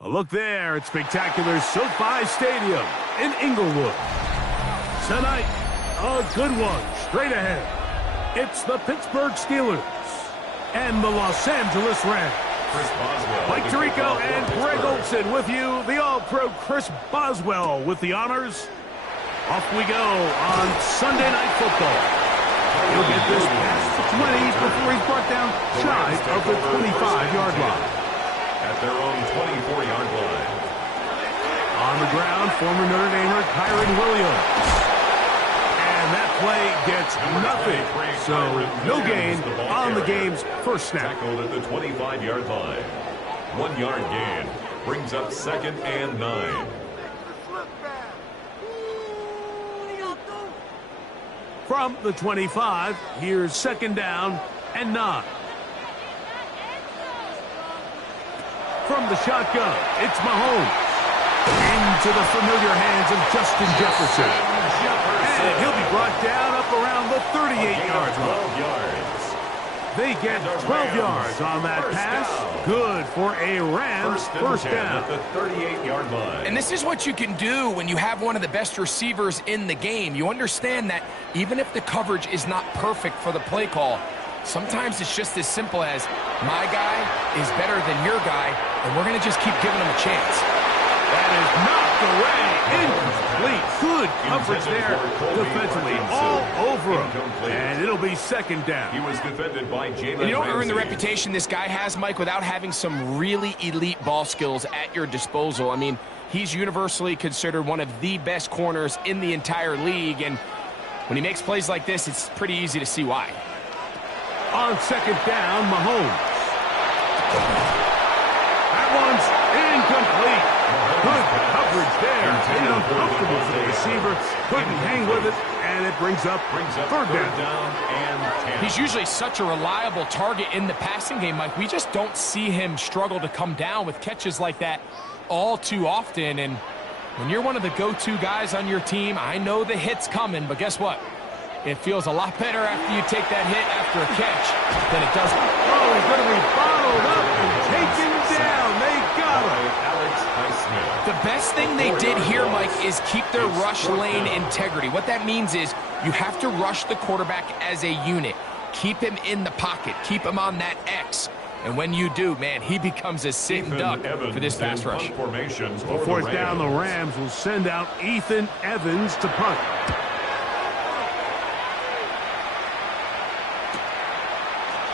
A look there at spectacular SoFi Stadium in Inglewood. Tonight, a good one straight ahead. It's the Pittsburgh Steelers and the Los Angeles Rams. Chris Boswell. Mike Tirico and Greg Olson with you. The All-Pro Chris Boswell with the honors. Off we go on Sunday Night Football. He'll get this past the 20s before he's brought down shy of the 25-yard line. At their own 24-yard line. On the ground, former Notre Damer Kyren Williams. And that play gets nothing. So no gain on the game's first snap. Tackled at the 25-yard line. 1 yard gain brings up 2nd and 9. From the 25, here's 2nd down and 9. From the shotgun, it's Mahomes. Into the familiar hands of Justin Jefferson. And he'll be brought down up around the 38-yard line. They get 12 yards on that pass. Good for a Rams first down. At the 38-yard line. And this is what you can do when you have one of the best receivers in the game. You understand that even if the coverage is not perfect for the play call, sometimes it's just as simple as my guy is better than your guy, and we're going to just keep giving him a chance. That is knocked away. Incomplete. Good coverage there defensively. All over him. And it'll be 2nd down. He was defended by Jalen And you don't Ramsey. earn the reputation this guy has, Mike, without having some really elite ball skills at your disposal. I mean, he's universally considered one of the best corners in the entire league, and when he makes plays like this, it's pretty easy to see why. On 2nd down, Mahomes. That one's incomplete. Good coverage there. Made it uncomfortable for the receiver. Couldn't hang with it, and it brings up 3rd down. And 10. He's usually such a reliable target in the passing game, Mike. We just don't see him struggle to come down with catches like that all too often. And when you're one of the go-to guys on your team, I know the hit's coming, but guess what? It feels a lot better after you take that hit after a catch than it does. Oh, he's going to be bottled up and taken down. They got him. Alex Highsmith. The best thing they did here, Mike, is keep their rush lane integrity. What that means is you have to rush the quarterback as a unit. Keep him in the pocket. Keep him on that X. And when you do, man, he becomes a sitting duck for this fast rush. Fourth down, the Rams will send out Ethan Evans to punt.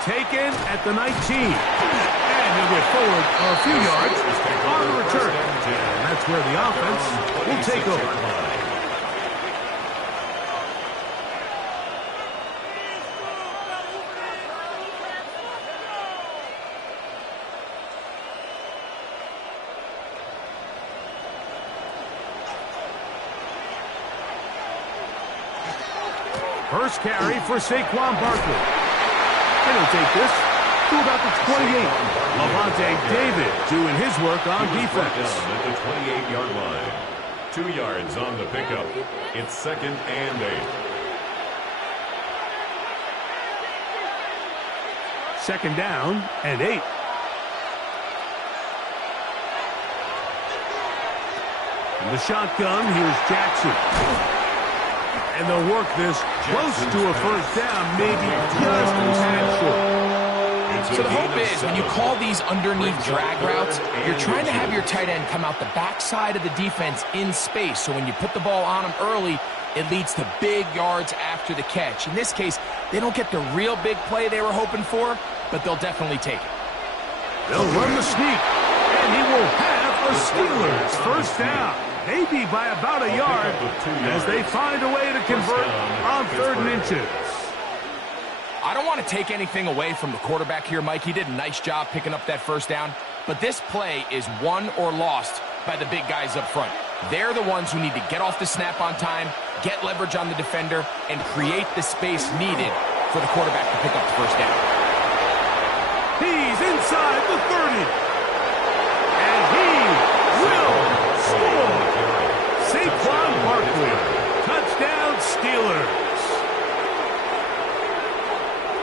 taken at the 19. And he'll get forward a few yards on the return. And that's where the offense will take over. First carry for Saquon Barkley. And he'll take this to about the 28. Lavonte David doing his work on defense. At the 28-yard line. 2 yards on the pickup. It's 2nd and 8. Second down and 8. In the shotgun, here's Jackson. And they'll work this close to a first down, maybe just a tad short. So the hope is when you call these underneath drag routes, you're trying to have your tight end come out the backside of the defense in space. So when you put the ball on him early, it leads to big yards after the catch. In this case, they don't get the real big play they were hoping for, but they'll definitely take it. They'll run the sneak, and he will have a Steelers first down. Maybe by about a yard as they find a way to convert on 3rd and inches. I don't want to take anything away from the quarterback here, Mike. He did a nice job picking up that first down. But this play is won or lost by the big guys up front. They're the ones who need to get off the snap on time, get leverage on the defender, and create the space needed for the quarterback to pick up the first down. He's inside the 30. And he will score. Saquon Barkley. Touchdown, Steelers.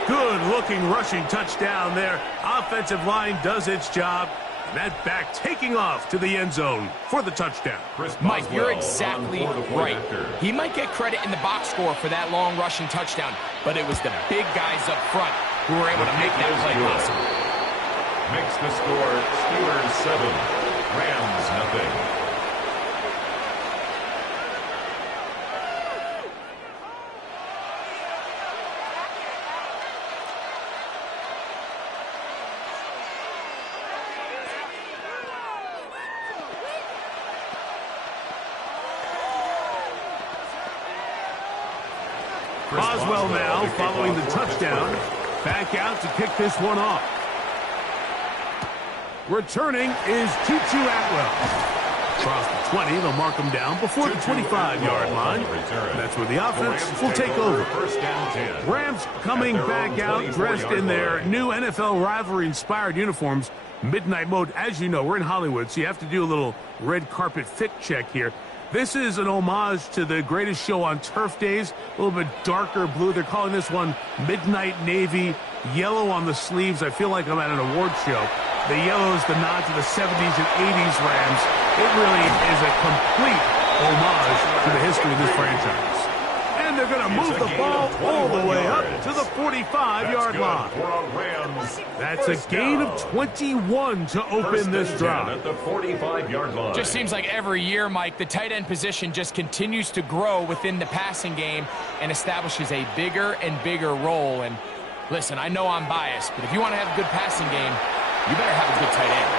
Good-looking rushing touchdown there. Offensive line does its job. And that back taking off to the end zone for the touchdown. Mike, you're exactly right. He might get credit in the box score for that long rushing touchdown, but it was the big guys up front who were able to make that play possible. Makes the score Steelers 7, Rams nothing. Boswell now following the touchdown. Back out to kick this one off. Returning is Tutu Atwell. Across the 20, they'll mark him down before the 25-yard line. That's where the offense will take over. Rams coming back out dressed in their new NFL rivalry-inspired uniforms. Midnight Mode, as you know, we're in Hollywood, so you have to do a little red carpet fit check here. This is an homage to the greatest show on turf days. A little bit darker blue. They're calling this one Midnight Navy. Yellow on the sleeves. I feel like I'm at an award show. The yellow is the nod to the 70s and 80s Rams. It really is a complete homage to the history of this franchise. And they're going to move the ball all the way up to the 45-yard line. That's a gain of 21 to open this drive. At the 45-yard line. Just seems like every year, Mike, the tight end position just continues to grow within the passing game and establishes a bigger and bigger role. And listen, I know I'm biased, but if you want to have a good passing game, you better have a good tight end.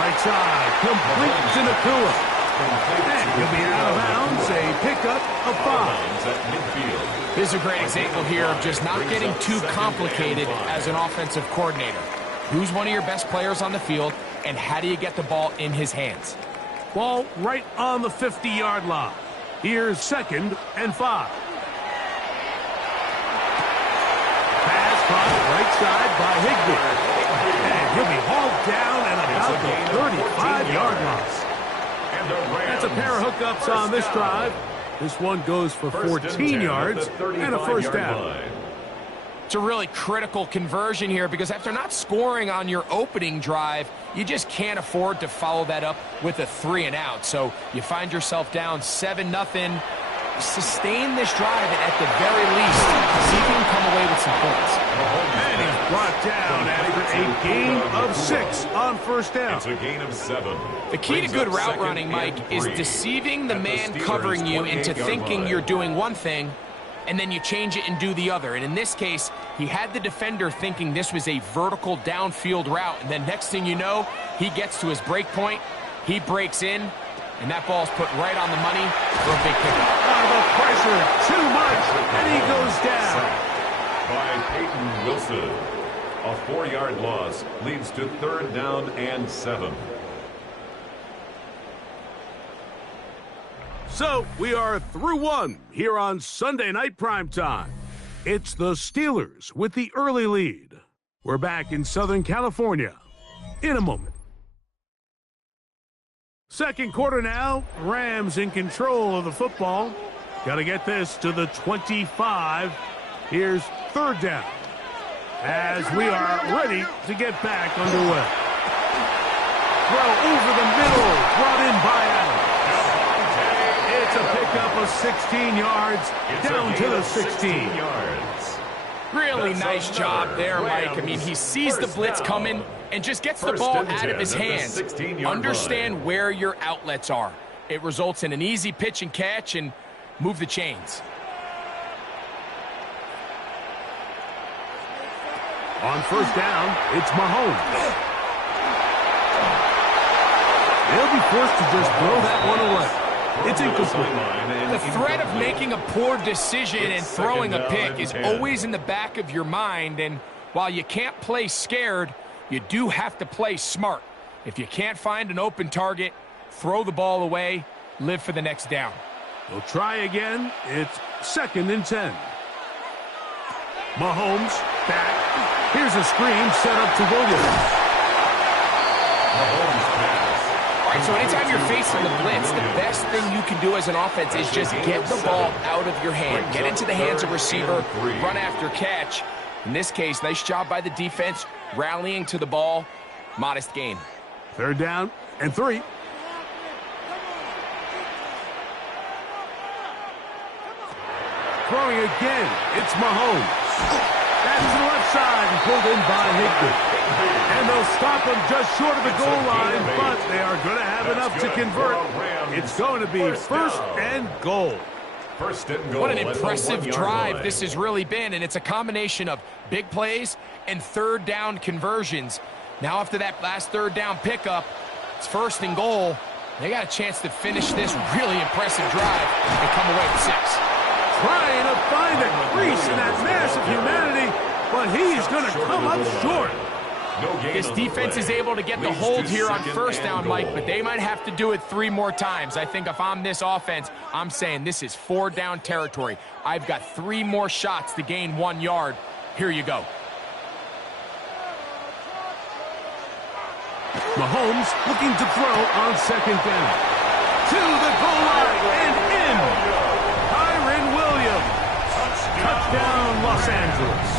Right side, complete to Nakua. And he'll be out of bounds, a pickup of 5. This is a great example here of just not getting too complicated as an offensive coordinator. Who's one of your best players on the field, and how do you get the ball in his hands? Ball right on the 50-yard line. Here's 2nd and 5. Pass caught right side by Higbee. And he'll be hauled down at about the 35-yard line. That's a pair of hookups on this drive. This one goes for 14 yards and a first down. It's a really critical conversion here because after not scoring on your opening drive, you just can't afford to follow that up with a 3-and-out. So you find yourself down 7-0. Sustain this drive and at the very least, see if you can come away with some points. And he's brought down after a gain of 6 on first down. It's a gain of 7. The key to good route running, Mike, is deceiving the man covering you into thinking you're doing one thing and then you change it and do the other. And in this case, he had the defender thinking this was a vertical downfield route, and then next thing you know, he gets to his break point, he breaks in, and that ball's put right on the money for a big pickup. The pressure, too much, and he goes down. By Peyton Wilson. A 4-yard loss leads to 3rd down and 7. So, we are through one here on Sunday Night Primetime. It's the Steelers with the early lead. We're back in Southern California in a moment. Second quarter now, Rams in control of the football. Got to get this to the 25. Here's 3rd down as we are ready to get back underway. Throw over the middle, brought in by Adams. It's a pickup of 16 yards, down to the 16. Really nice job there, Mike. I mean, he sees the blitz coming and just gets the ball out of his hands. Understand where your outlets are. It results in an easy pitch and catch and move the chains. On 1st down, it's Mahomes. They'll be forced to just throw that one away. It's incomplete. The threat of making a poor decision and throwing a pick is always in the back of your mind, and while you can't play scared, you do have to play smart. If you can't find an open target, throw the ball away, live for the next down. They'll try again. It's 2nd and 10. Mahomes back. Here's a screen set up to Williams. Mahomes pass. All right, so anytime you're facing the blitz, the best thing you can do as an offense is just get the ball out of your hand. Get into the hands of receiver, run after catch. In this case, nice job by the defense, rallying to the ball. Modest gain. 3rd down and 3. Throwing again, it's Mahomes. That's to the left side and pulled in by Higbee. And they'll stop him just short of the goal line, but they are going to have enough to convert. It's going to be 1st and goal. 1st and goal. What an impressive drive this has really been, and it's a combination of big plays and 3rd down conversions. Now after that last 3rd down pickup, it's 1st and goal. They got a chance to finish this really impressive drive and come away with 6. Trying to find a crease in that mass of humanity, but he's going to come up short. This defense is able to get the hold here on 1st down, Mike, but they might have to do it 3 more times. I think if I'm this offense, I'm saying this is 4 down territory. I've got 3 more shots to gain 1 yard. Here you go. Mahomes looking to throw on 2nd down. To the goal line and in. Kyren Williams. Touchdown, Los Angeles.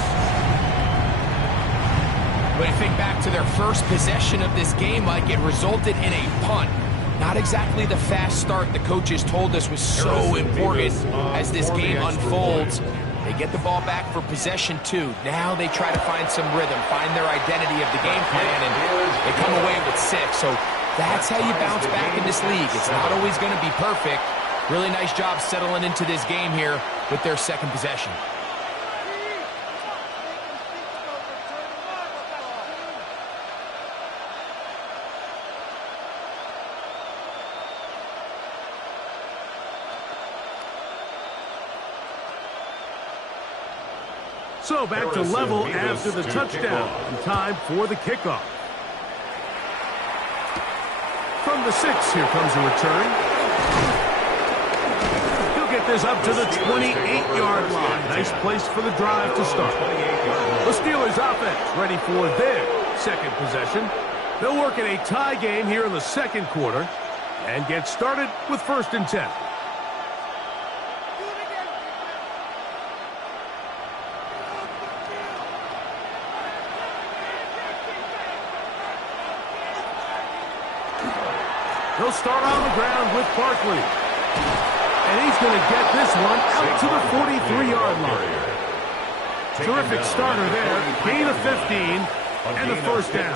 When you think back to their first possession of this game, like it resulted in a punt. Not exactly the fast start the coaches told us was so important as this game unfolds. They get the ball back for possession 2. Now they try to find some rhythm, find their identity of the game plan, and they come away with 6. So that's how you bounce back in this league. It's not always going to be perfect. Really nice job settling into this game here with their 2nd possession. So back to level after the touchdown. And time for the kickoff. From the 6, here comes a return. He'll get this up to the 28-yard line. Nice place for the drive to start. The Steelers offense ready for their 2nd possession. They'll work in a tie game here in the 2nd quarter and get started with 1st and 10. They'll start on the ground with Barkley. And he's going to get this one out to the 43-yard line. Terrific starter there. Gain of 15 and the 1st down.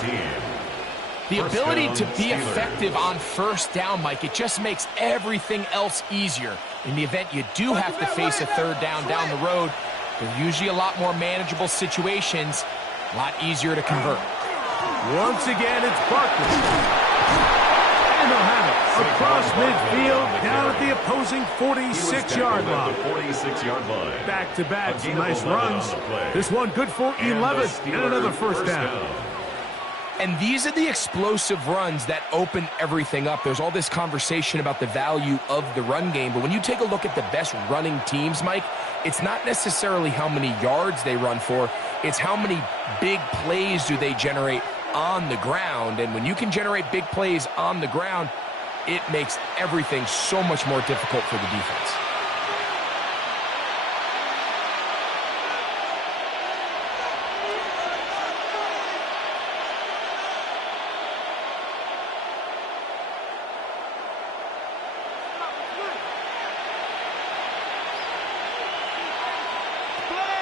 The ability to be effective on first down, Mike, it just makes everything else easier. In the event you do have to face a third down the road, they're usually a lot more manageable situations, a lot easier to convert. Once again, it's Barkley. And they'll have it across midfield, down at the opposing 46-yard line. 46-yard line. Back-to-back, some nice runs. This one good for 11 and another first down. And these are the explosive runs that open everything up. There's all this conversation about the value of the run game, but when you take a look at the best running teams, Mike, it's not necessarily how many yards they run for, it's how many big plays do they generate on the ground. And when you can generate big plays on the ground, it makes everything so much more difficult for the defense.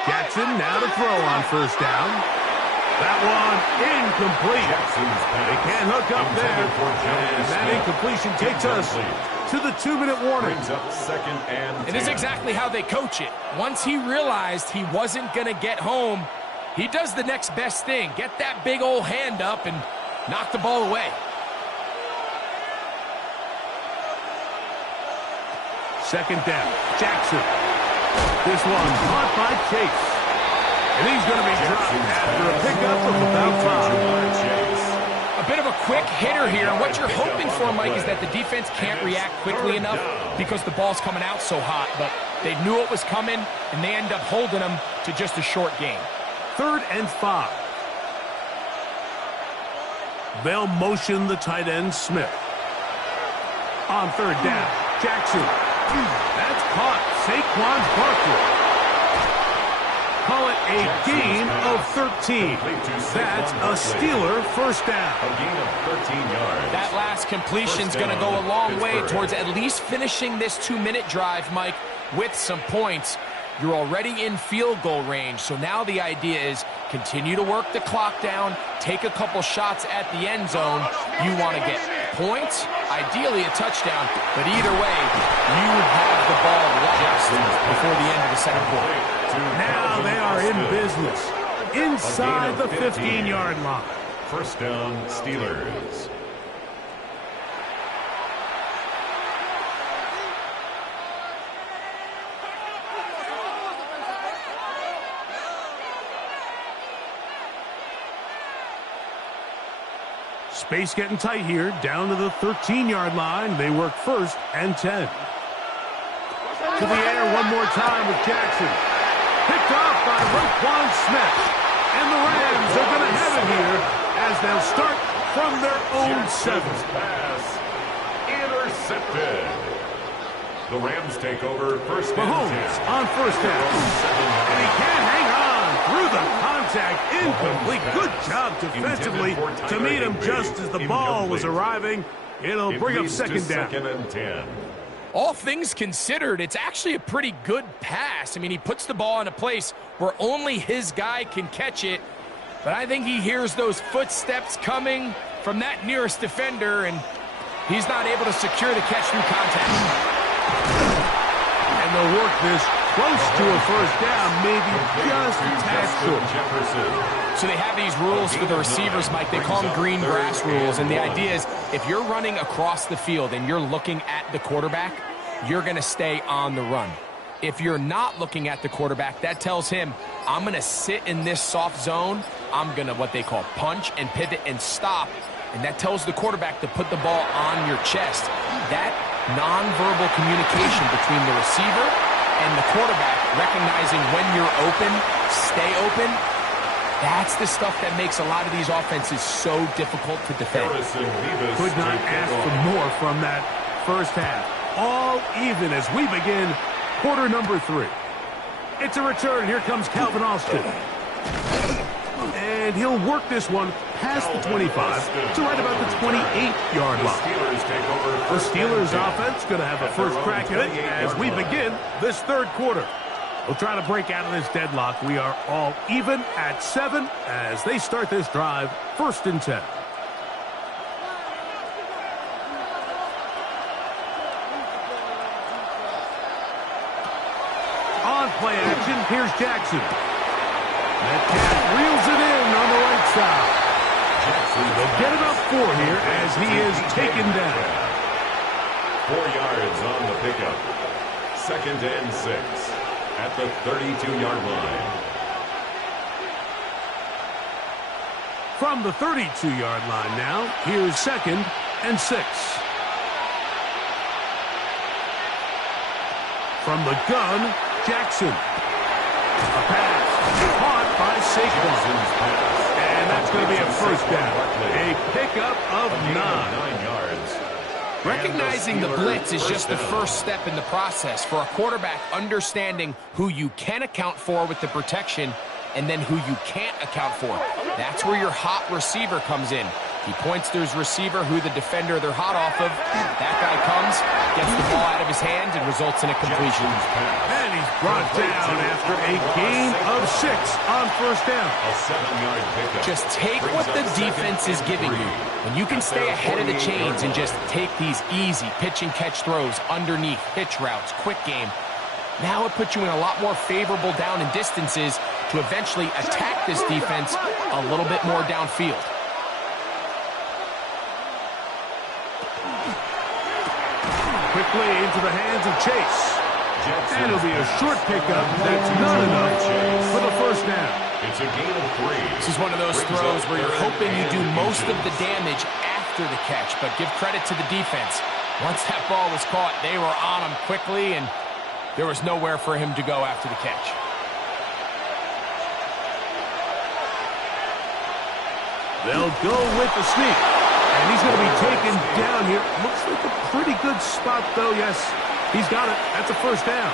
Jackson now to throw on first down. That one incomplete. They can't hook up there. And that incompletion takes us to the 2-minute warning. Second and 10. It is exactly how they coach it. Once he realized he wasn't going to get home, he does the next best thing. Get that big old hand up and knock the ball away. Second down, Jackson. This one caught by Chase. And he's going to be dropped after a pickup of about 5. A bit of a quick hitter here. What you're hoping for, Mike, is that the defense can't react quickly enough because the ball's coming out so hot. But they knew it was coming, and they end up holding them to just a short gain. 3rd and 5. They'll motion the tight end, Smith. On 3rd down, Jackson. That's caught. Saquon Barkley. Call it a gain of 13. That's a Steeler first down. A gain of 13 yards. That last completion's going to go a long way towards at least finishing this 2-minute drive, Mike, with some points. You're already in field goal range, so now the idea is continue to work the clock down, take a couple shots at the end zone. You want to get points, ideally a touchdown, but either way, you have the ball last before the end of the second quarter. Now they are in business inside the 15-yard line. First down, Steelers. Space getting tight here, down to the 13-yard line. They work 1st and 10. To the air one more time with Jackson. Picked off by Roquan Smith. And the Rams are going to have it here as they'll start from their own 7. Pass intercepted. The Rams take over first and Mahomes 10. on first down. And he can't hang on through the contact. Incomplete. Good job defensively to meet him just as the ball was arriving. It'll bring up second down. 2nd and 10. All things considered, it's actually a pretty good pass. I mean, he puts the ball in a place where only his guy can catch it. But I think he hears those footsteps coming from that nearest defender, and he's not able to secure the catch through contact. And they'll work this close to a first down, maybe just a tad short. So they have these rules for the receivers, Mike. They call them green grass rules. And the idea is if you're running across the field and you're looking at the quarterback, you're going to stay on the run. If you're not looking at the quarterback, that tells him, I'm going to sit in this soft zone. I'm going to what they call punch and pivot and stop. And that tells the quarterback to put the ball on your chest. That nonverbal communication between the receiver and the quarterback, recognizing when you're open, stay open, that's the stuff that makes a lot of these offenses so difficult to defend. Could not ask for more from that first half. All even as we begin quarter number 3. It's a return. Here comes Calvin Austin. And he'll work this one past the 25 to right about the 28-yard line. The Steelers offense going to have a first crack at it as we begin this third quarter. We'll try to break out of this deadlock. We are all even at 7 as they start this drive, 1st and 10. On play action, here's Jackson. Metcalf reels it in on the right side. They'll get about 4 here as he is taken down. 4 yards on the pickup. 2nd and 6 at the 32-yard line. From the 32-yard line now, here's 2nd and 6. From the gun, Jackson. A pass caught by Saquon. And that's going to be a first down. A pickup of 9 yards. Recognizing the blitz is just the first step in the process for a quarterback, understanding who you can account for with the protection and then who you can't account for. That's where your hot receiver comes in. He points to his receiver, who the defender they're hot off of. That guy comes, gets the ball out of his hand, and results in a completion. And he's brought down after a gain of 6 on first down. A 7-yard pickup. Just take what the defense is giving you. When you can stay ahead of the chains and just take these easy pitch and catch throws underneath, hitch routes, quick game, now it puts you in a lot more favorable down and distances to eventually attack this defense a little bit more downfield. Quickly into the hands of Chase. And it'll be a short pickup that's not enough for the first down. It's a gain of 3. This is one of those throws where you're hoping you do most of the damage after the catch, but give credit to the defense. Once that ball was caught, they were on him quickly, and there was nowhere for him to go after the catch. They'll go with the sneak. And he's going to be taken down here. Looks like a pretty good spot, though. Yes, he's got it. That's a first down.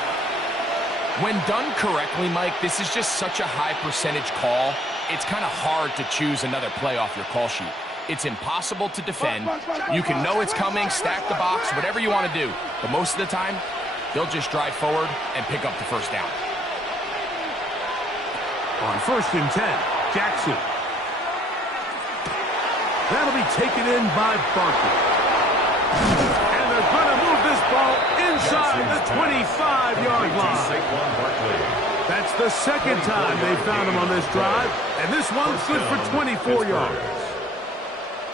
When done correctly, Mike, this is just such a high percentage call. It's kind of hard to choose another play off your call sheet. It's impossible to defend. You can know it's coming, stack the box, whatever you want to do. But most of the time, they'll just drive forward and pick up the first down. On 1st and 10, Jackson. That'll be taken in by Barkley. And they're going to move this ball inside the 25-yard line. That's the 2nd time they found him on this drive, and this one's good for 24 yards.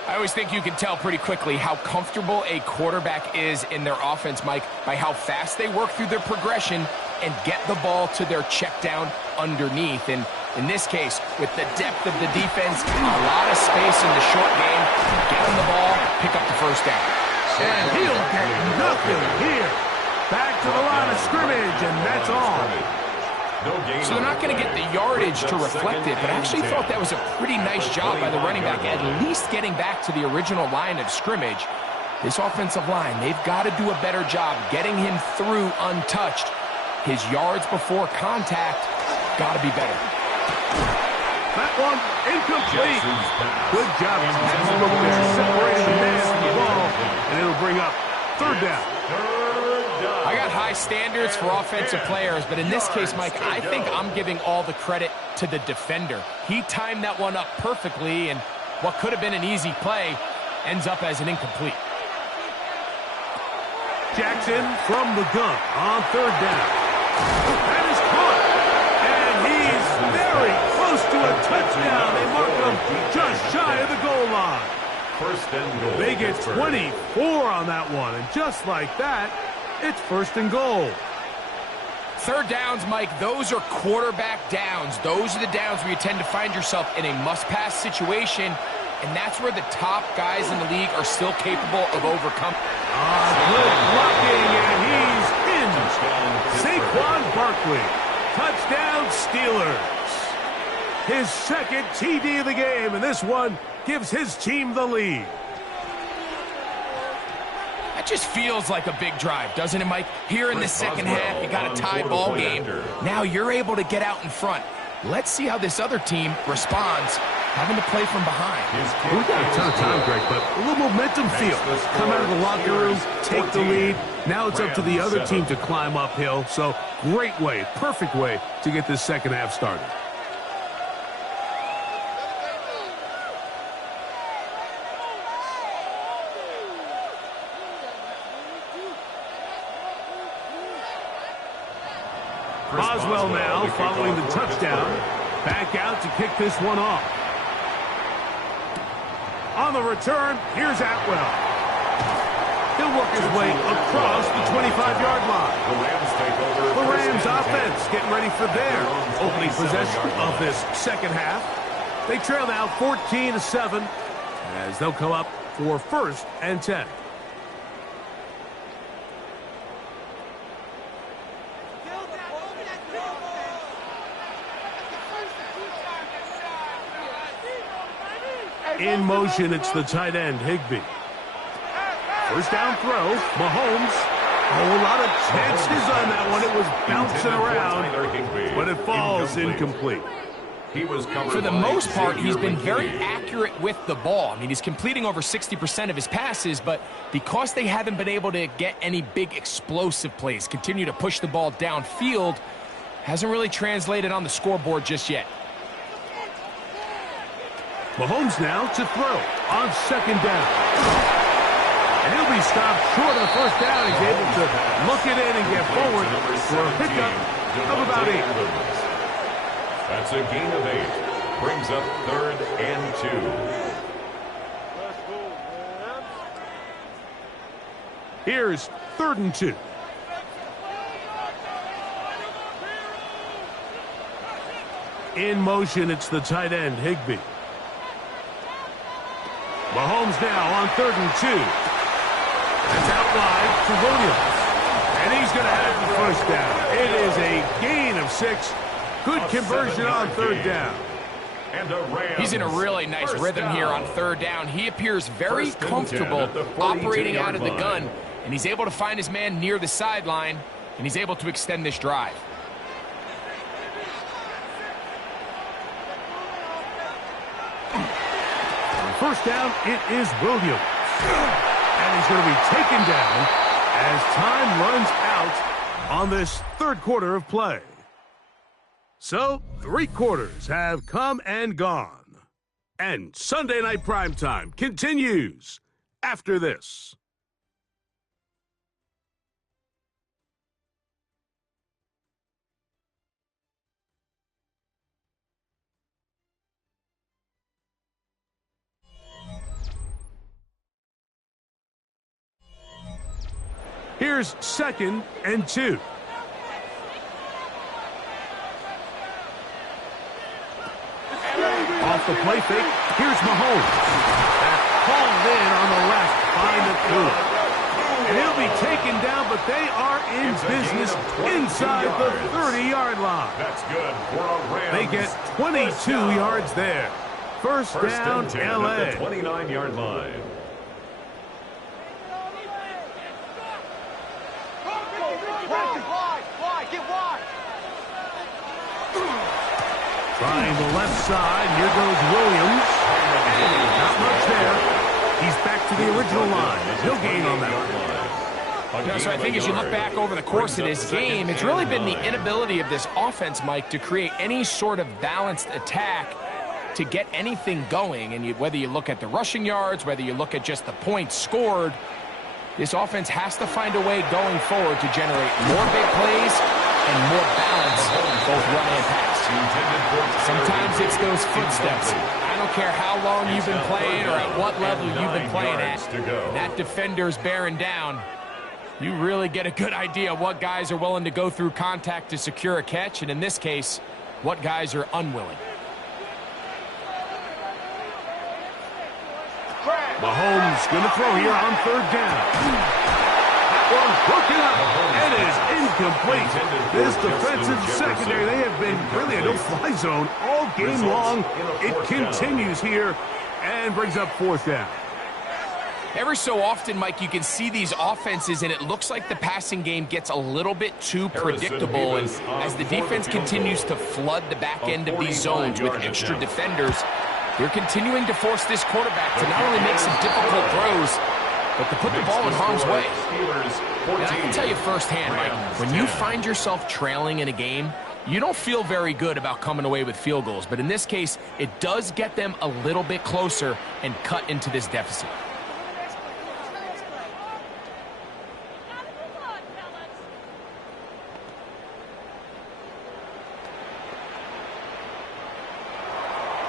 I always think you can tell pretty quickly how comfortable a quarterback is in their offense, Mike, by how fast they work through their progression and get the ball to their check down underneath. And in this case, with the depth of the defense, a lot of space in the short game, get him the ball, pick up the first down. And he'll get nothing here. Back to the line of scrimmage, and that's all. So they're not going to get the yardage to reflect it, but I actually thought that was a pretty nice job by the running back, at least getting back to the original line of scrimmage. This offensive line, they've got to do a better job getting him through untouched. His yards before contact got to be better. That one incomplete. Good job. Separating the man from the ball, and it'll bring up 3rd down. I got high standards for offensive players, but in this case, Mike, I think I'm giving all the credit to the defender. He timed that one up perfectly, and what could have been an easy play ends up as an incomplete. Jackson from the gun on 3rd down. That is caught, and he's very close to a touchdown. They mark him just shy of the goal line. 1st and goal. They get 24 on that one, and just like that, it's 1st and goal. 3rd downs, Mike, those are quarterback downs. Those are the downs where you tend to find yourself in a must-pass situation, and that's where the top guys in the league are still capable of overcoming. Good blocking, and he's in. Saquon Barkley. Touchdown, Steelers. His 2nd TD of the game, and this one gives his team the lead. That just feels like a big drive, doesn't it, Mike? Here in the 2nd half, you got a tie ball game. Now you're able to get out in front. Let's see how this other team responds, having to play from behind. We've got a ton of time, Greg, but a little momentum feel. Come out of the locker room, take the lead. Now it's up to the other team to climb uphill. So great way, perfect way to get this 2nd half started. Boswell now following the touchdown. Back out to kick this one off. On the return, here's Atwell. He'll work his way across the 25-yard line. The Rams offense getting ready for their opening possession of this second half. They trail now 14-7 as they'll come up for 1st and 10. In motion, it's the tight end, Higbee. First down throw, Mahomes. A lot of chances on that one. It was bouncing around, but it falls incomplete. For the most part, he's been very accurate with the ball. I mean, he's completing over 60% of his passes, but because they haven't been able to get any big explosive plays, continue to push the ball downfield, hasn't really translated on the scoreboard just yet. Mahomes now to throw on 2nd down. And he'll be stopped short of the 1st down. He's able to look it in and get forward for a pickup of about 8. That's a gain of 8. Brings up 3rd and 2. Here's 3rd and 2. In motion, it's the tight end, Higbee. Mahomes now on 3rd and 2. That's out wide to Williams. And he's going to have the 1st down. It is a gain of 6. Good conversion on 3rd down. He's in a really nice rhythm here on 3rd down. He appears very comfortable operating out of the gun, and he's able to find his man near the sideline, and he's able to extend this drive. First down, it is Williams. And he's going to be taken down as time runs out on this 3rd quarter of play. So, 3 quarters have come and gone. And Sunday Night Primetime continues after this. Here's 2nd and 2. Off the play fake, here's Mahomes. Called in on the left, find the through. And he'll be taken down, but they are in business inside the 30-yard line. That's good for a Rams. They get 22 yards there. First down, LA. At the 29-yard line. Trying the left side. Here goes Williams. Not much there. He's back to the original line. He'll gain on that one. So I think as you look back over the course of this game, it's really been the inability of this offense, Mike, to create any sort of balanced attack to get anything going. And whether you look at the rushing yards, whether you look at just the points scored, this offense has to find a way going forward to generate more big plays and more balance, both run and pass. Sometimes it's those footsteps. I don't care how long you've been playing or at what level you've been playing at. That defender's bearing down. You really get a good idea what guys are willing to go through contact to secure a catch, and in this case, what guys are unwilling. Mahomes going to throw here on 3rd down. One broken up. It is incomplete. This defensive secondary, they have been really a no-fly zone all game long. It continues here and brings up 4th down. Every so often, Mike, you can see these offenses, and it looks like the passing game gets a little bit too predictable. And as the defense continues to flood the back end of these zones with extra defenders, they're continuing to force this quarterback to not only make some difficult throws, but to put the ball in harm's way. And I can tell you firsthand, Mike, when you find yourself trailing in a game, you don't feel very good about coming away with field goals. But in this case, it does get them a little bit closer and cut into this deficit.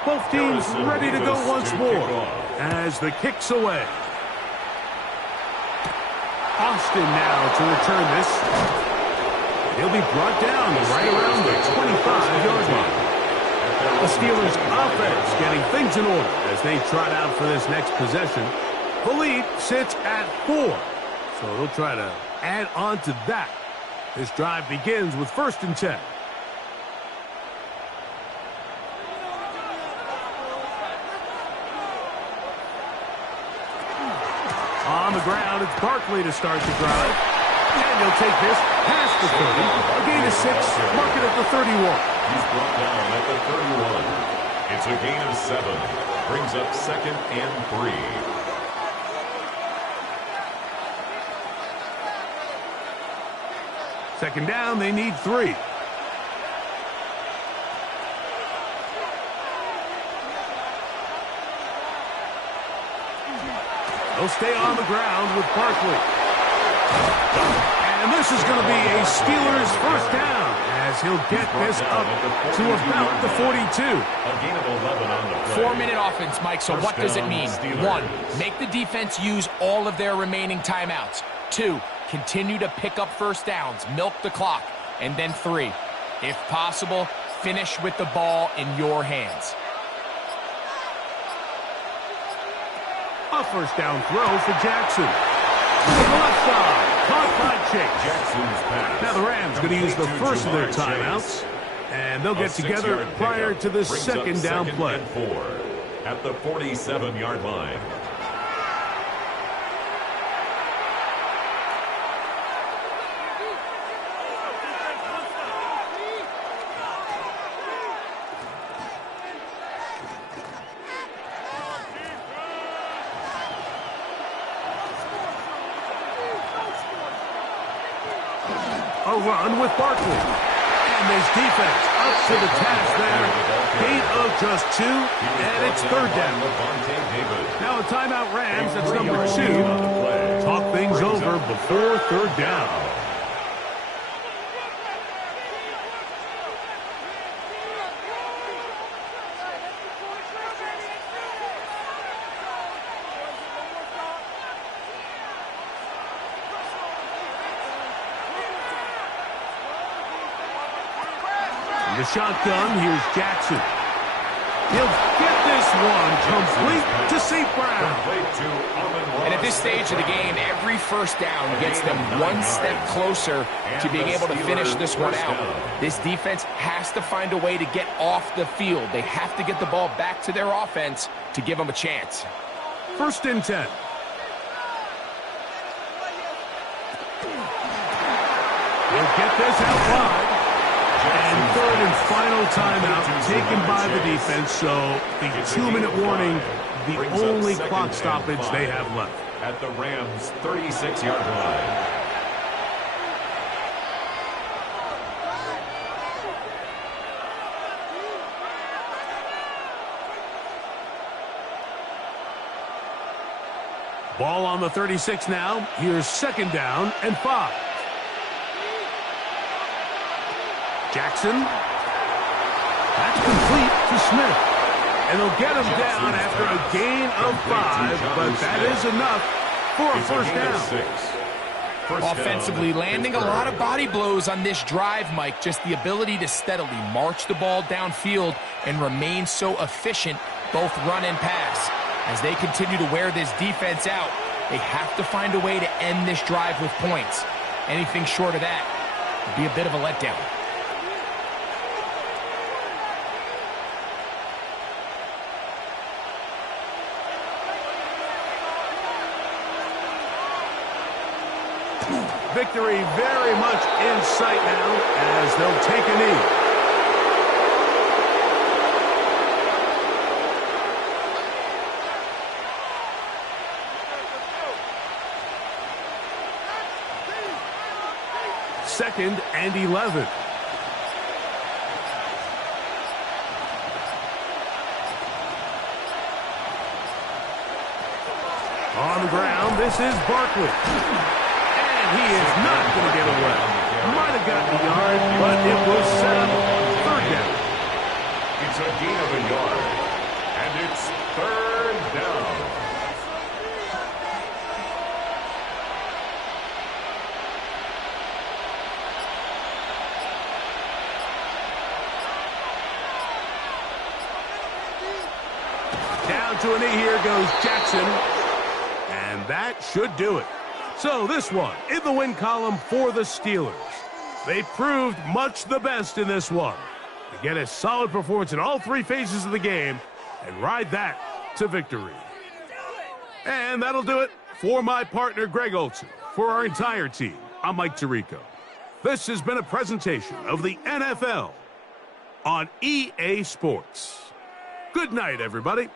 Both teams ready to go once more as the kick's away. Austin now to return this. He'll be brought down right around the 25-yard line. The Steelers offense getting things in order as they trot out for this next possession. The lead sits at 4, so they'll try to add on to that. This drive begins with 1st and 10. On the ground, it's Barkley to start the drive. And he'll take this past the 30. A gain of 6, mark it at the 31. He's brought down at the 31. It's a gain of 7. Brings up 2nd and 3. Second down, they need 3. They'll stay on the ground with Barkley. And this is going to be a Steelers first down as he'll get this up to about the 42. A gain of 11 on the play. 4-minute offense, Mike, so what does it mean? 1, make the defense use all of their remaining timeouts. 2, continue to pick up first downs, milk the clock. And then 3, if possible, finish with the ball in your hands. A first down throw for Jackson. To the left side, caught by Chase. Jackson's pass. Now the Rams going to use the first of their timeouts, and they'll get together prior to the second down play. 4 at the 47-yard line. A run with Barkley. And this defense up to the task there. Gain of just 2, and it's 3rd down. Now a timeout Rams, that's number 2. Talk things over before 3rd down. The shotgun, here's Jackson. He'll get this one complete to St. Brown. And at this stage of the game, every first down gets them one step closer to being able to finish this one out. This defense has to find a way to get off the field. They have to get the ball back to their offense to give them a chance. 1st and 10. He'll get this out wide. And 3rd and final timeout taken by the defense, so the 2-minute warning, the only clock stoppage they have left. At the Rams' 36-yard line. Ball on the 36 now. Here's 2nd down and 5. Jackson. That's complete to Smith. And they'll get him down after a gain of 5, but that is enough for a first down. Offensively, landing a lot of body blows on this drive, Mike. Just the ability to steadily march the ball downfield and remain so efficient, both run and pass. As they continue to wear this defense out, they have to find a way to end this drive with points. Anything short of that would be a bit of a letdown. Victory very much in sight now as they'll take a knee. Second and 11. On the ground, this is Barkley. He is not going to get away. Might have gotten a yard, but it will set up 3rd down. It's a gain of a yard. to a knee. Here goes Jackson. And that should do it. So this one in the win column for the Steelers. They proved much the best in this one. They get a solid performance in all three phases of the game and ride that to victory. And that'll do it for my partner, Greg Olson. For our entire team, I'm Mike Tirico. This has been a presentation of the NFL on EA Sports. Good night, everybody.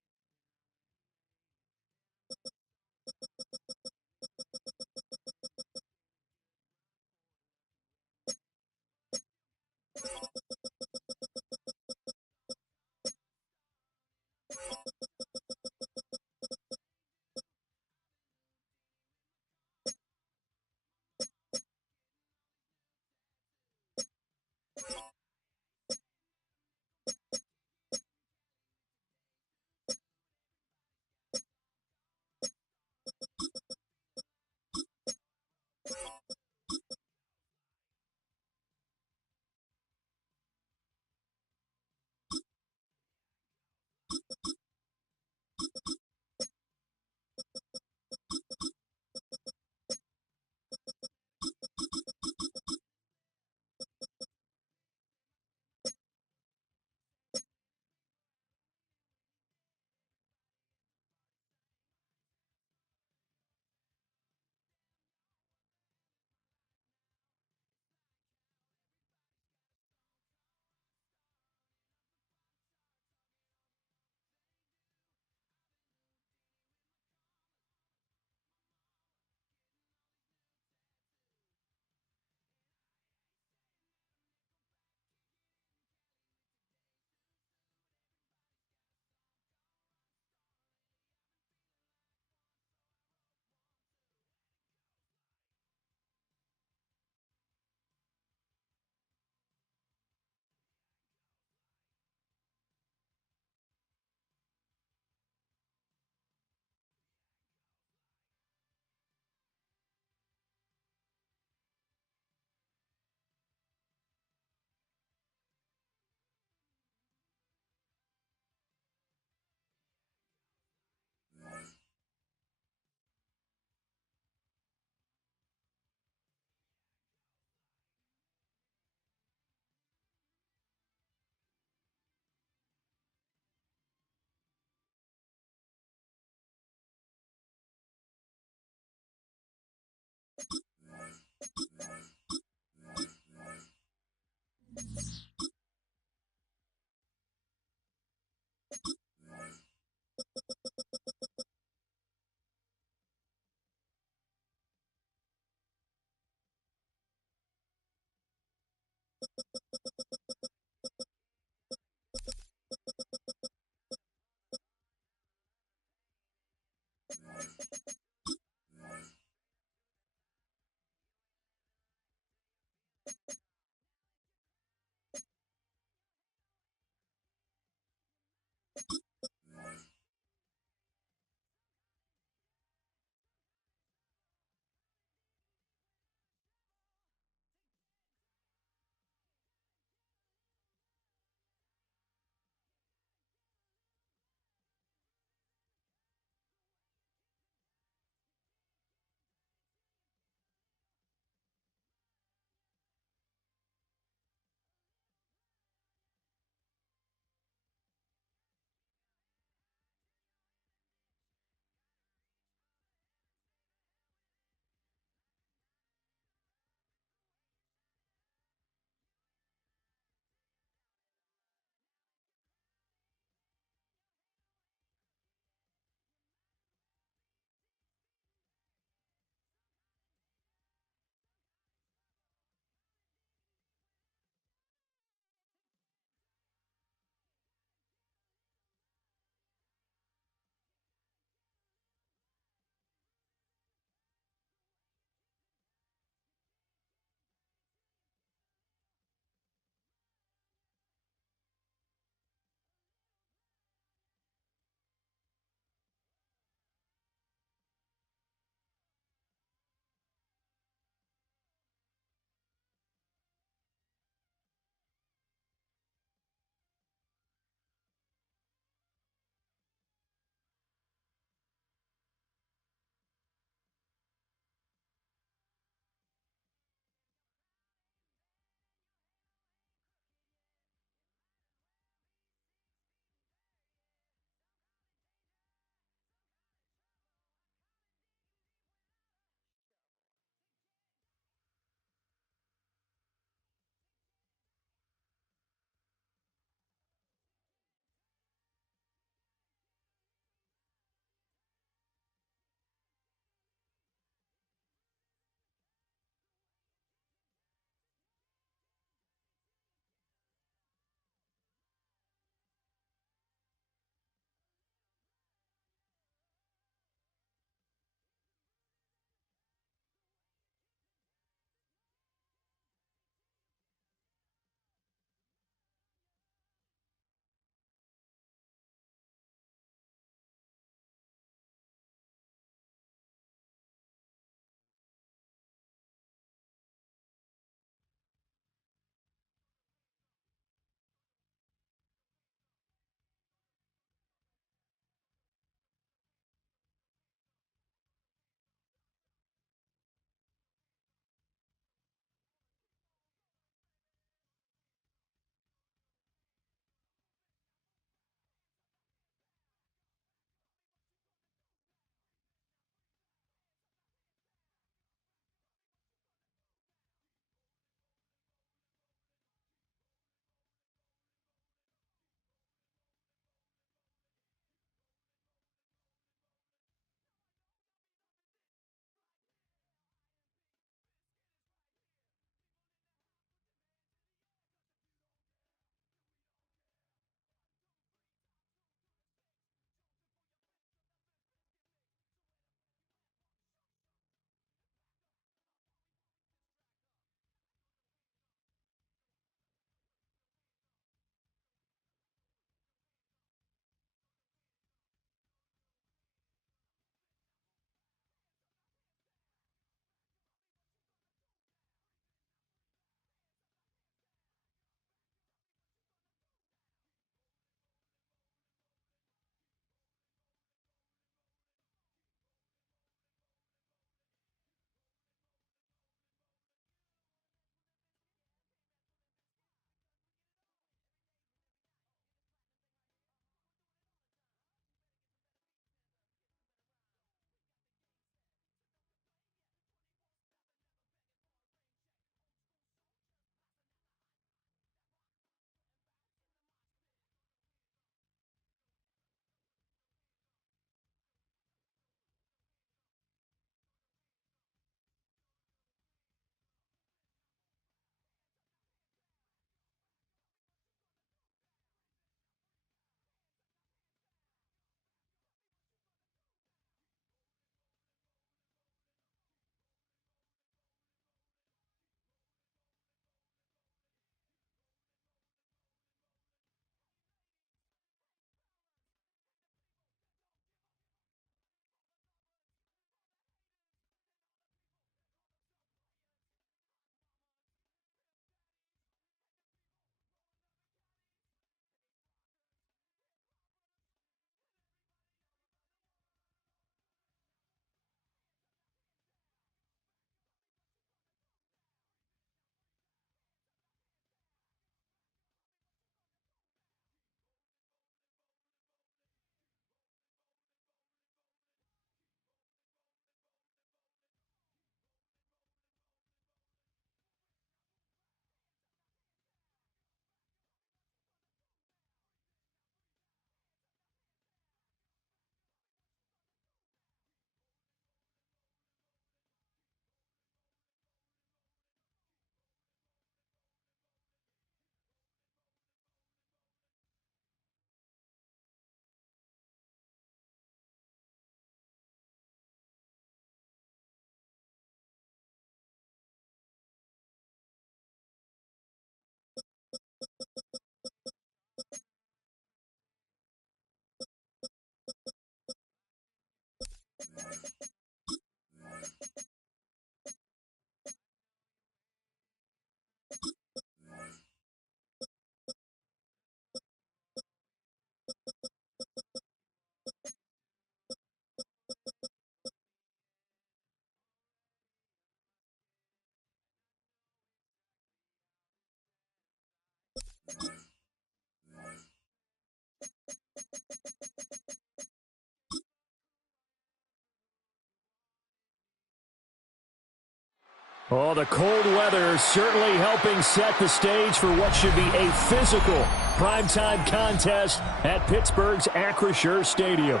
Oh, the cold weather certainly helping set the stage for what should be a physical primetime contest at Pittsburgh's Acrisure Stadium.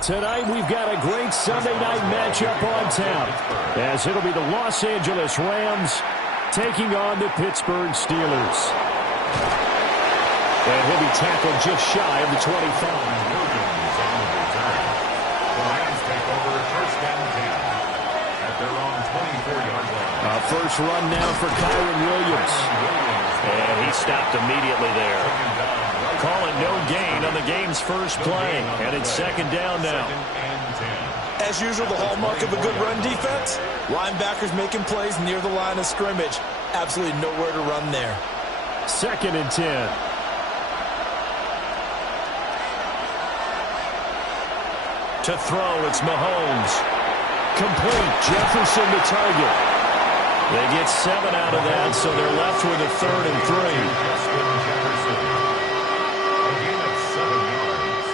Tonight we've got a great Sunday night matchup on tap, as it'll be the Los Angeles Rams taking on the Pittsburgh Steelers. And he'll be tackled just shy of the 25. First run now for Kyren Williams. And he stopped immediately there. Calling no gain on the game's first play. And it's second down now. As usual, the hallmark of a good run defense, linebackers making plays near the line of scrimmage. Absolutely nowhere to run there. 2nd and 10. To throw, it's Mahomes. Complete. Jefferson the target. They get 7 out of that, so they're left with a 3rd and 3. Justin Jefferson. A gain of 7 yards.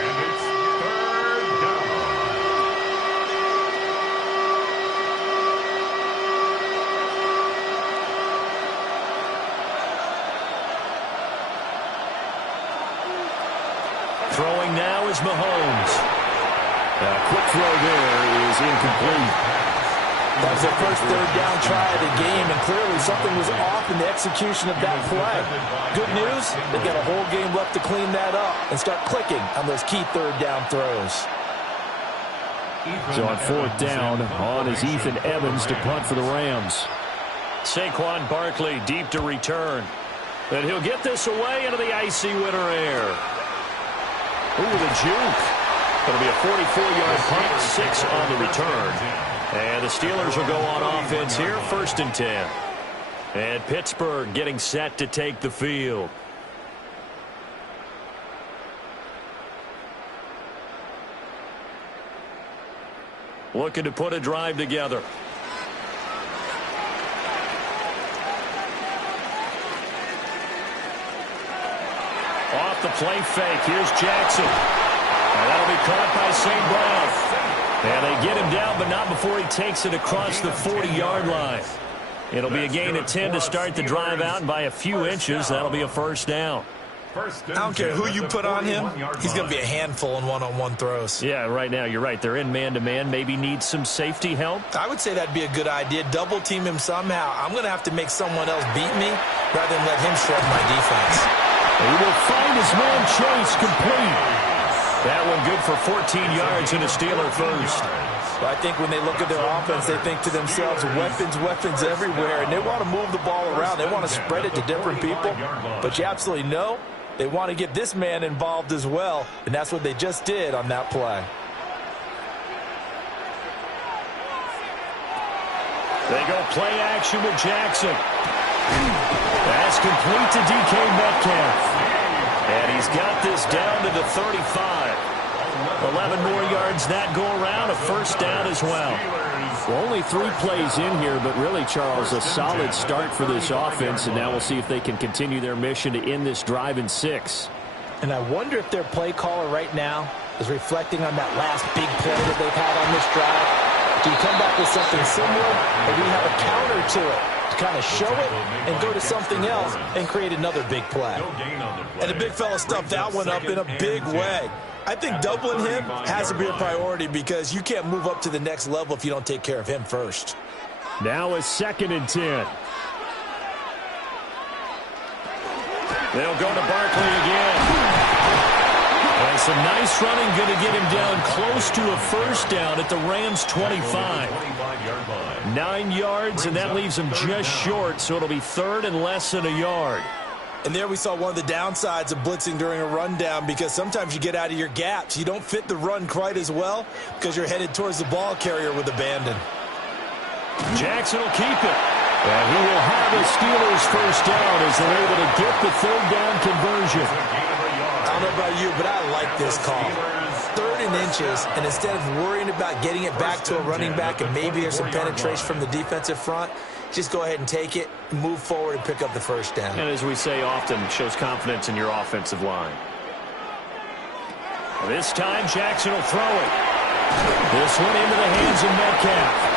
And it's 3rd down. Throwing now is Mahomes. A quick throw there is incomplete. That was their first 3rd down try of the game, and clearly something was off in the execution of that play. Good news, they've got a whole game left to clean that up and start clicking on those key 3rd down throws. So on 4th down, on is Ethan Evans to punt for the Rams. Saquon Barkley deep to return. And he'll get this away into the icy winter air. Ooh, the juke. It'll be a 44-yard punt, 6 on the return. And the Steelers will go on offense here, 1st and 10. And Pittsburgh getting set to take the field. Looking to put a drive together. Off the play fake, here's Jackson. And that'll be caught by St. Brown. And they get him down, but not before he takes it across the 40-yard line. It'll be a gain of 10 to start the drive out, and by a few inches, that'll be a 1st down. I don't care who you put on him, he's going to be a handful in one-on-one throws. Yeah, right now, you're right. They're in man-to-man, maybe need some safety help. I would say that'd be a good idea. Double-team him somehow. I'm going to have to make someone else beat me rather than let him shred my defense. He will find his man Chase complete. That one good for 14 yards and a Steeler first. Well, I think when they look at their offense, they think to themselves, weapons everywhere, and they want to move the ball around. They want to spread it to different people. But you absolutely know they want to get this man involved as well, and that's what they just did on that play. They go play action with Jackson. That's complete to DK Metcalf. And he's got this down to the 35. 11 more yards that go around, a 1st down as well. Only 3 plays in here, but really, Charles, a solid start for this offense, and now we'll see if they can continue their mission to end this drive in 6. And I wonder if their play caller right now is reflecting on that last big play that they've had on this drive. Do you come back with something similar, or do you have a counter to it to kind of show it and go to something else and create another big play? And the big fella stuffed that one up in a big way. I think doubling him has to be a priority because you can't move up to the next level if you don't take care of him first. Now is 2nd and 10. They'll go to Barkley again. And some nice running, going to get him down close to a 1st down at the Rams' 25. 9 yards, and that leaves him just short, so it'll be 3rd and less than a yard. And there we saw one of the downsides of blitzing during a rundown, because sometimes you get out of your gaps. You don't fit the run quite as well because you're headed towards the ball carrier with abandon. Jackson will keep it. And he will have a Steelers 1st down as they're able to get the 3rd down conversion. I don't know about you, but I like this call. 3rd and inches, and instead of worrying about getting it back to a running back and maybe there's some penetration from the defensive front, just go ahead and take it, move forward, and pick up the 1st down. And as we say often, shows confidence in your offensive line. This time, Jackson will throw it. This one into the hands of Metcalf.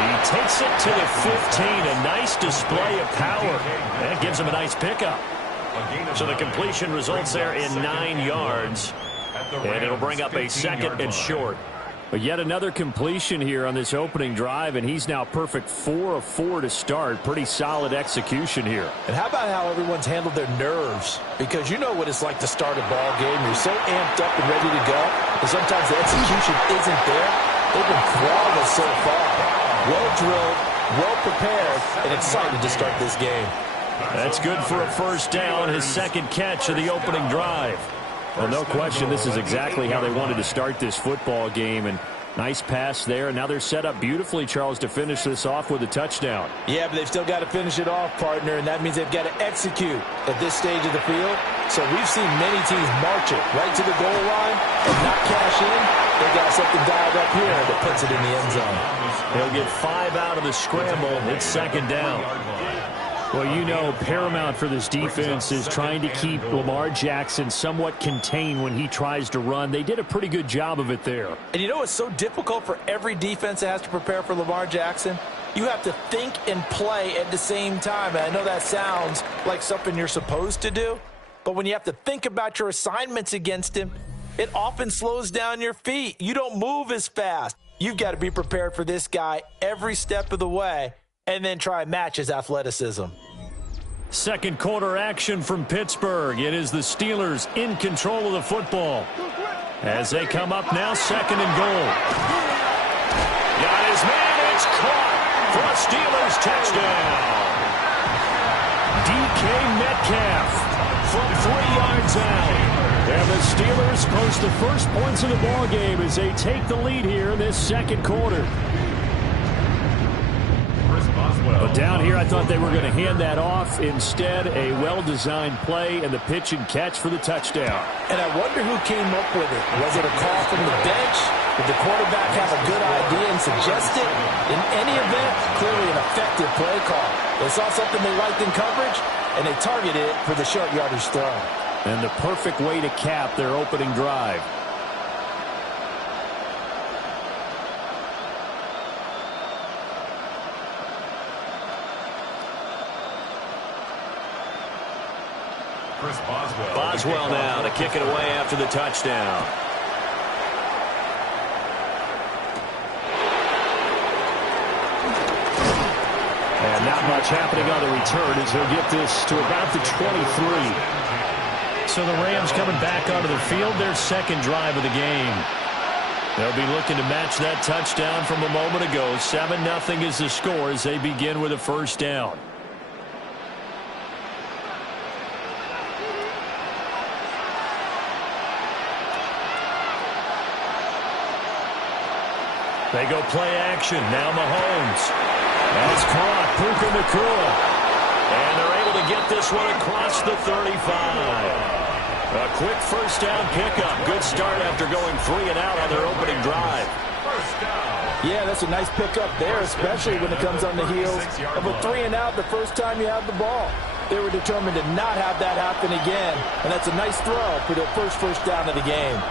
He takes it to the 15. A nice display of power. That gives him a nice pickup. So the completion results there in 9 yards. And it'll bring up a 2nd and short. But yet another completion here on this opening drive, and he's now perfect 4 of 4 to start. Pretty solid execution here. And how about how everyone's handled their nerves? Because you know what it's like to start a ball game. You're so amped up and ready to go, and sometimes the execution isn't there. They've been flawless so far. Well drilled, well prepared, and excited to start this game. That's good for a first down, his 2nd catch of the opening drive. Well, no question, this is exactly how they wanted to start this football game. And nice pass there. And now they're set up beautifully, Charles, to finish this off with a touchdown. Yeah, but they've still got to finish it off, partner, and that means they've got to execute at this stage of the field. So we've seen many teams march it right to the goal line and not cash in. They got something dialed up here that puts it in the end zone. They'll get 5 out of the scramble. It's 2nd down. Well, you know, paramount for this defense is trying to keep Lamar Jackson somewhat contained when he tries to run. They did a pretty good job of it there. And you know what's so difficult for every defense that has to prepare for Lamar Jackson? You have to think and play at the same time. And I know that sounds like something you're supposed to do, but when you have to think about your assignments against him, it often slows down your feet. You don't move as fast. You've got to be prepared for this guy every step of the way, and then try and match his athleticism. 2nd quarter action from Pittsburgh. It is the Steelers in control of the football. As they come up now, 2nd and goal. Got his man, it's caught for a Steelers touchdown. DK Metcalf from 3 yards out. And the Steelers post the first points of the ball game as they take the lead here in this 2nd quarter. But down here, I thought they were going to hand that off. Instead, a well-designed play and the pitch and catch for the touchdown. And I wonder who came up with it. Was it a call from the bench? Did the quarterback have a good idea and suggest it? In any event, clearly an effective play call. They saw something they liked in coverage, and they targeted it for the short yardage throw. And the perfect way to cap their opening drive. Boswell now to kick it away after the touchdown. And not much happening on the return as he'll get this to about the 23. So the Rams coming back onto the field, their 2nd drive of the game. They'll be looking to match that touchdown from a moment ago. 7-0 is the score as they begin with a first down. They go play action. Now Mahomes. That's caught. Puka Nacua. And they're able to get this one across the 35. A quick first down pickup. Good start after going 3 and out on their opening drive. Yeah, that's a nice pickup there, especially when it comes on the heels of a 3 and out the first time you have the ball. They were determined to not have that happen again, and that's a nice throw for their first down of the game.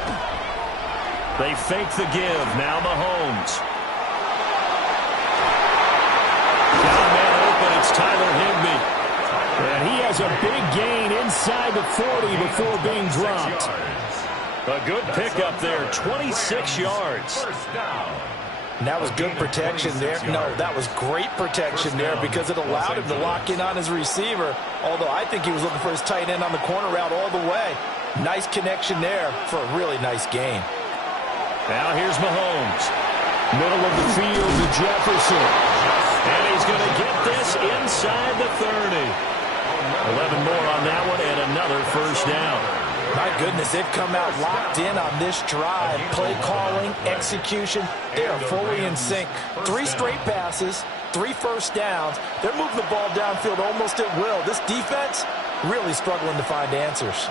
They fake the give. Now Mahomes. Got a man open. It's Tyler Higbee. And he has a big gain inside the 40 before being dropped. A good pickup there. 26 yards. And that was good protection there. No, that was great protection there because it allowed him to lock in on his receiver. Although I think he was looking for his tight end on the corner route all the way. Nice connection there for a really nice gain. Now here's Mahomes. Middle of the field to Jefferson. And he's going to get this inside the 30. 11 more on that one and another first down. My goodness, they've come out locked in on this drive. Play calling, execution, they are fully in sync. 3 straight passes, 3 first downs. They're moving the ball downfield almost at will. This defense really struggling to find answers.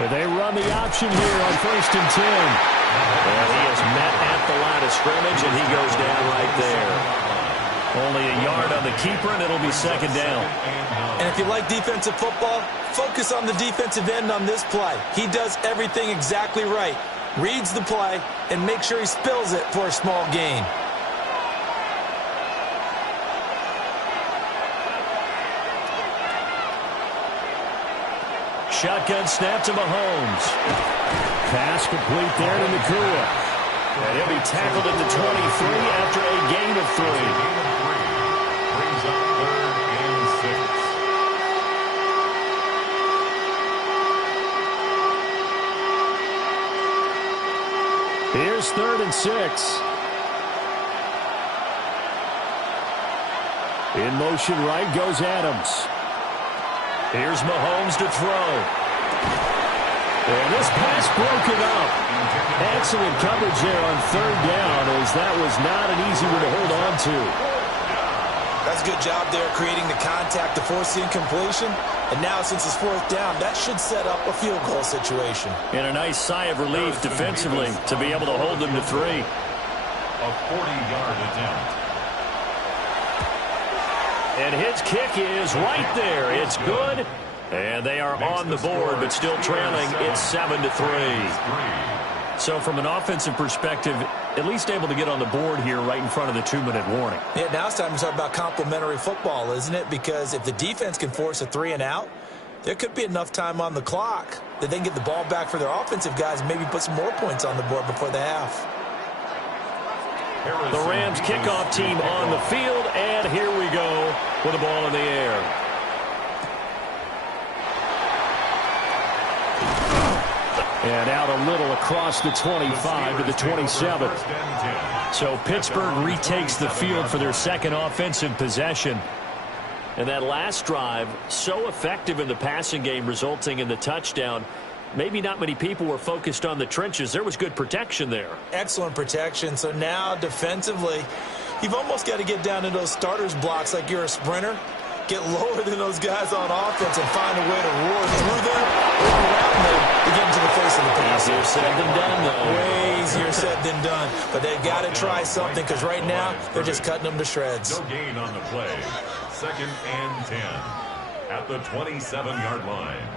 They run the option here on 1st and 10. And he is met at the line of scrimmage, and he goes down right there. Only a yard on the keeper, and it'll be 2nd down. And if you like defensive football, focus on the defensive end on this play. He does everything exactly right. Reads the play and makes sure he spills it for a small gain. Shotgun snap to Mahomes. Pass complete there to Nacua. And he'll be tackled at the 23 after a gain of 3. Brings up 3rd and 6. Here's 3rd and 6. In motion right goes Adams. Here's Mahomes to throw. And this pass broken up. Excellent coverage there on 3rd down, as that was not an easy one to hold on to. That's a good job there creating the contact to force the incompletion. And now since it's 4th down, that should set up a field goal situation. And a nice sigh of relief defensively to be able to hold them to 3. A 40-yard attempt. And his kick is right there. It's good. And they are on the board, but still trailing. It's 7-3. So from an offensive perspective, at least able to get on the board here right in front of the 2-minute warning. Yeah, now it's time to talk about complementary football, isn't it? Because if the defense can force a 3 and out, there could be enough time on the clock that they can get the ball back for their offensive guys and maybe put some more points on the board before the half. The Rams kickoff team on the field, and here we go with the ball in the air. And out a little across the 25 to the 27. So Pittsburgh retakes the field for their second offensive possession. And that last drive, so effective in the passing game, resulting in the touchdown. Maybe not many people were focused on the trenches. There was good protection there. Excellent protection. So now defensively, you've almost got to get down to those starters blocks like you're a sprinter. Get lower than those guys on offense and find a way to roar through them or around them to get into the face of the pass. Easier said than done, though. Way easier said than done. But they've got to try something because right now they're just cutting them to shreds. No gain on the play. 2nd and 10 at the 27-yard line.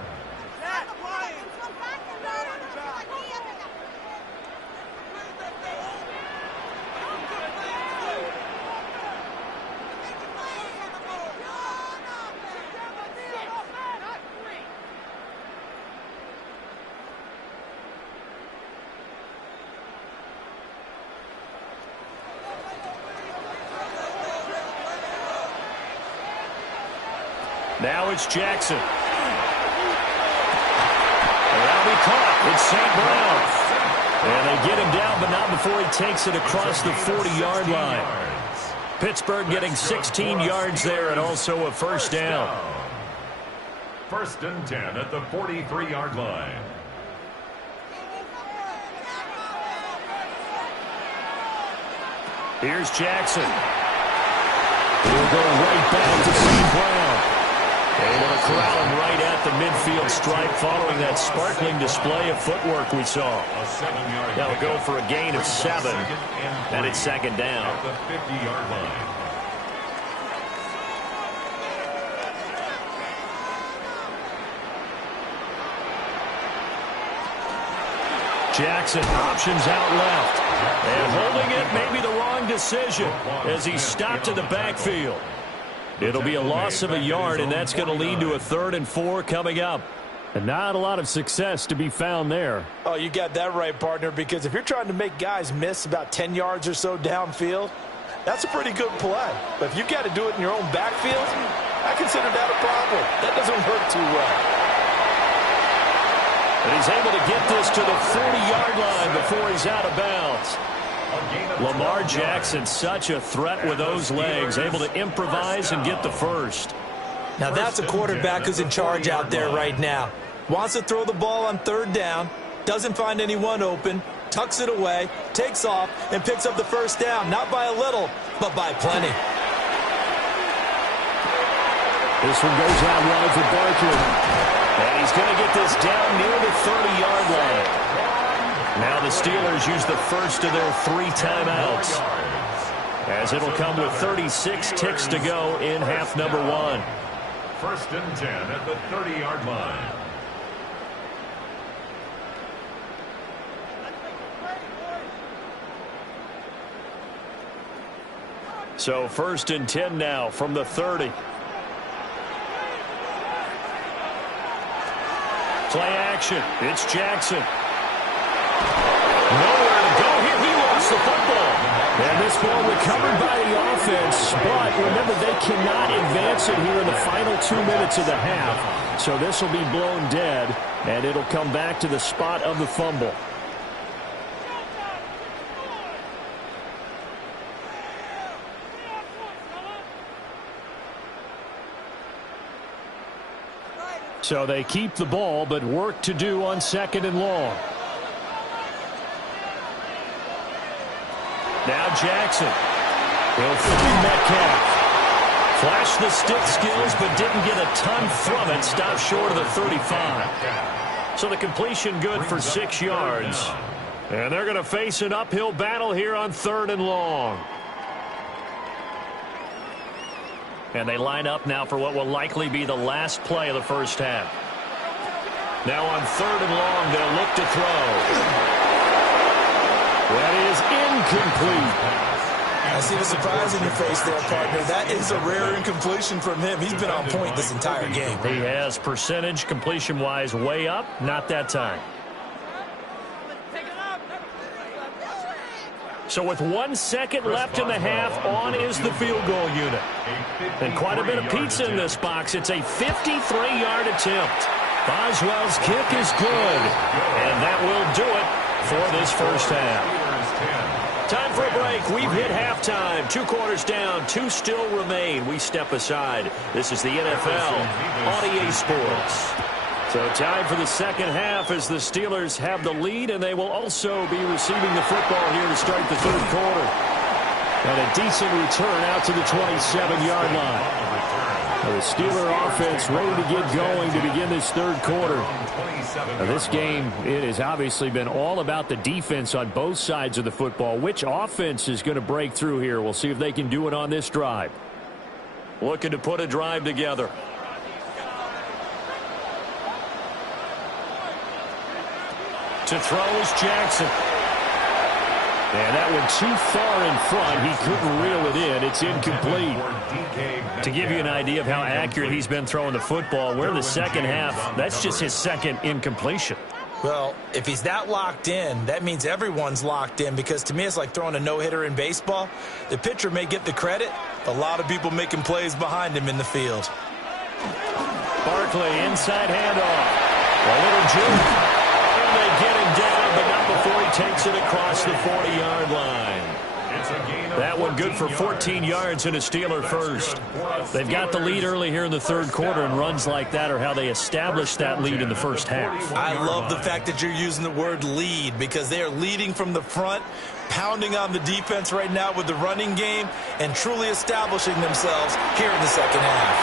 Now it's Jackson. That'll be caught. It's St. Brown. And they get him down, but not before he takes it across the 40-yard line. Pittsburgh getting 16 yards there and also a 1st down. 1st and 10 at the 43-yard line. Here's Jackson. He'll go right back to St. Brown. Able to corral him right at the midfield stripe following that sparkling display of footwork we saw. That'll go for a gain of 7, and it's 2nd down. At the 50-yard line. Jackson options out left. And holding it may be the wrong decision as he stopped in the backfield. It'll be a loss of a yard, and that's going to lead to a 3rd and 4 coming up. And not a lot of success to be found there. Oh, you got that right, partner, because if you're trying to make guys miss about 10 yards or so downfield, that's a pretty good play. But if you've got to do it in your own backfield, I consider that a problem. That doesn't work too well. And he's able to get this to the 40-yard line before he's out of bounds. Lamar Jackson, such a threat with those legs, able to improvise and get the 1st. Now that's a quarterback who's in charge out there right now. Wants to throw the ball on 3rd down, doesn't find anyone open, tucks it away, takes off, and picks up the 1st down. Not by a little, but by plenty. This one goes out wide for Barkley. And he's going to get this down near the 30-yard line. Now the Steelers use the first of their 3 timeouts, as it'll come with 36 ticks to go in half number 1. 1st and 10 at the 30-yard line. So 1st and 10 now from the 30. Play action. It's Jackson. Nowhere to go here. He lost the football. And this ball recovered by the offense, but remember, they cannot advance it here in the final 2 minutes of the half. So this will be blown dead, and it'll come back to the spot of the fumble. So they keep the ball, but work to do on 2nd and long. Now Jackson. He'll feed Metcalf. Flashed the stick skills, but didn't get a ton from it. Stopped short of the 35. So the completion good for 6 yards. And they're going to face an uphill battle here on 3rd and long. And they line up now for what will likely be the last play of the first half. Now on 3rd and long, they'll look to throw. That is incomplete. I see the surprise in your face there, partner. That is a rare incompletion from him. He's been on point this entire game. He has percentage completion-wise way up. Not that time. So with 1 second left in the half, on is the field goal unit. And quite a bit of pizza in this box. It's a 53-yard attempt. Boswell's kick is good. And that will do it for this first half. Time for a break. We've hit halftime. 2 quarters down. 2 still remain. We step aside. This is the NFL on EA Sports. So time for the second half as the Steelers have the lead, and they will also be receiving the football here to start the 3rd quarter. And a decent return out to the 27-yard line. The Steeler offense ready to get going to begin this 3rd quarter. Now this game, it has obviously been all about the defense on both sides of the football. Which offense is going to break through here? We'll see if they can do it on this drive. Looking to put a drive together. To throw is Jackson. And that one too far in front. He couldn't reel it in. It's incomplete. To give you an idea of how accurate he's been throwing the football, we're in the second half. That's just his 2nd incompletion. Well, if he's that locked in, that means everyone's locked in, because to me it's like throwing a no-hitter in baseball. The pitcher may get the credit, but a lot of people making plays behind him in the field. Barkley, inside handoff. A little juke. They get him down, but not before he takes it across the 40-yard line. That one good for 14 yards and a Steeler first. They've got the lead early here in the 3rd quarter, and runs like that are how they established that lead in the first half. I love the fact that you're using the word lead, because they are leading from the front, pounding on the defense right now with the running game, and truly establishing themselves here in the second half.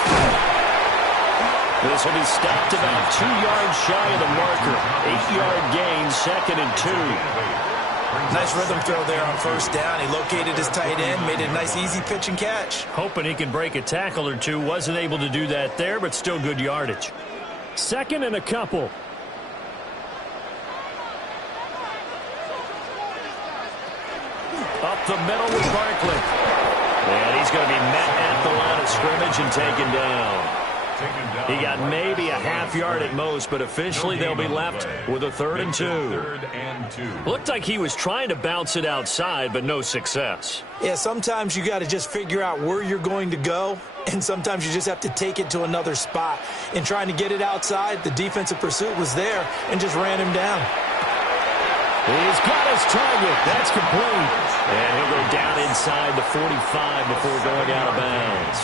This will be stopped about 2 yards shy of the marker. 8-yard gain, 2nd and 2. Nice rhythm throw there on 1st down. He located his tight end, made a nice easy pitch and catch. Hoping he can break a tackle or two. Wasn't able to do that there, but still good yardage. 2nd and a couple. Up the middle with Barkley. And he's going to be met at the line of scrimmage and taken down. He got maybe a half yard at most, but officially they'll be left with a 3rd and 2. Looked like he was trying to bounce it outside, but no success. Yeah, sometimes you got to just figure out where you're going to go, and sometimes you just have to take it to another spot. In trying to get it outside, the defensive pursuit was there and just ran him down. He's got his target. That's complete. And he'll go down inside the 45 before going out of bounds.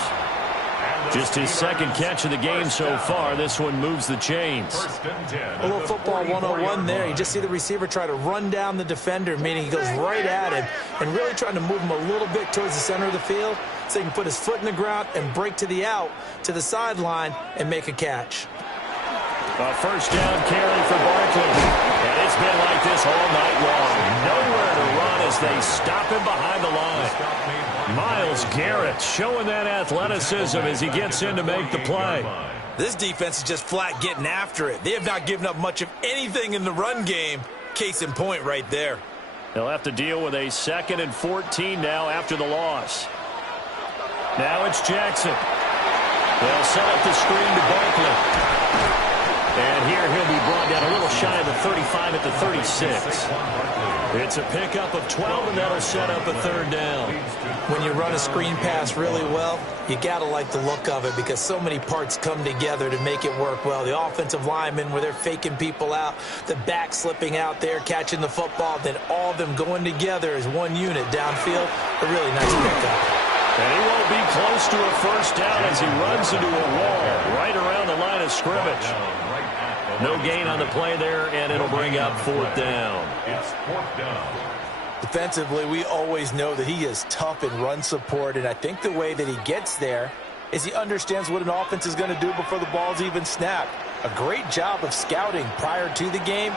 Just his 2nd catch of the game so far. This one moves the chains. A little football 101 there. You just see the receiver try to run down the defender, meaning he goes right at him and really trying to move him a little bit towards the center of the field so he can put his foot in the ground and break to the out, to the sideline, and make a catch. A 1st down carry for Barkley. And it's been like this all night long. Nowhere to run as they stop him behind the line. Myles Garrett showing that athleticism as he gets in to make the play. This defense is just flat getting after it. They have not given up much of anything in the run game. Case in point right there. They'll have to deal with a 2nd and 14 now after the loss. Now it's Jackson. They'll set up the screen to Barkley. And here he'll be brought just shy of the 35 at the 36. It's a pickup of 12, and that'll set up a third down. When you run a screen pass really well, you got to like the look of it because so many parts come together to make it work well. The offensive linemen, where they're faking people out, the back slipping out there, catching the football, then all of them going together as one unit downfield. A really nice pickup. And he won't be close to a first down as he runs into a wall right around the line of scrimmage. No gain on the play there, and it'll bring up fourth down. It's fourth down. Defensively, we always know that he is tough in run support, and I think the way that he gets there is he understands what an offense is going to do before the ball's even snapped. A great job of scouting prior to the game,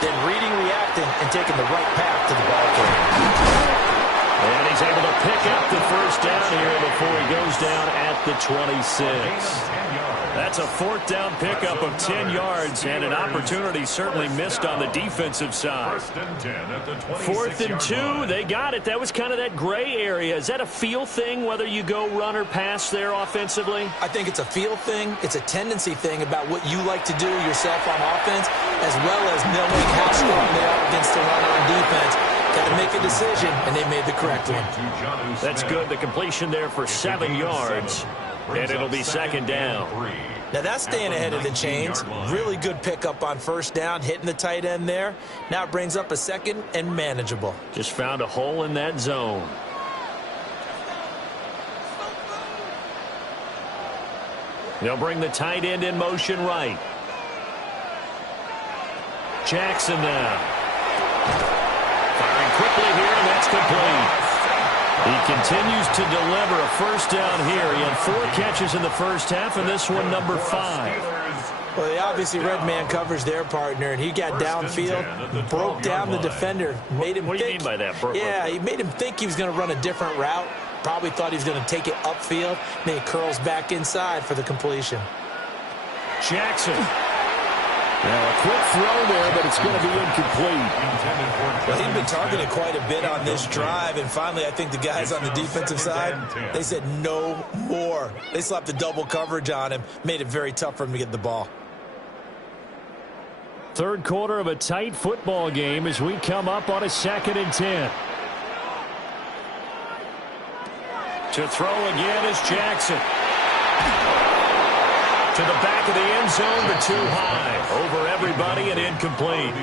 then reading, reacting, and taking the right path to the ball game. And he's able to pick up the first down here before he goes down at the 26. That's a fourth down pickup of 10 yards, and an opportunity certainly missed on the defensive side. Fourth and 2, they got it. That was kind of that gray area. Is that a feel thing, whether you go run or pass there offensively? I think it's a feel thing. It's a tendency thing about what you like to do yourself on offense, as well as knowing how strong they are against the run on defense. Got to make a decision, and they made the correct one. That's good. The completion there for 7 yards, and it'll be second down. Now that's staying ahead of the chains. Really good pickup on first down, hitting the tight end there. Now it brings up a second and manageable. Just found a hole in that zone. They'll bring the tight end in motion right. Jackson now. Firing quickly here, and that's complete. He continues to deliver a first down here. He had 4 catches in the first half, and this one number 5. Well, they obviously red man covers their partner, and he got downfield, broke down the defender, made him think. What do you mean by that? Yeah, he made him think he was going to run a different route. Probably thought he was going to take it upfield. Then he curls back inside for the completion. Jackson. Now, a quick throw there, but it's going to be incomplete. Well, he'd been targeted quite a bit on this drive, and finally I think the guys on the defensive side, they said no more. They slapped the double coverage on him, made it very tough for him to get the ball. Third quarter of a tight football game as we come up on a 2nd and 10. To throw again is Jackson. To the back of the end zone, but too high. Over everybody and incomplete.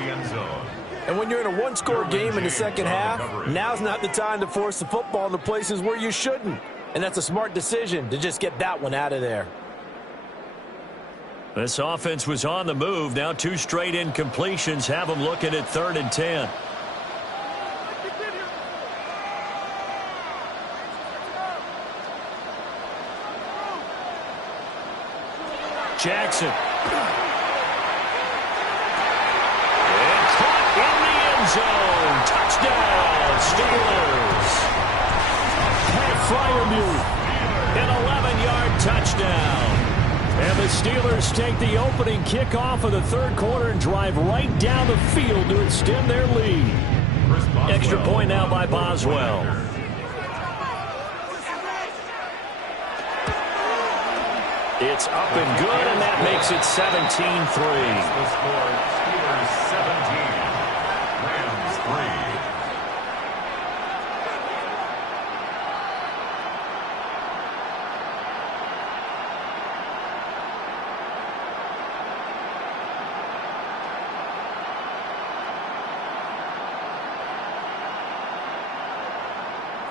And when you're in a one-score game in the second half, now's not the time to force the football in the places where you shouldn't. And that's a smart decision to just get that one out of there. This offense was on the move. Now 2 straight incompletions have them looking at 3rd and 10. Jackson. And caught in the end zone. Touchdown, Steelers. Pat Freiermuth, an 11-yard touchdown. And the Steelers take the opening kickoff of the third quarter and drive right down the field to extend their lead. Extra point now by Boswell. It's up and good, and that makes it 17-3. The score, Steelers 17, Rams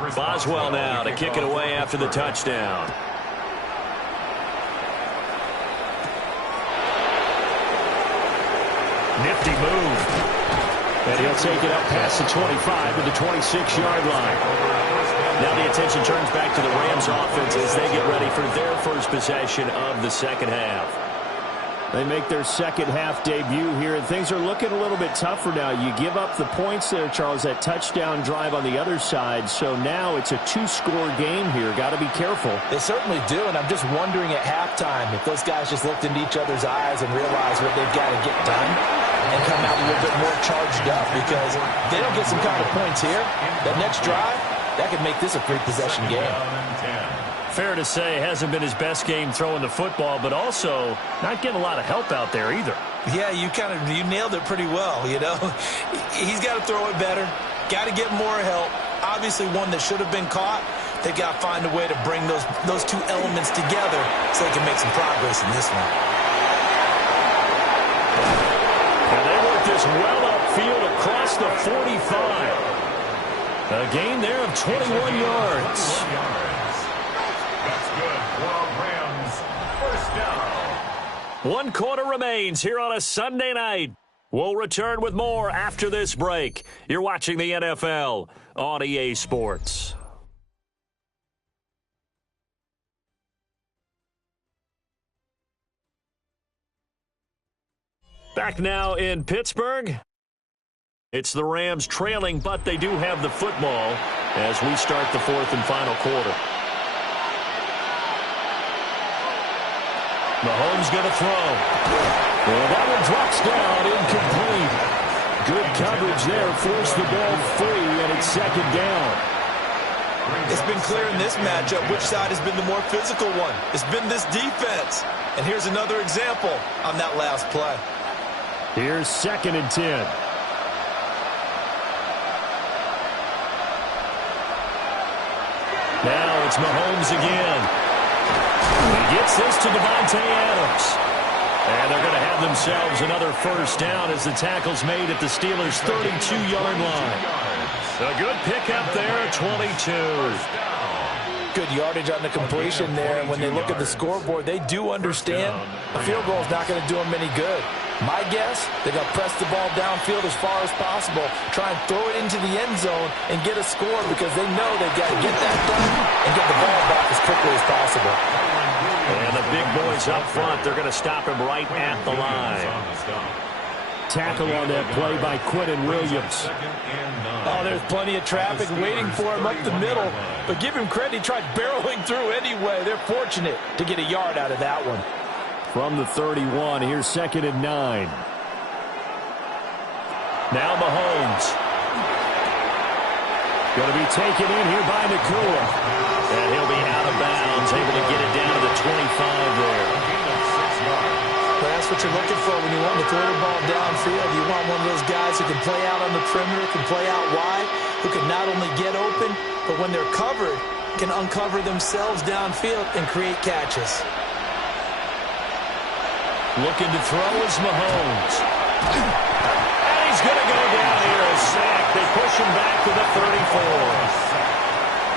3. Boswell now to kick it away after the touchdown. Nifty move. And he'll take it up past the 25 to the 26-yard line. Now the attention turns back to the Rams offense as they get ready for their first possession of the second half. They make their second half debut here, and things are looking a little bit tougher now. You give up the points there, Charles, that touchdown drive on the other side. So now it's a 2-score game here. Got to be careful. They certainly do, and I'm just wondering at halftime if those guys just looked into each other's eyes and realized what they've got to get done and come out a little bit more charged up, because they don't get some kind of points here. That next drive, that could make this a 3-possession game. fair to say hasn't been his best game throwing the football, but also not getting a lot of help out there either. Yeah, you nailed it pretty well, you know. He's got to throw it better, got to get more help. Obviously one that should have been caught. They've got to find a way to bring those two elements together so they can make some progress in this one. And they work this well upfield across the 45. A gain there of 21 yards. That's good for Rams. First down. 1 quarter remains here on a Sunday night. We'll return with more after this break. You're watching the NFL on EA Sports. Back now in Pittsburgh. It's the Rams trailing, but they do have the football as we start the fourth and final quarter. Mahomes going to throw. Well, that one drops down, incomplete. Good coverage there, forced the ball free, and it's second down. It's been clear in this matchup which side has been the more physical one. It's been this defense. And here's another example on that last play. Here's 2nd and 10. Now it's Mahomes again. He gets this to Davante Adams. And they're going to have themselves another first down as the tackle's made at the Steelers' 32-yard line. A good pickup there, 22. Good yardage on the completion there. And when they look at the scoreboard, they do understand a field goal is not going to do them any good. My guess, they're going to press the ball downfield as far as possible, try and throw it into the end zone and get a score because they know they've got to get that done and get the ball back as quickly as possible. And the big boys up front, they're going to stop him right at the line. Tackle on that play by Quinnen Williams. Oh, there's plenty of traffic waiting for him up the middle, but give him credit, he tried barreling through anyway. They're fortunate to get a yard out of that one. From the 31, here's 2nd and 9. Now Mahomes. Going to be taken in here by Nakua. And he'll be out of bounds, able to get it down to the 25 there. But that's what you're looking for when you want to throw the ball downfield. You want one of those guys who can play out on the perimeter, can play out wide, who can not only get open, but when they're covered, can uncover themselves downfield and create catches. Looking to throw is Mahomes. And he's going to go down here, a sack. They push him back to the 34.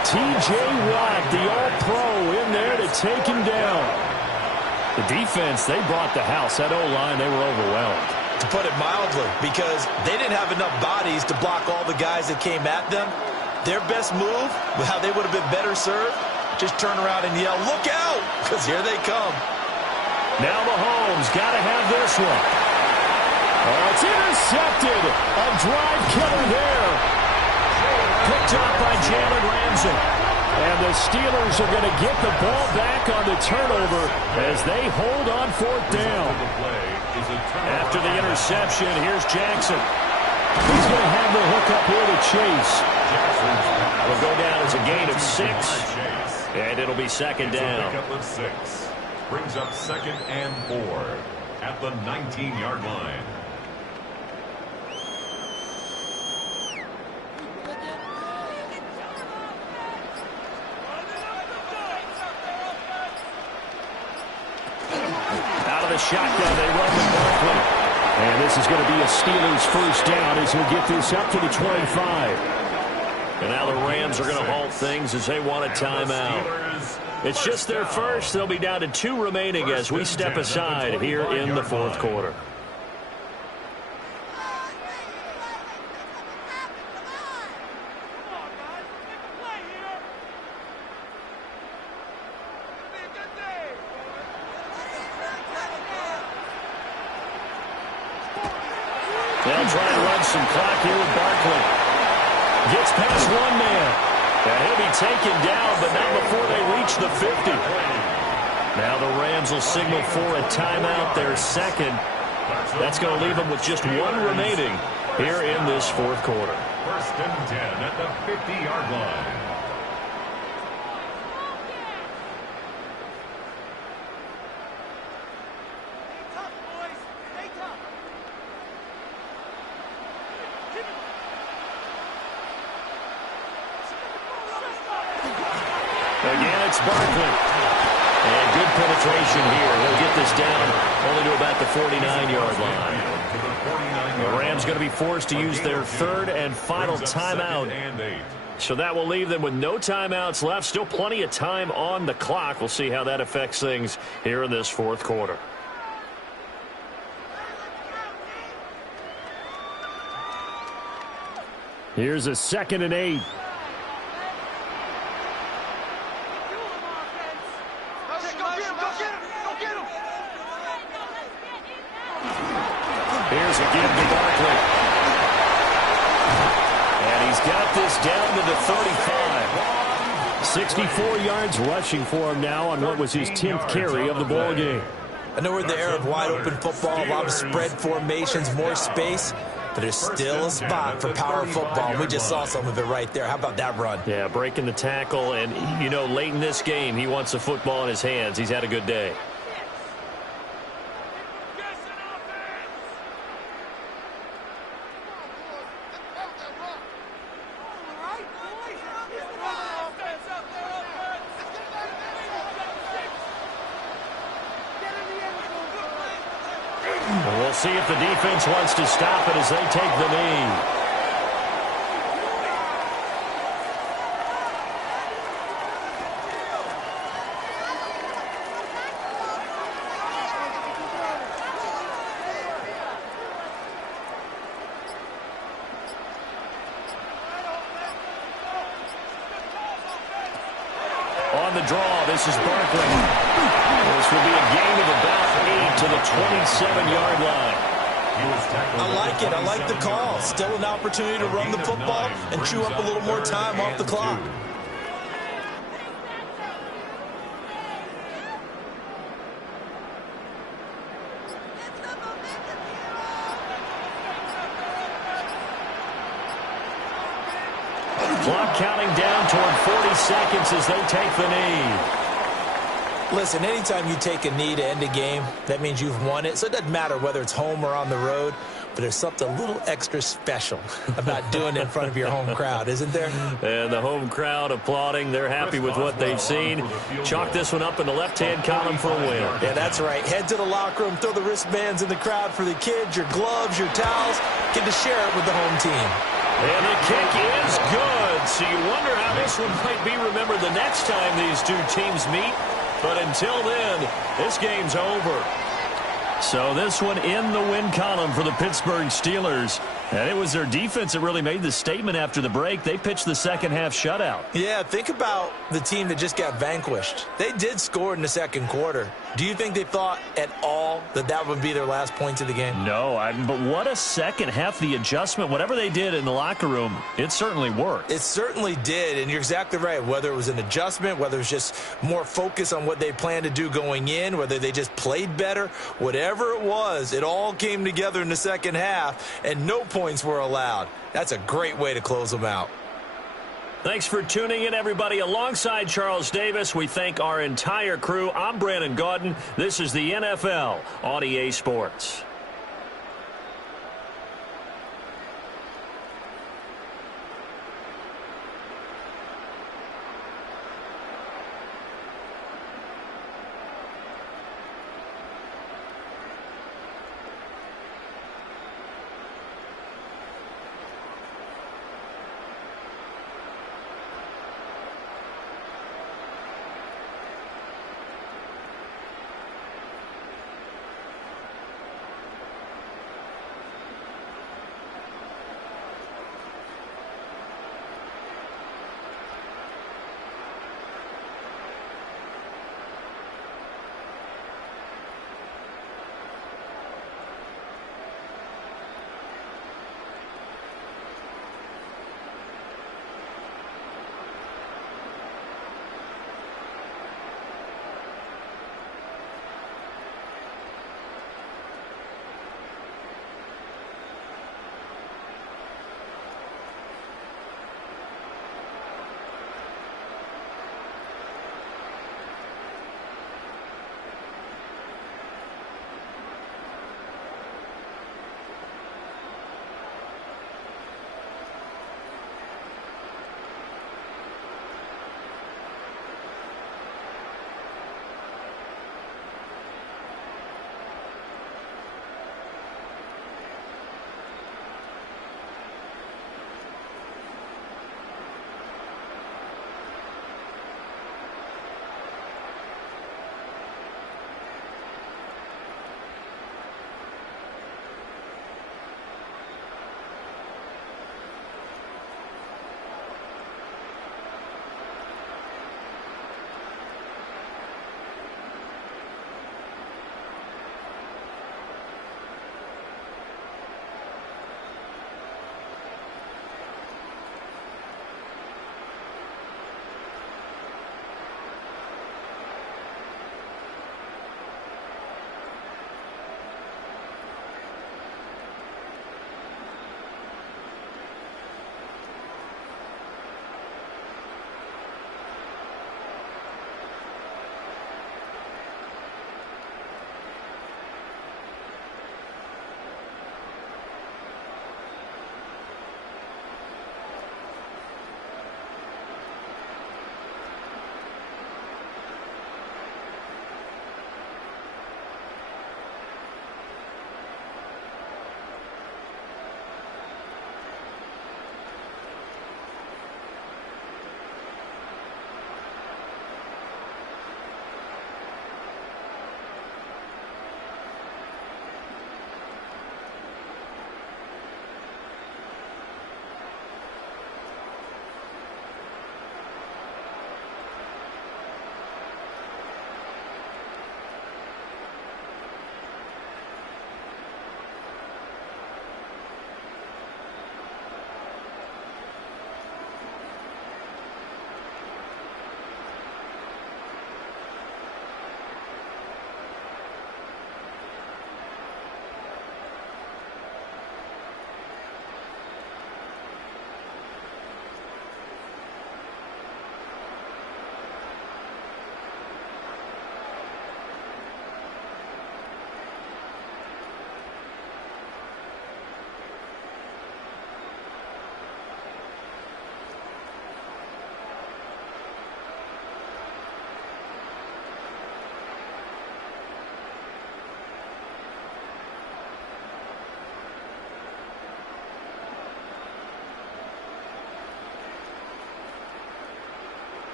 T.J. Watt, the all-pro, in there to take him down. The defense, they brought the house. That O-line, they were overwhelmed. To put it mildly, because they didn't have enough bodies to block all the guys that came at them. Their best move, how they would have been better served, just turn around and yell, "Look out!" because here they come. Now Mahomes got to have this one. Oh, it's intercepted. A drive killer there. Picked up by Jalen Ramsey. And the Steelers are going to get the ball back on the turnover as they hold on 4th down. After the interception, here's Jackson. He's going to have the hook up here to Chase. Will go down as a gain of 6. And it'll be second down. Brings up 2nd and 4 at the 19-yard line. Out of the shotgun, they run with Barkley. And this is going to be a Steelers first down as he'll get this up to the 25. And now the Rams are going to halt things as they want a timeout. It's just their first. They'll be down to 2 remaining as we step aside here in the 4th quarter. They'll try and run some clock here with Barkley. Gets past one man. And he'll be taken down, but not before they reach the 50. Now the Rams will signal for a timeout, their second. That's going to leave them with just 1 remaining here in this 4th quarter. 1st and 10 at the 50-yard line. it's Barkley. And good penetration here. He'll get this down only to about the 49-yard line. The Rams going to be forced to use their third and final timeout. So that will leave them with no timeouts left. Still plenty of time on the clock. We'll see how that affects things here in this fourth quarter. Here's a 2nd and 8. Here's a give to Barkley. And he's got this down to the 35. 64 yards rushing for him now on what was his 10th carry of the ball game. I know we're in the era of wide-open football, a lot of spread formations, more space, but there's still a spot for power football. We just saw some of it right there. How about that run? Yeah, breaking the tackle, and, you know, late in this game, he wants the football in his hands. He's had a good day. We'll see if the defense wants to stop it as they take the knee. On the draw, this is Barkley. This will be a gain of about 8 to the 27-yard line. I like it. I like the call. Still an opportunity to run the football and chew up a little more time off the clock. Clock counting down toward 40 seconds as they take the knee. Listen, anytime you take a knee to end a game, that means you've won it. So it doesn't matter whether it's home or on the road, but there's something a little extra special about doing it in front of your home crowd, isn't there? And the home crowd applauding. They're happy with what they've seen. Chalk this one up in the left-hand column for a win. Yeah, that's right. Head to the locker room, throw the wristbands in the crowd for the kids, your gloves, your towels. Get to share it with the home team. And the kick is good. So you wonder how this one might be remembered the next time these two teams meet. But until then, this game's over. So this one in the win column for the Pittsburgh Steelers. And it was their defense that really made the statement after the break. They pitched the second half shutout. Yeah, think about the team that just got vanquished. They did score in the second quarter. Do you think they thought at all that that would be their last points of the game? No, but what a second half. The adjustment, whatever they did in the locker room, it certainly worked. It certainly did, and you're exactly right. Whether it was an adjustment, whether it was just more focus on what they planned to do going in, whether they just played better, whatever it was, it all came together in the second half, and no points were allowed. That's a great way to close them out. Thanks for tuning in, everybody. Alongside Charles Davis, we thank our entire crew. I'm Brandon Gaudin. This is the NFL on EA Sports.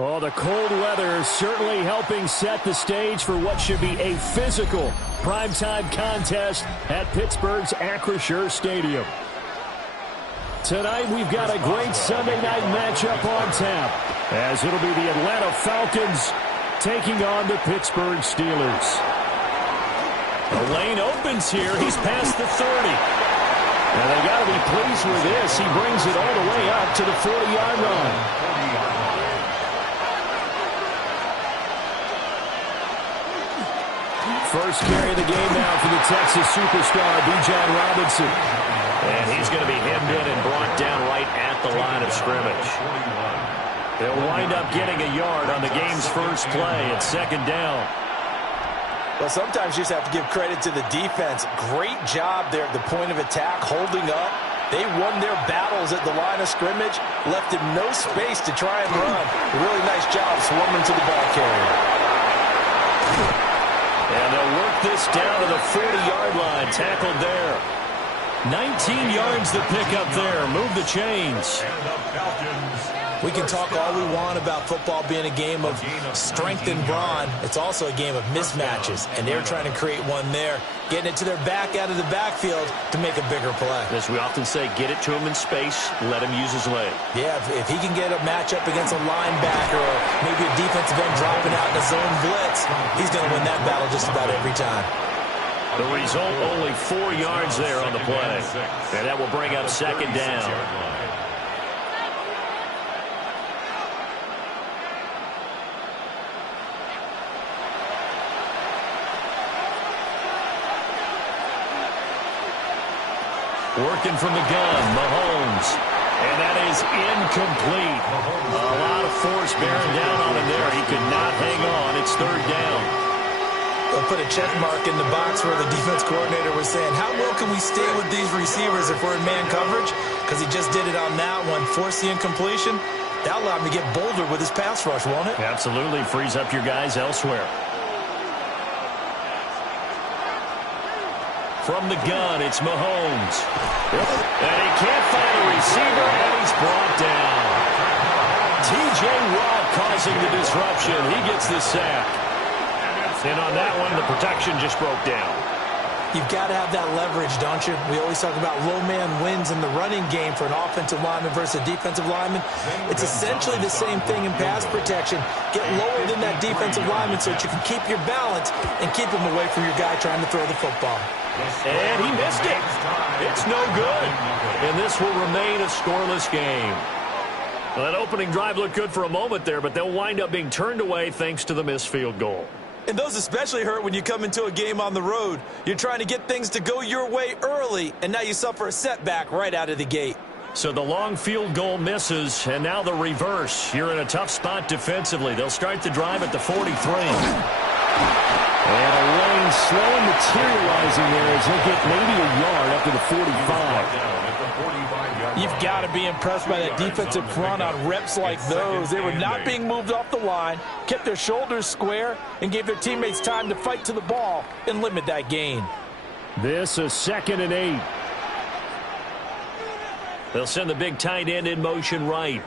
Oh, the cold weather is certainly helping set the stage for what should be a physical primetime contest at Pittsburgh's Acrisure Stadium. Tonight, we've got a great Sunday night matchup on tap, as it'll be the Atlanta Falcons taking on the Pittsburgh Steelers. The lane opens here. He's past the 30. And they got to be pleased with this. He brings it all the way up to the 40-yard line. First carry of the game now for the Texas superstar, Bijan Robinson. And he's going to be hemmed in and brought down right at the line of scrimmage. They'll wind up getting a yard on the game's first play at second down. Well, sometimes you just have to give credit to the defense. Great job there at the point of attack, holding up. They won their battles at the line of scrimmage, left him no space to try and run. A really nice job swarming to the ball carrier. And they'll work this down to the 40-yard line, tackled there. 19 yards to pick up there. Move the chains. We can talk all we want about football being a game of strength and brawn. It's also a game of mismatches, and they're trying to create one there, getting it to their back out of the backfield to make a bigger play. As we often say, get it to him in space, let him use his leg. Yeah, if he can get a matchup against a linebacker or maybe a defensive end dropping out in a zone blitz, he's going to win that battle just about every time. The result, only 4 yards there on the play. And that will bring up second down. Working from the gun, Mahomes. And that is incomplete. A lot of force bearing down on him there. He could not hang on. It's third down. They'll put a check mark in the box where the defense coordinator was saying, how well can we stay with these receivers if we're in man coverage? Because he just did it on that one, forced the incompletion. That allowed him to get bolder with his pass rush, won't it? Absolutely. Frees up your guys elsewhere. From the gun, it's Mahomes. And he can't find a receiver, and he's brought down. T.J. Watt causing the disruption. He gets the sack. And on that one, the protection just broke down. You've got to have that leverage, don't you? We always talk about low man wins in the running game for an offensive lineman versus a defensive lineman. It's essentially the same thing in pass protection. Get lower than that defensive lineman so that you can keep your balance and keep him away from your guy trying to throw the football. And he missed it. It's no good. And this will remain a scoreless game. Well, that opening drive looked good for a moment there, but they'll wind up being turned away thanks to the missed field goal. And those especially hurt when you come into a game on the road. You're trying to get things to go your way early, and now you suffer a setback right out of the gate. So the long field goal misses, and now the reverse. You're in a tough spot defensively. They'll start the drive at the 43. And a lane slow materializing there as he'll get maybe a yard up to the 45. You've got to be impressed by that defensive front on reps like those. They were not being moved off the line, kept their shoulders square, and gave their teammates time to fight to the ball and limit that gain. This is 2nd and 8. They'll send the big tight end in motion right.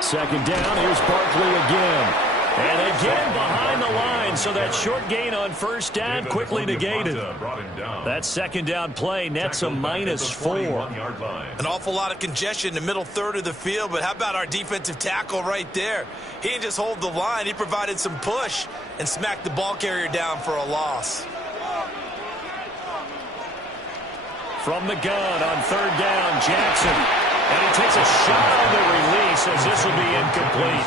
Second down, here's Barkley again. And again behind the line, so that short gain on first down quickly negated. That second down play nets a -4. An awful lot of congestion in the middle third of the field, but how about our defensive tackle right there? He didn't just hold the line, he provided some push and smacked the ball carrier down for a loss. From the gun on third down, Jackson. And he takes a shot on the release as this will be incomplete.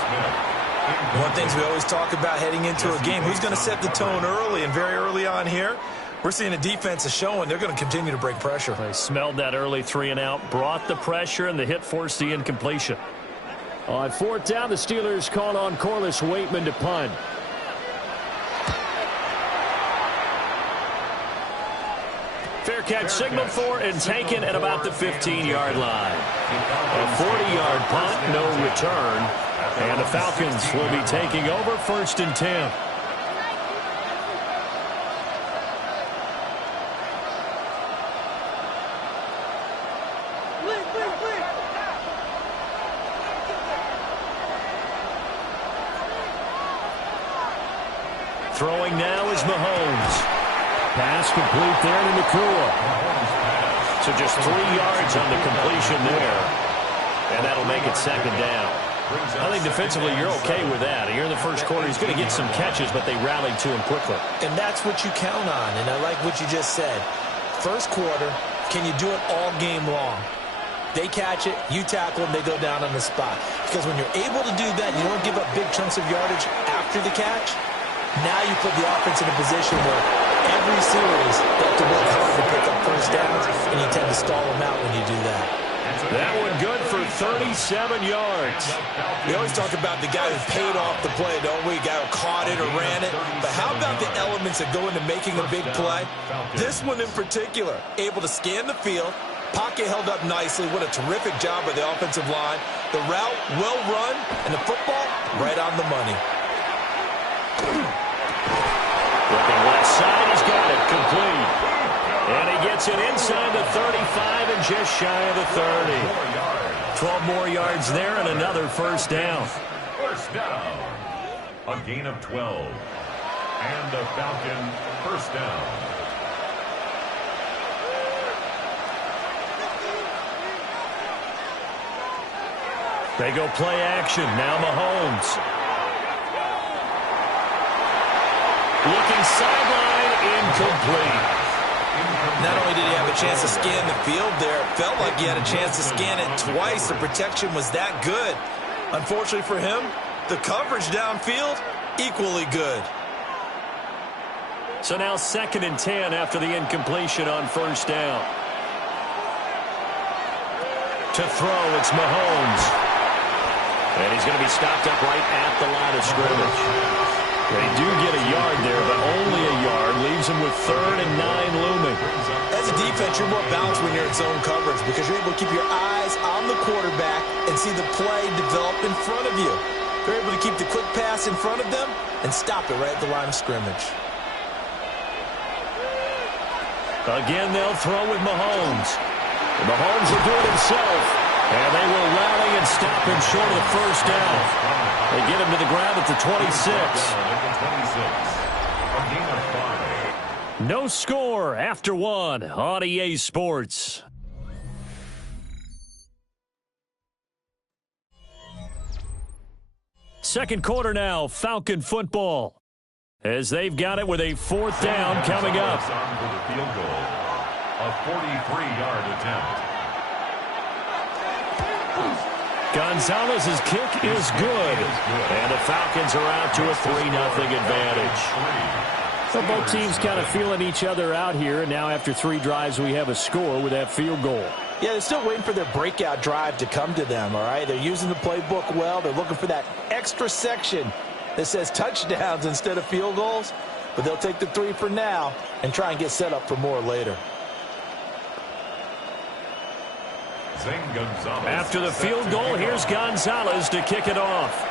One of the things we always talk about heading into a game, who's going to set the tone early, and very early on here, we're seeing a defense is showing they're going to continue to break pressure. They smelled that early 3 and out, brought the pressure, and the hit forced the incompletion. On 4th down, the Steelers called on Corliss Waitman to punt. Fair catch signaled for and taken at about the 15-yard line. A 40-yard punt, no return. And the Falcons will be taking over 1st and 10. Throwing now is Mahomes. Pass complete there to Nacua. So just 3 yards on the completion there. And that'll make it second down. I think defensively you're okay with that. Here in the first quarter, he's going to get some catches, but they rallied to him quickly. And that's what you count on, and I like what you just said. First quarter, can you do it all game long? They catch it, you tackle them, they go down on the spot. Because when you're able to do that, you don't give up big chunks of yardage after the catch. Now you put the offense in a position where every series they have to work hard to pick up first downs, and you tend to stall them out when you do that. That one good for 37 yards. We always talk about the guy who paid off the play, don't we? The guy who caught it or ran it. But how about the elements that go into making a big play? This one in particular, able to scan the field, pocket held up nicely. What a terrific job by the offensive line. The route, well run, and the football, right on the money. Looking left side, he's got it complete. And he gets it inside the 35 and just shy of the 30. 12 more yards there and another first down. First down. A gain of 12. And the Falcon first down. They go play action. Now Mahomes. Looking sideline, incomplete. Not only did he have a chance to scan the field there, it felt like he had a chance to scan it twice. The protection was that good. Unfortunately for him, the coverage downfield, equally good. So now 2nd and 10 after the incompletion on first down. To throw, it's Mahomes. And he's going to be stopped up right at the line of scrimmage. They do get a yard there, but only a yard. Leaves them with 3rd and 9 looming. As a defense, you're more balanced when you're in zone coverage because you're able to keep your eyes on the quarterback and see the play develop in front of you. They're able to keep the quick pass in front of them and stop it right at the line of scrimmage. Again, they'll throw with Mahomes. And Mahomes will do it himself. And they will rally and stop him short of the first down. They get him to the ground at the 26. No score after one on EA Sports. Second quarter now, Falcon football. As they've got it with a 4th down coming up. A 43-yard attempt. Gonzalez's kick is good. And the Falcons are out to a 3-0 advantage. So both teams kind of feeling each other out here. And now after 3 drives, we have a score with that field goal. Yeah, they're still waiting for their breakout drive to come to them, all right? They're using the playbook well. They're looking for that extra section that says touchdowns instead of field goals. But they'll take the 3 for now and try and get set up for more later. After the field goal, here's Gonzalez to kick it off.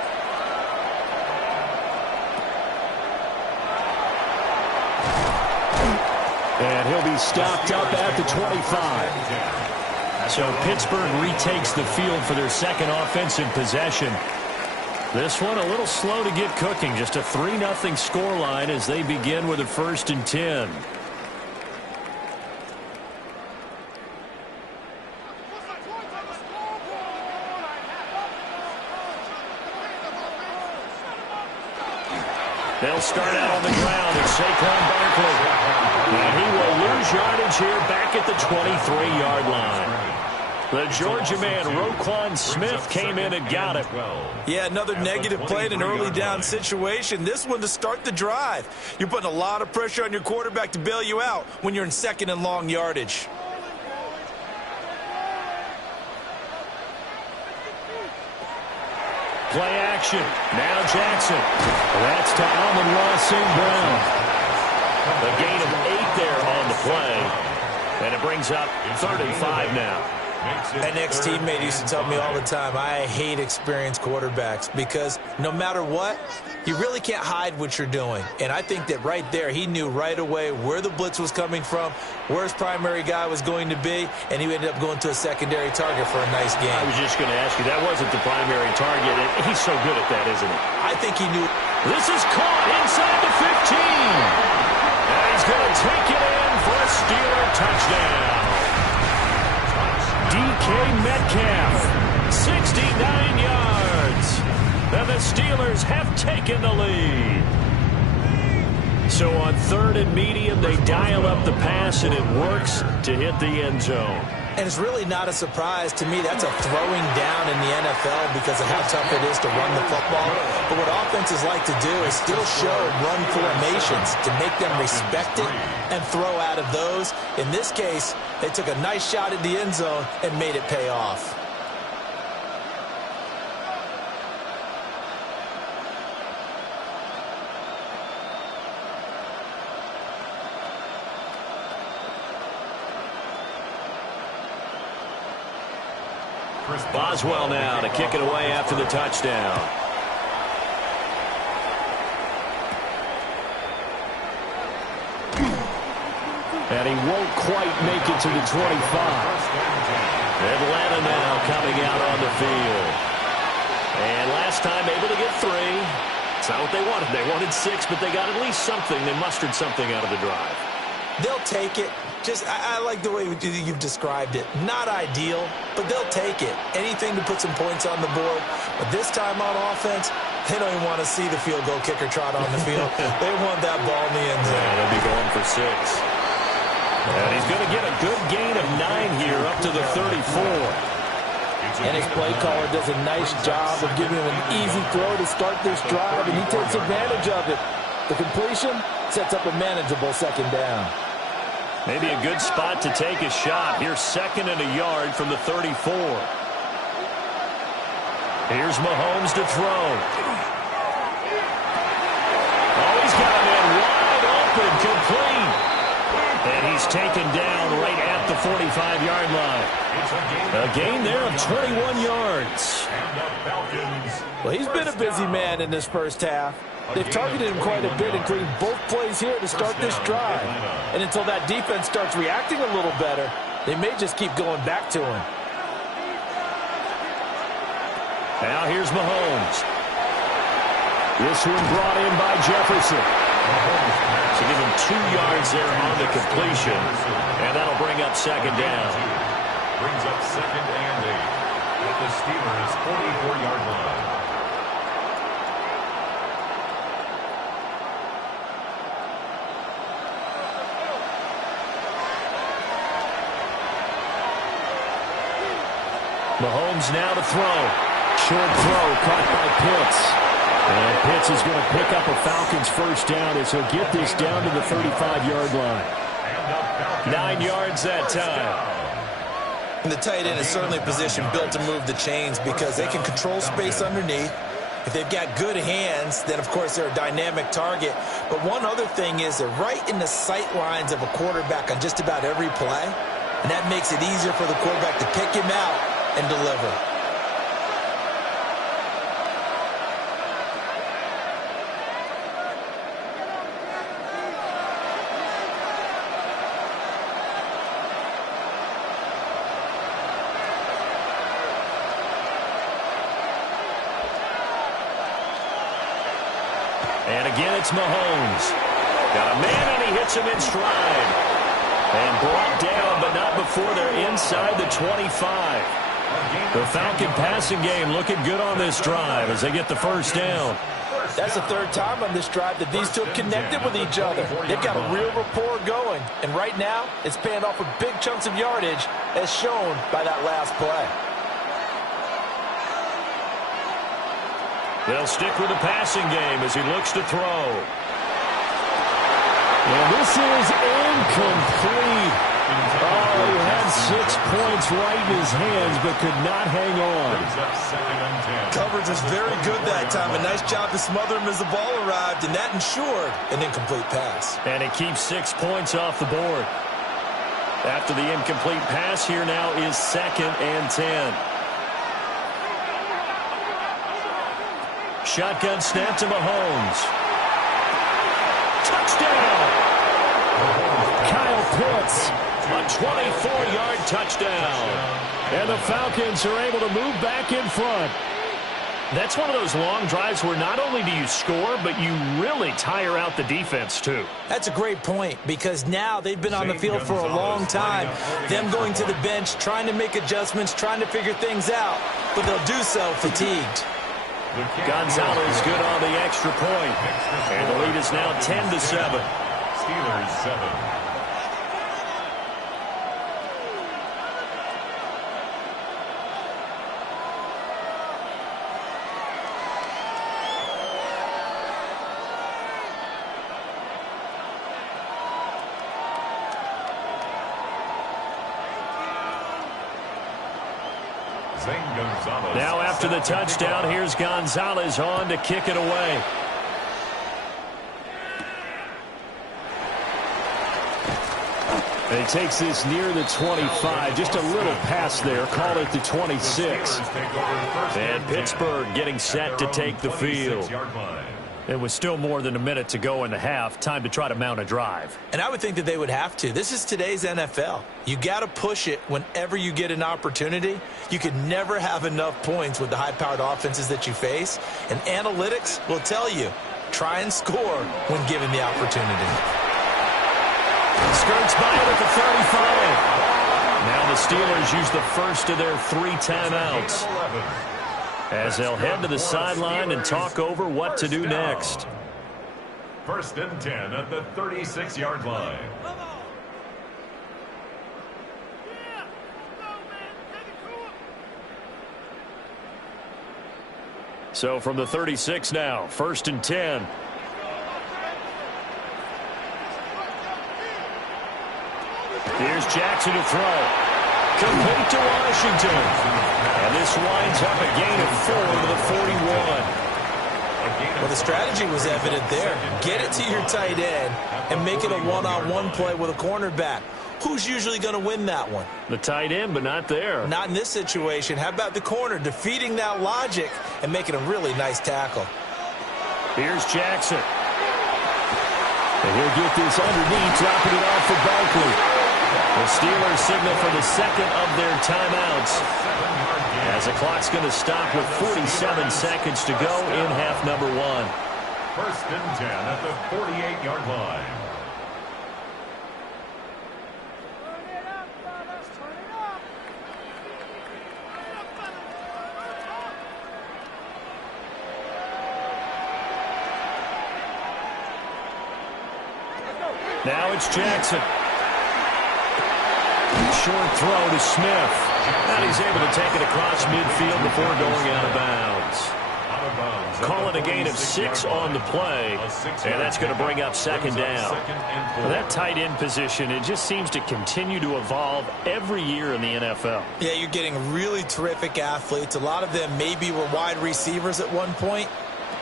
And he'll be stopped up at the 25. So Pittsburgh retakes the field for their second offensive possession. This one a little slow to get cooking. Just a 3-0 scoreline as they begin with a 1st and 10. They'll start out on the ground. It's Saquon Barkley. And he will lose yardage here back at the 23-yard line. The Georgia man, Roquan Smith, came in and got it. Yeah, another negative play in an early down situation. This one to start the drive. You're putting a lot of pressure on your quarterback to bail you out when you're in 2nd and long yardage. Play action. Now Jackson. That's to Amon-Ra St. Brown. A gain of 8 there on the play. And it brings up 3rd and 5 now. An ex-teammate used to tell me all the time, I hate experienced quarterbacks because no matter what, you really can't hide what you're doing. And I think that right there, he knew right away where the blitz was coming from, where his primary guy was going to be, and he ended up going to a secondary target for a nice game. I was just going to ask you, that wasn't the primary target. He's so good at that, isn't he? I think he knew. This is caught inside the 15. And he's going to take it in for a Steeler touchdown. DK Metcalf, 69 yards. And the Steelers have taken the lead. So on 3rd and medium, they dial up the pass, and it works to hit the end zone. And it's really not a surprise to me. That's a throwing down in the NFL because of how tough it is to run the football. But what offenses like to do is still show run formations to make them respect it and throw out of those. In this case, they took a nice shot at the end zone and made it pay off. Boswell now to kick it away after the touchdown. And he won't quite make it to the 25. Atlanta now coming out on the field. And last time able to get 3. It's not what they wanted. They wanted 6, but they got at least something. They mustered something out of the drive. They'll take it. I like the way you've described it. Not ideal, but they'll take it. Anything to put some points on the board. But this time on offense, they don't even want to see the field goal kicker trot on the field. They want that ball in the end zone. Yeah, they'll be going for 6. And he's going to get a good gain of 9 here up to the 34. And his play caller does a nice job of giving him an easy throw to start this drive, and he takes advantage of it. The completion sets up a manageable 2nd down. Maybe a good spot to take a shot. Here's 2nd and a yard from the 34. Here's Mahomes to throw. Oh, he's got a man wide open, complete. And he's taken down right at the 45-yard line. A gain there of 21 yards. Well, he's been a busy man in this first half. They've targeted him quite a bit, including both plays here to start this drive. And until that defense starts reacting a little better, they may just keep going back to him. Now here's Mahomes. This one brought in by Jefferson. So give him 2 yards there on the completion. And that'll bring up 2nd down. Brings up 2nd and 8 at the Steelers' 44-yard line. Mahomes now to throw. Short throw caught by Pitts. And Pitts is going to pick up a Falcons first down as he'll get this down to the 35-yard line. 9 yards that time. And the tight end is certainly a position built to move the chains because they can control space underneath. If they've got good hands, then, of course, they're a dynamic target. But one other thing is they're right in the sight lines of a quarterback on just about every play. And that makes it easier for the quarterback to pick him out and deliver. And again, it's Mahomes. Got a man, and he hits him in stride. And brought down, but not before they're inside the 25. The Falcon passing game looking good on this drive as they get the first down. That's the 3rd time on this drive that these two have connected with each other. They've got a real rapport going. And right now, it's paying off with big chunks of yardage, as shown by that last play. They'll stick with the passing game as he looks to throw. And this is incomplete. Oh, he had 6 points right in his hands, but could not hang on. Coverage was very good that time. A nice job to smother him as the ball arrived, and that ensured an incomplete pass. And it keeps 6 points off the board. After the incomplete pass, here now is 2nd and 10. Shotgun snap to Mahomes. Touchdown! Kyle Pitts. A 24-yard touchdown. And the Falcons are able to move back in front. That's one of those long drives where not only do you score, but you really tire out the defense, too. That's a great point, because now they've been on the field for a long time. Them going to the bench, trying to make adjustments, trying to figure things out, but they'll do so fatigued. Gonzalez good on the extra point. And the lead is now 10-7. Steelers 7. Now after the touchdown, here's Gonzalez on to kick it away. And he takes this near the 25. Just a little pass there. Call it the 26. And Pittsburgh getting set to take the field. It was still more than a minute to go in the half. Time to try to mount a drive. And I would think that they would have to. This is today's NFL. You got to push it whenever you get an opportunity. You can never have enough points with the high-powered offenses that you face. And analytics will tell you, try and score when given the opportunity. Skirts by it at the 35. Now the Steelers use the first of their 3 timeouts, as they'll head to the sideline and talk over what to do next. 1st and 10 at the 36-yard line. So from the 36 now, 1st and 10. Here's Jackson to throw. Complete to Washington. And this winds up a gain of 4 to the 41. Well, the strategy was evident there. Get it to your tight end and make it a one-on-one play with a cornerback. Who's usually going to win that one? The tight end, but not there. Not in this situation. How about the corner defeating that logic and making a really nice tackle? Here's Jackson. And he'll get this underneath, dropping it off for Barkley. The Steelers signal for the 2nd of their timeouts, as the clock's going to stop with 47 seconds to go in half number 1. 1st and 10 at the 48-yard line. Now it's Jackson. Short throw to Smith. And he's able to take it across midfield before going out of bounds. Calling a gain of 6 on the play. And that's going to bring up 2nd down. Well, that tight end position, it just seems to continue to evolve every year in the NFL. Yeah, you're getting really terrific athletes. A lot of them maybe were wide receivers at one point.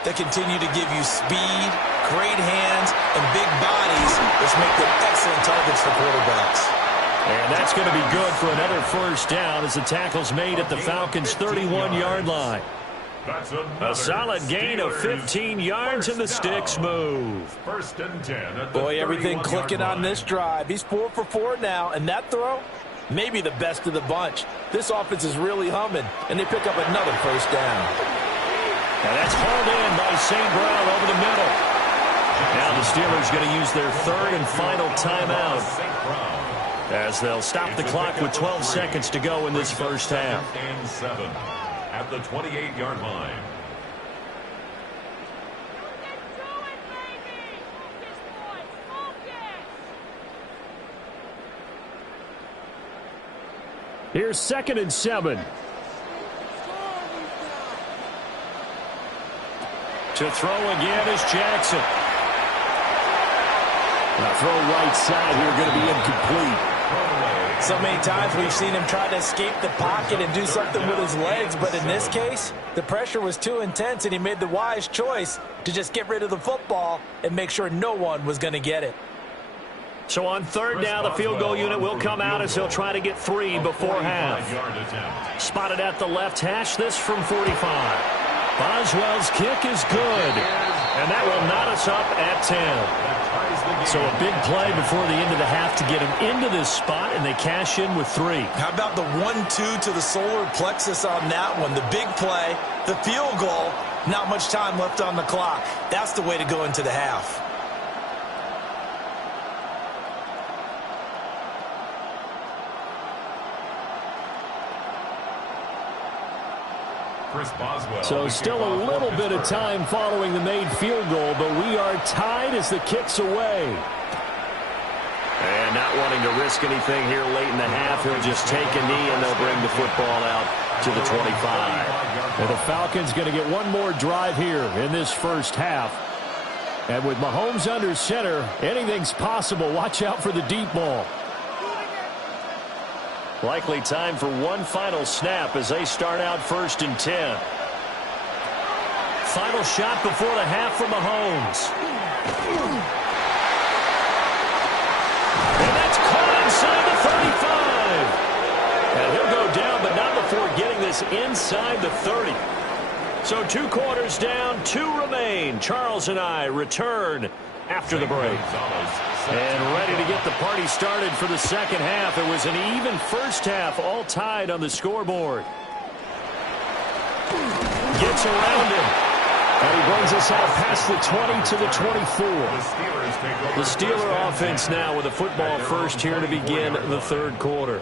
They continue to give you speed, great hands, and big bodies, which make them excellent targets for quarterbacks. And that's going to be good for another 1st down as the tackle's made at the Falcons' 31-yard line. A solid gain of 15 yards and the sticks move. 1st and 10. Boy, everything clicking on this drive. He's 4 for 4 now, and that throw, maybe the best of the bunch. This offense is really humming, and they pick up another 1st down. And that's hauled in by St. Brown over the middle. Now the Steelers going to use their 3rd and final timeout, as they'll stop the clock with 12 seconds to go in this 1st half. And 7 at the 28-yard line. Here's 2nd and 7. To throw again is Jackson. The throw right side here going to be incomplete. So many times we've seen him try to escape the pocket and do something with his legs, but in this case, the pressure was too intense and he made the wise choice to just get rid of the football and make sure no one was going to get it. So on third down, the field goal unit will come out as he'll try to get 3 before half. Spotted at the left hash, this from 45. Boswell's kick is good, and that will knot us up at 10. So a big play before the end of the half to get him into this spot, and they cash in with 3. How about the 1-2 to the solar plexus on that one? The big play, the field goal, not much time left on the clock. That's the way to go into the half. So still a little bit of time following the made field goal, but we are tied as the kick's away. And not wanting to risk anything here late in the half, he'll just take a knee and they'll bring the football out to the 25. And the Falcons going to get one more drive here in this first half. And with Mahomes under center, anything's possible. Watch out for the deep ball. Likely time for one final snap as they start out 1st and 10. Final shot before the half for Mahomes. And that's caught inside the 35. And he'll go down, but not before getting this inside the 30. So 2 quarters down, 2 remain. Charles and I return after the break. And ready to get the party started for the second half. It was an even first half, all tied on the scoreboard. Gets around him. And he brings us out past the 20 to the 24. The Steeler offense now with a football first here to begin the third quarter.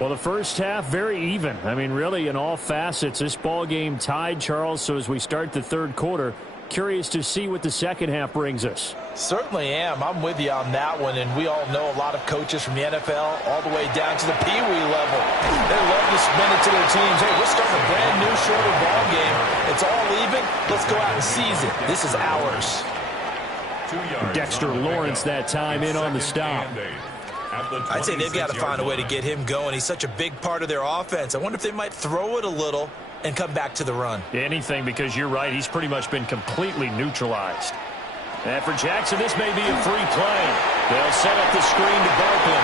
Well, the first half, very even. I mean, really, in all facets, this ball game tied, Charles. So as we start the third quarter, curious to see what the second half brings us. Certainly am. I'm with you on that one, and we all know a lot of coaches from the NFL all the way down to the Pee Wee level. They love to spin it to their teams. Hey, we're starting a brand new, shorter ball game. It's all even. Let's go out and seize it. This is ours. Dexter Lawrence that time in on the stop. I'd say they've got to find a way to get him going. He's such a big part of their offense. I wonder if they might throw it a little and come back to the run. Anything, because you're right. He's pretty much been completely neutralized. And for Jackson, this may be a free play. They'll set up the screen to Barkley.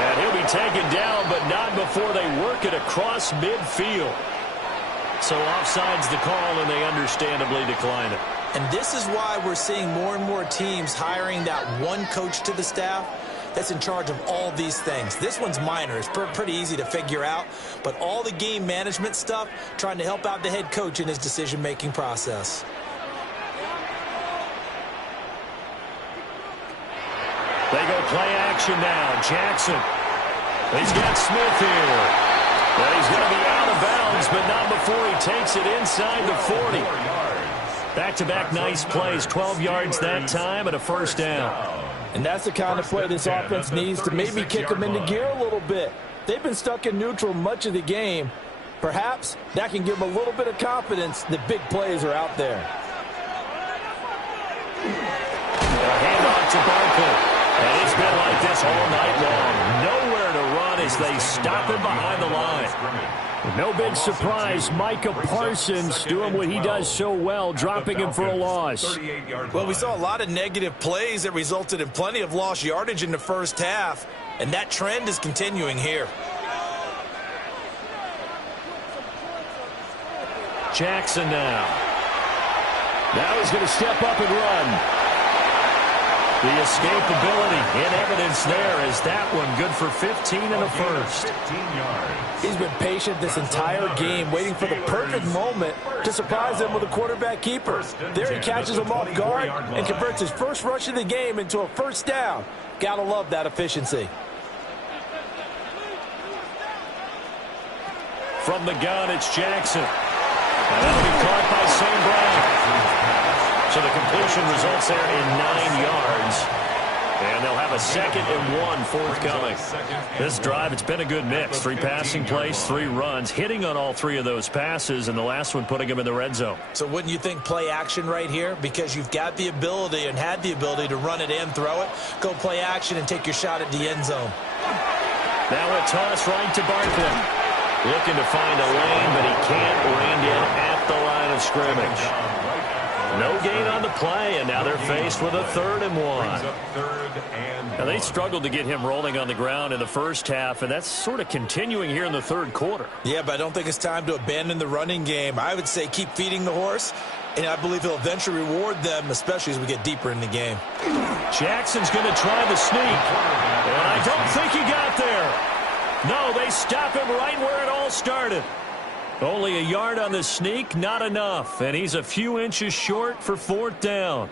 And he'll be taken down, but not before they work it across midfield. So offside's the call, and they understandably decline it. And this is why we're seeing more and more teams hiring that one coach to the staff that's in charge of all these things. This one's minor. It's pretty easy to figure out. But all the game management stuff, trying to help out the head coach in his decision-making process. They go play action now. Jackson. He's got Smith here. And he's going to be out of bounds, but not before he takes it inside the 40. Back-to-back nice plays. 12 yards that time and a first down. And that's the kind of play this offense needs to maybe kick them into gear a little bit. They've been stuck in neutral much of the game. Perhaps that can give them a little bit of confidence that big plays are out there. A handoff to Barkley. And it's been like this all night long. Nowhere to run as they stop him behind the line. No big surprise, Micah Parsons doing what he does so well, dropping him for a loss. Well, we saw a lot of negative plays that resulted in plenty of lost yardage in the first half, and that trend is continuing here. Jackson now. Now he's going to step up and run. The escapability in evidence there is that one good for 15 and a first. He's been patient this entire game, waiting for the perfect moment to surprise them with a quarterback keeper. There he catches him off guard and converts his first rush of the game into a first down. Gotta love that efficiency. From the gun, it's Jackson. And that'll be caught by St. Brown. So the completion results there in 9 yards. And they'll have a 2nd and 1 forthcoming. This drive, it's been a good mix. 3 passing plays, 3 runs, hitting on all 3 of those passes, and the last one putting them in the red zone. So wouldn't you think play action right here? Because you've got the ability and had the ability to run it and throw it. Go play action and take your shot at the end zone. Now a toss right to Barkley. Looking to find a lane, but he can't. Rained in at the line of scrimmage. No gain on the play, and now they're faced with a 3rd and 1. Now, they struggled to get him rolling on the ground in the first half, and that's sort of continuing here in the 3rd quarter. Yeah, but I don't think it's time to abandon the running game. I would say keep feeding the horse, and I believe he'll eventually reward them, especially as we get deeper in the game. Jackson's going to try the sneak, and I don't think he got there. No, they stop him right where it all started. Only a yard on the sneak, not enough, and he's a few inches short for 4th down.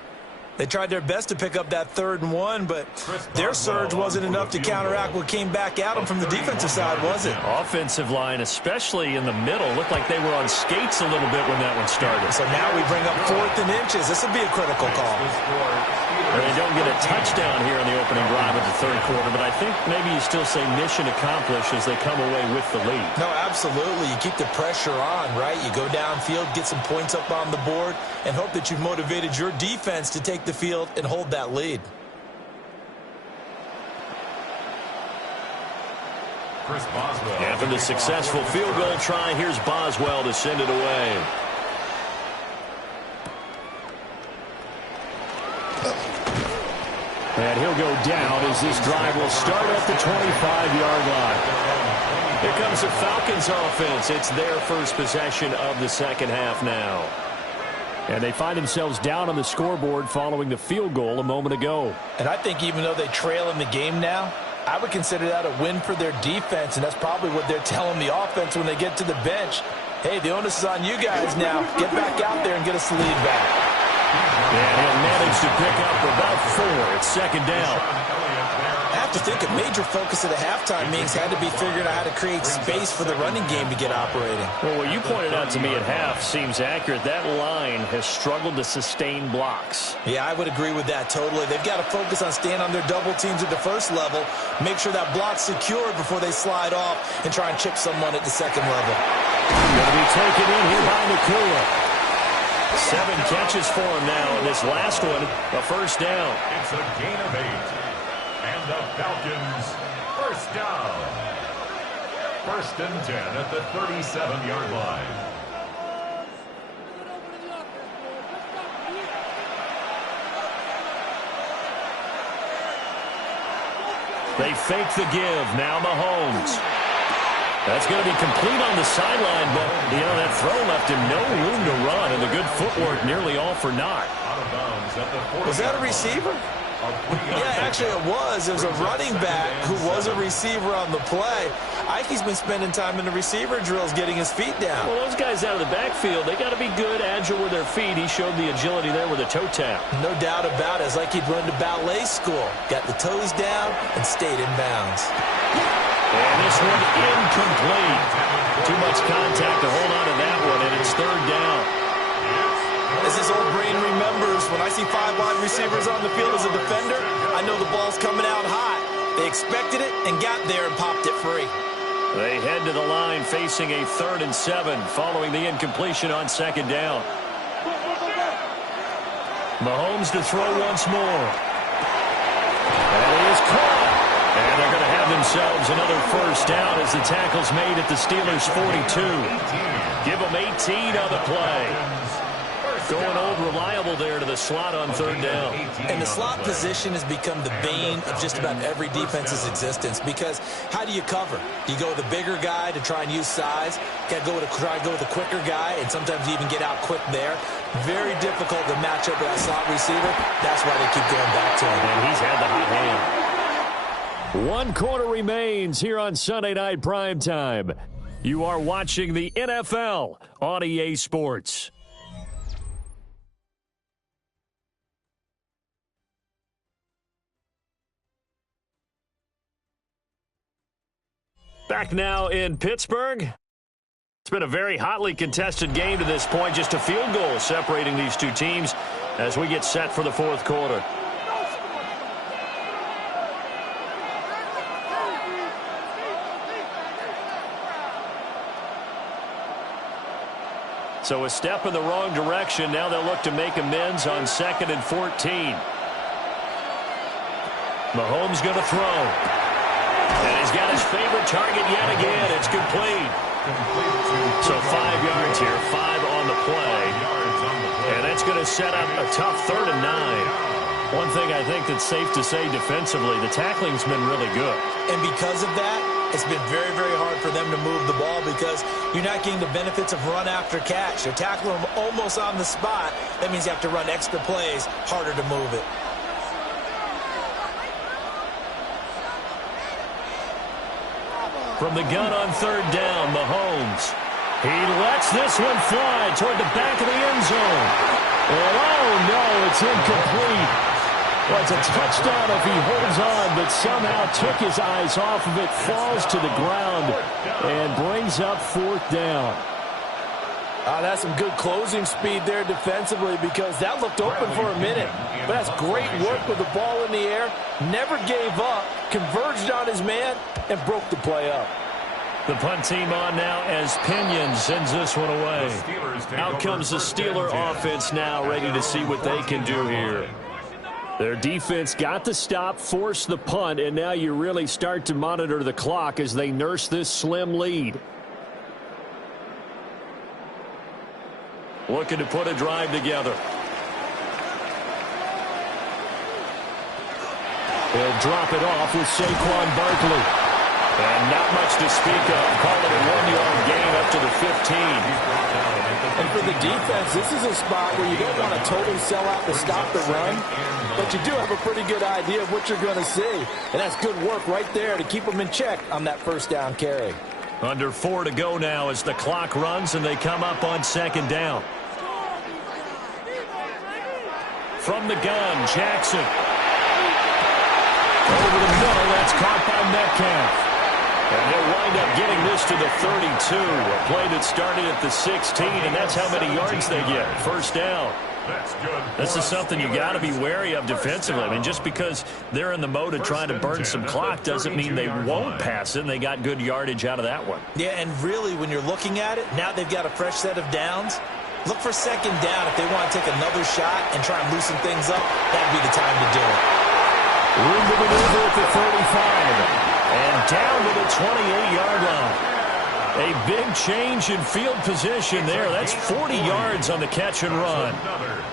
They tried their best to pick up that 3rd and 1, but their surge wasn't enough to counteract what came back at them from the defensive side, was it? Offensive line, especially in the middle, looked like they were on skates a little bit when that one started. So now we bring up 4th and inches. This will be a critical call. Well, they don't get a touchdown here in the opening drive of the 3rd quarter, but I think maybe you still say mission accomplished as they come away with the lead. No, absolutely. You keep the pressure on, right? You go downfield, get some points up on the board, and hope that you've motivated your defense to take the field and hold that lead. Chris Boswell. After the successful field goal try, here's Boswell to send it away. And he'll go down as this drive will start at the 25-yard line. Here comes the Falcons offense. It's their first possession of the second half now. And they find themselves down on the scoreboard following the field goal a moment ago. And I think even though they trail in the game now, I would consider that a win for their defense, and that's probably what they're telling the offense when they get to the bench. Hey, the onus is on you guys now. Get back out there and get us the lead back. And he'll manage to pick up about 4. It's 2nd down. I have to think a major focus of the halftime meetings had to be figuring out how to create space for the running game to get operating. Well, what you pointed out to me at half seems accurate. That line has struggled to sustain blocks. Yeah, I would agree with that totally. They've got to focus on staying on their double teams at the first level, make sure that block's secured before they slide off and try and chip someone at the second level. Going to be taken in here by Nakua. 7 catches for him now, and this last one, a first down. It's a gain of 8. And the Falcons, first down. 1st and 10 at the 37-yard line. They fake the give. Now Mahomes. That's going to be complete on the sideline, but, you know, that throw left him no room to run, and the good footwork nearly all for naught. Out of bounds at the 40. Was that a receiver? Yeah, actually it was. It was a running back who was a receiver on the play. Ike's been spending time in the receiver drills getting his feet down. Well, those guys out of the backfield, they got to be good, agile with their feet. He showed the agility there with a toe tap. No doubt about it. It's like he'd run to ballet school. Got the toes down and stayed in bounds. And this one incomplete. Too much contact to hold on to that one, and it's 3rd down. As his old brain remembers, when I see 5 wide receivers on the field as a defender, I know the ball's coming out hot. They expected it and got there and popped it free. They head to the line facing a 3rd and 7 following the incompletion on 2nd down. Mahomes to throw once more. And he is caught. And they're going to have themselves another first down as the tackle's made at the Steelers' 42. Give them 18 on the play. Going old reliable there to the slot on 3rd down. And the slot position has become the bane of just about every defense's existence, because how do you cover? Do you go with a bigger guy to try and use size? Got to try to go with a quicker guy, and sometimes you even get out quick there. Very difficult to match up with that slot receiver. That's why they keep going back to him. And he's had the hot hand. 1 quarter remains here on Sunday Night Primetime. You are watching the NFL on EA Sports. Back now in Pittsburgh. It's been a very hotly contested game to this point. Just a field goal separating these two teams as we get set for the 4th quarter. So a step in the wrong direction. Now they'll look to make amends on 2nd and 14. Mahomes going to throw. And he's got his favorite target yet again. It's complete. So 5 yards here, 5 on the play. And that's going to set up a tough 3rd and 9. One thing I think that's safe to say defensively, the tackling's been really good. And because of that, it's been very, very hard for them to move the ball because you're not getting the benefits of run after catch. You're tackling them almost on the spot. That means you have to run extra plays, harder to move it. From the gun on 3rd down, Mahomes. He lets this one fly toward the back of the end zone. Oh, no, it's incomplete. Well, it's a touchdown if he holds on, but somehow took his eyes off of it, falls to the ground, and brings up 4th down. That's some good closing speed there defensively because that looked open for a minute. But that's great work with the ball in the air. Never gave up, converged on his man, and broke the play up. The punt team on now as Pinion sends this one away. Out comes the Steeler offense now, ready to see what they can do here. Their defense got the stop, forced the punt, and now you really start to monitor the clock as they nurse this slim lead. Looking to put a drive together. They'll drop it off with Saquon Barkley. And not much to speak of. Call it a 1-yard gain up to the 15. And for the defense, this is a spot where you don't want to totally sell out to stop the run, but you do have a pretty good idea of what you're going to see. And that's good work right there to keep them in check on that 1st down carry. Under 4 to go now as the clock runs and they come up on 2nd down. From the gun, Jackson. Over the middle, that's caught by Metcalf. And he'll wind up getting this to the 32. A play that started at the 16, and that's how many yards they get. 1st down. This is something you got to be wary of defensively. I mean, just because they're in the mode of trying to burn some clock doesn't mean they won't pass it, and they got good yardage out of that one. Yeah, and really, when you're looking at it, now they've got a fresh set of downs. Look for 2nd down if they want to take another shot and try and loosen things up. That'd be the time to do it. Room to maneuver at the 35. And down to the 28-yard line. A big change in field position there. That's 40 yards on the catch and run.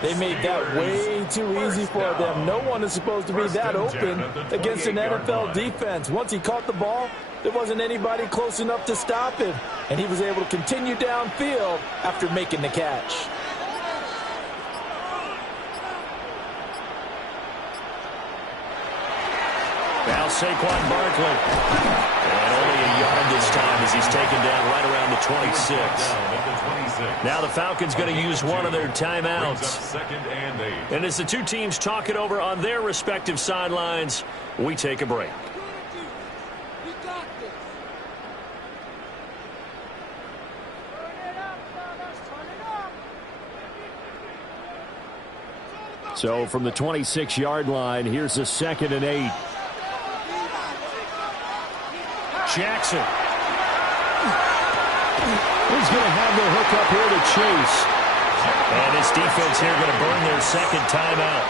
They made that way too easy for them. No one is supposed to be that open against an NFL defense. Once he caught the ball, there wasn't anybody close enough to stop him. And he was able to continue downfield after making the catch. Now Saquon Barkley. And only a yard this time as he's taken down right around the 26. Now the Falcons going to use one of their timeouts. And as the two teams talk it over on their respective sidelines, we take a break. So from the 26-yard line, here's a 2nd and 8. Jackson. He's going to have the hook up here to Chase. And his defense here going to burn their 2nd timeout.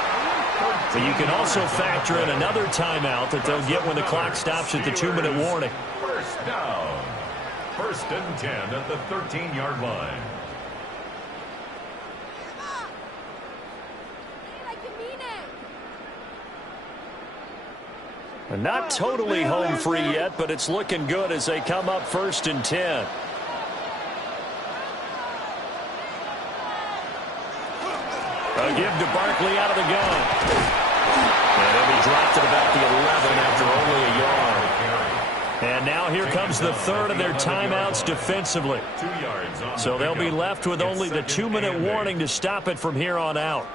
But you can also factor in another timeout that they'll get when the clock stops at the 2-minute warning. 1st down. 1st and 10 at the 13-yard line. Not totally home free yet, but it's looking good as they come up 1st and 10. A give to Barkley out of the gun. And he'll be dropped at about the 11 after only a yard. And now here comes the 3rd of their timeouts defensively. So they'll be left with only the 2-minute warning to stop it from here on out.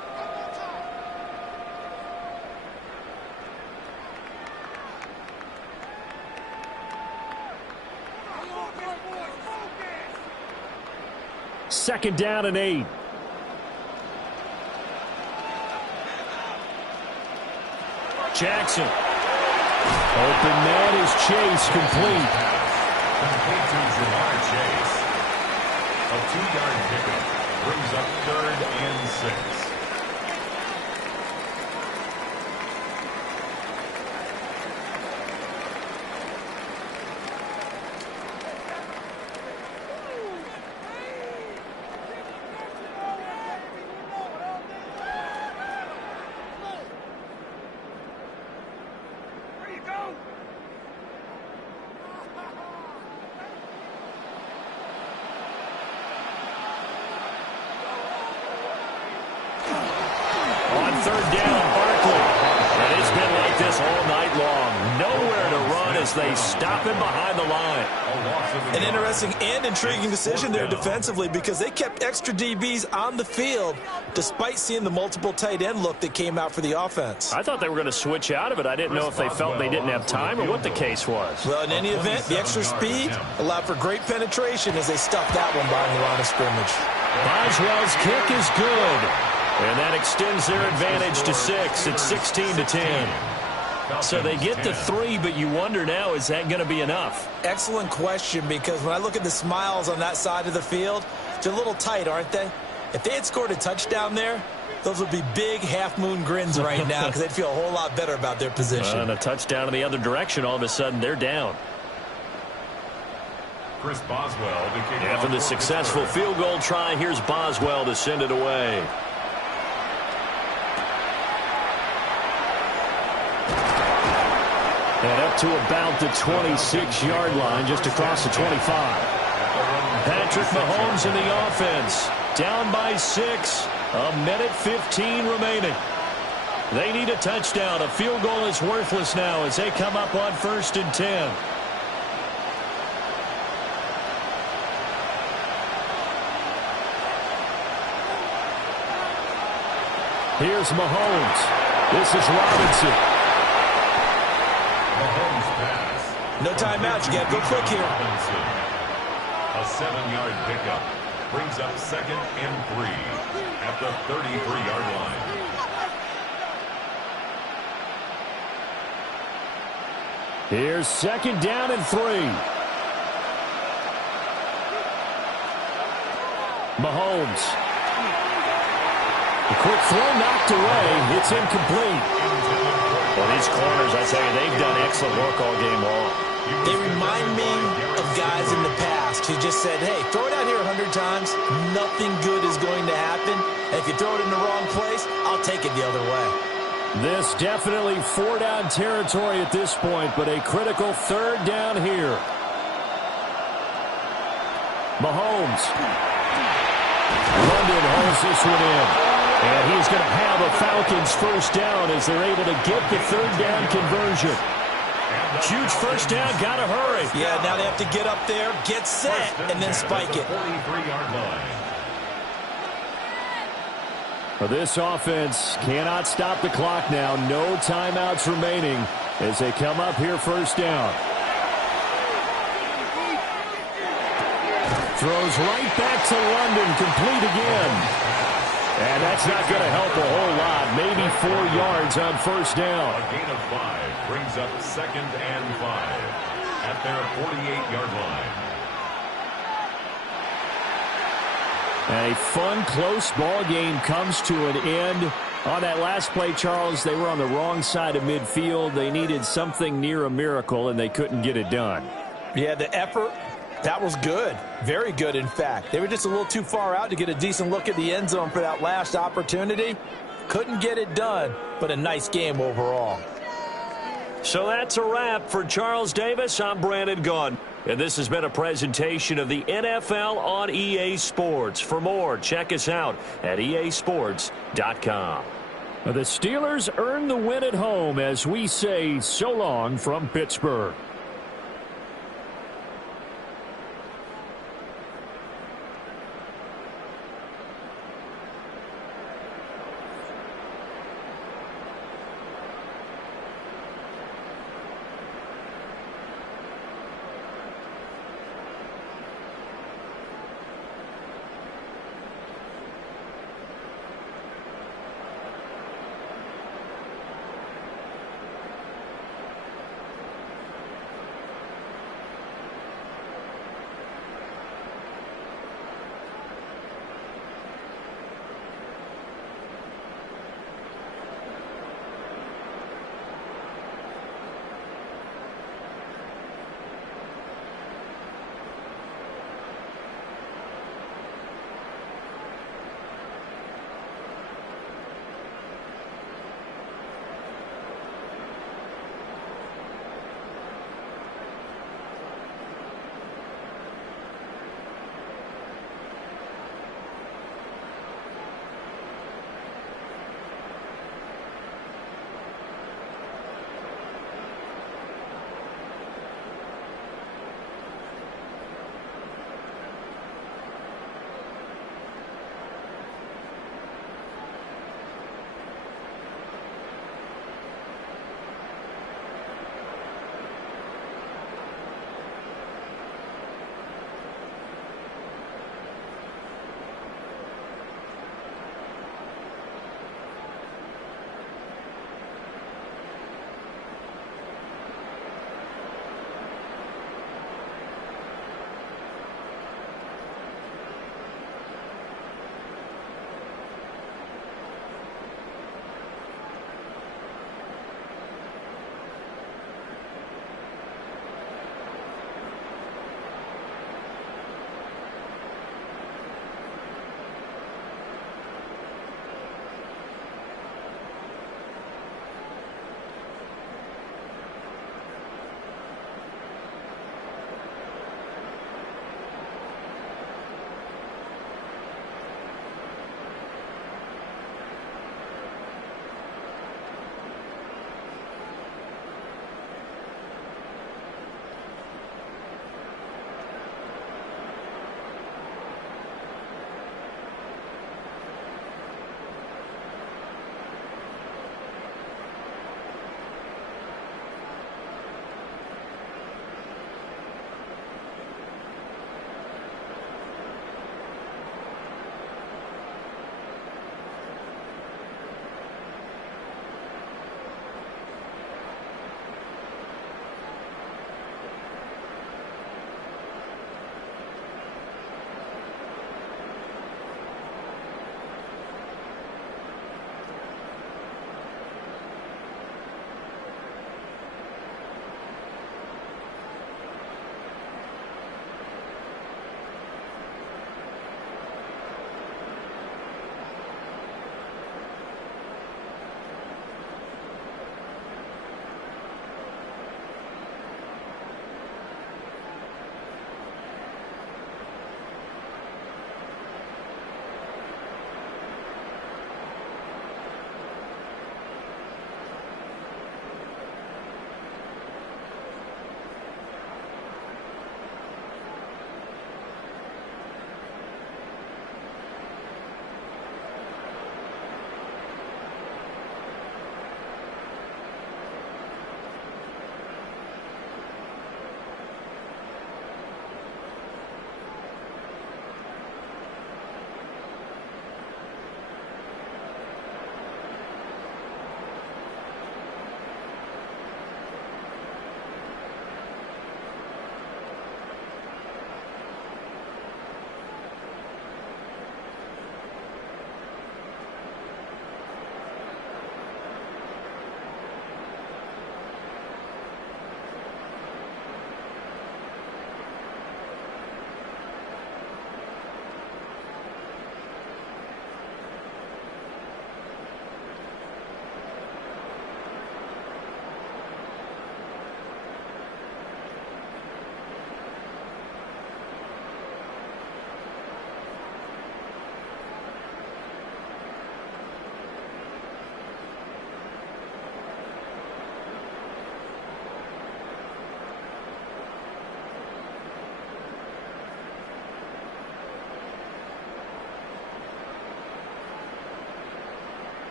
Second down and 8. Jackson. Open man is Chase, complete. Complete to Jamar Chase. A 2-yard pickup brings up 3rd and 6. third down, Barkley. And it's been like this all night long. Nowhere to run as they stop him behind the line. An interesting and intriguing decision there defensively because they kept extra DBs on the field despite seeing the multiple tight end look that came out for the offense. I thought they were going to switch out of it. I didn't know if they felt they didn't have time or what the case was. Well, in any event, the extra speed allowed for great penetration as they stuffed that one behind the line of scrimmage. Boswell's kick is good. And that extends their advantage to 6. It's 16-10. So they get to 3, but you wonder now, is that going to be enough? Excellent question, because when I look at the smiles on that side of the field, they're a little tight, aren't they? If they had scored a touchdown there, those would be big half-moon grins right now because they'd feel a whole lot better about their position. And a touchdown in the other direction, all of a sudden they're down. Chris Boswell. After the successful field goal try, here's Boswell to send it away. And up to about the 26-yard line, just across the 25. Patrick Mahomes in the offense. Down by 6. A minute 15 remaining. They need a touchdown. A field goal is worthless now as they come up on 1st and 10. Here's Mahomes. This is Robinson. Mahomes pass. No timeouts. You got to go quick here. Robinson. A 7-yard pickup. Brings up 2nd and 3 at the 33-yard line. Here's 2nd down and 3. Mahomes. A quick throw knocked away. It's incomplete. Well, these corners, I tell you, they've done excellent work all game long. They remind me of guys in the past who just said, hey, throw it out here 100 times. Nothing good is going to happen. And if you throw it in the wrong place, I'll take it the other way. This definitely 4-down territory at this point, but a critical 3rd down here. Mahomes. London holds this one in. And he's going to have a Falcons 1st down as they're able to get the 3rd down conversion. Huge 1st down, got to hurry. Yeah, now they have to get up there, get set, and then spike it. 43-yard line. Well, this offense cannot stop the clock now. No timeouts remaining as they come up here 1st down. Throws right back to London, complete again. And that's not going to help a whole lot. Maybe 4 yards on 1st down. A gain of 5 brings up 2nd and 5 at their 48-yard line. And a fun, close ball game comes to an end. On that last play, Charles, they were on the wrong side of midfield. They needed something near a miracle, and they couldn't get it done. Yeah, the effort, that was good. Very good, in fact. They were just a little too far out to get a decent look at the end zone for that last opportunity. Couldn't get it done, but a nice game overall. So that's a wrap for Charles Davis. I'm Brandon Gaudin. And this has been a presentation of the NFL on EA Sports. For more, check us out at easports.com. The Steelers earn the win at home as we say so long from Pittsburgh.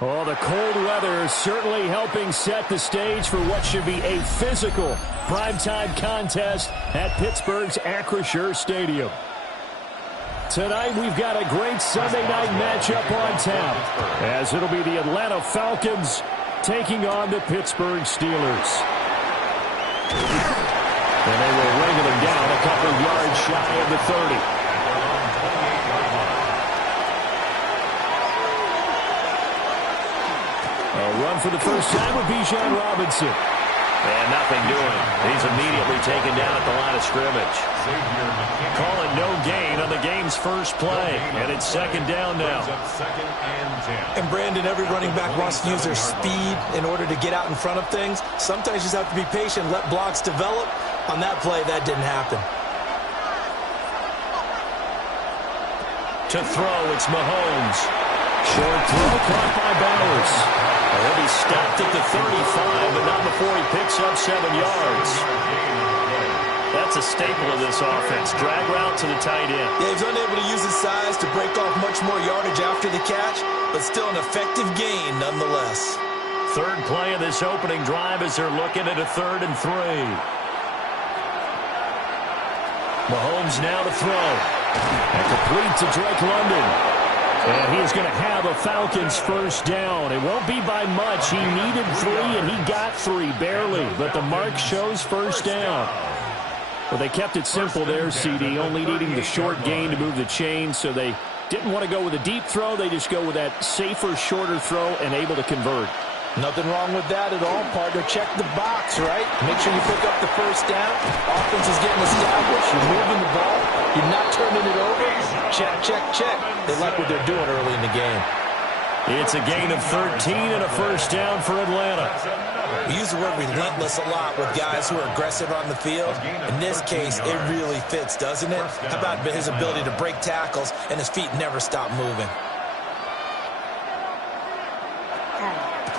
Oh, the cold weather is certainly helping set the stage for what should be a physical primetime contest at Pittsburgh's Acrisure Stadium. Tonight, we've got a great Sunday night matchup on tap, as it'll be the Atlanta Falcons taking on the Pittsburgh Steelers. And they will wrangle them down a couple yards shy of the 30. A run for the first time with Bijan Robinson. And nothing doing. He's immediately taken down at the line of scrimmage. Calling no gain on the game's first play. And it's second down now. And Brandon, every running back wants to use their speed in order to get out in front of things. Sometimes you just have to be patient, let blocks develop. On that play, that didn't happen. To throw, it's Mahomes. Short throw caught by Bowers. He'll be stopped at the 35, but not before he picks up 7 yards. That's That's a staple of this offense. Drag route to the tight end. Yeah, he's unable to use his size to break off much more yardage after the catch, but still an effective gain nonetheless. Third play of this opening drive as they're looking at a 3rd and 3. Mahomes now to throw. And complete to Drake London. And he is going to have a Falcons first down. It won't be by much. He needed 3, and he got 3, barely. But the mark shows first down. Well, they kept it simple there, CD, only needing the short gain to move the chain, so they didn't want to go with a deep throw. They just go with that safer, shorter throw and able to convert. Nothing wrong with that at all, partner. Check the box, right? Make sure you pick up the first down. Offense is getting established. You're moving the ball. You're not turning it over. Check, check, check. They like what they're doing early in the game. It's a gain of 13 and a first down for Atlanta. We use the word relentless a lot with guys who are aggressive on the field. In this case, it really fits, doesn't it? How about his ability to break tackles and his feet never stop moving?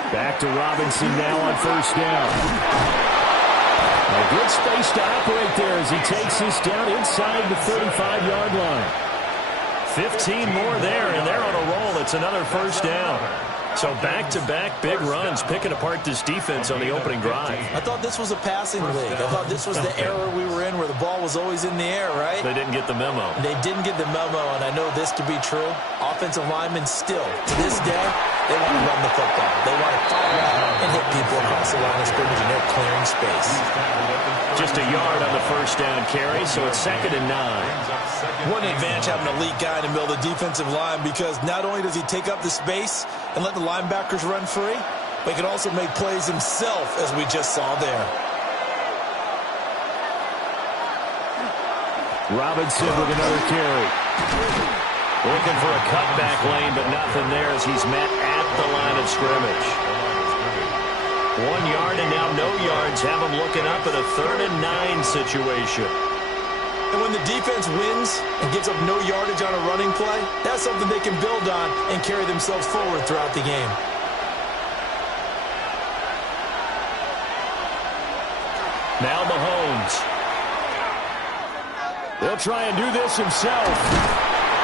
Back to Robinson now on first down. A good space to operate there as he takes this down inside the 35-yard line. 15 more there, and they're on a roll. It's another first down. So back-to-back big runs, picking apart this defense on the opening drive. I thought this was a passing league. I thought this was the era we were in where the ball was always in the air, right? They didn't get the memo. They didn't get the memo, and I know this to be true. Offensive linemen still, to this day, they want to run the football. They want to fire out and hit people across the line of scrimmage, and they're clearing space. Just a yard on the first down carry, so it's 2nd and 9. One advantage having an elite guy in the middle of the defensive line, because not only does he take up the space and let the linebackers run free, but he can also make plays himself, as we just saw there. Robinson with another carry. Looking for a cutback lane, but nothing there as he's met at the line of scrimmage. 1 yard and now no yards. Have him looking up at a 3rd and 9 situation. And when the defense wins and gives up no yardage on a running play, that's something they can build on and carry themselves forward throughout the game. Now Mahomes. He'll try and do this himself.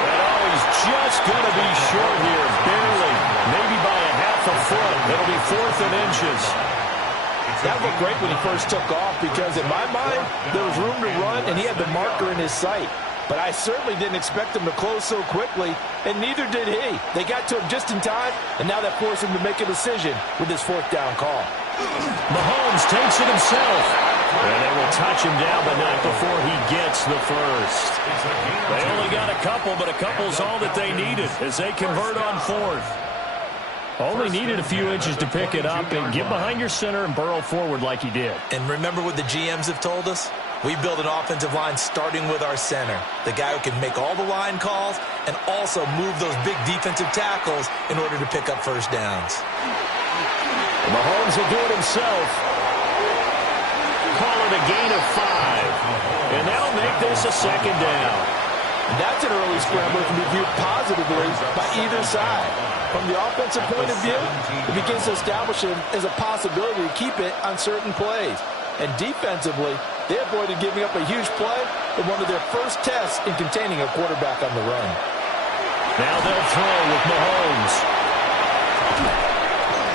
And he's just going to be short here, barely. Maybe by a half a foot. It'll be 4th and inches. That looked great when he first took off, because in my mind, there was room to run, and he had the marker in his sight. But I certainly didn't expect him to close so quickly, and neither did he. They got to him just in time, and now that forced him to make a decision with his 4th down call. Mahomes takes it himself. And they will touch him down, but not before he gets the first. They only got a couple, but a couple's all that they needed as they convert on 4th. Only needed a few inches to pick it up and get behind your center and burrow forward like he did. And remember what the GMs have told us? We build an offensive line starting with our center, the guy who can make all the line calls and also move those big defensive tackles in order to pick up first downs. Mahomes will do it himself. Call it a gain of 5. And that'll make this a 2nd down. That's an early scramble that can be viewed positively by either side. From the offensive point of view, it begins to establish it as a possibility to keep it on certain plays. And defensively, they avoided giving up a huge play in one of their first tests in containing a quarterback on the run. Now they'll throw with Mahomes.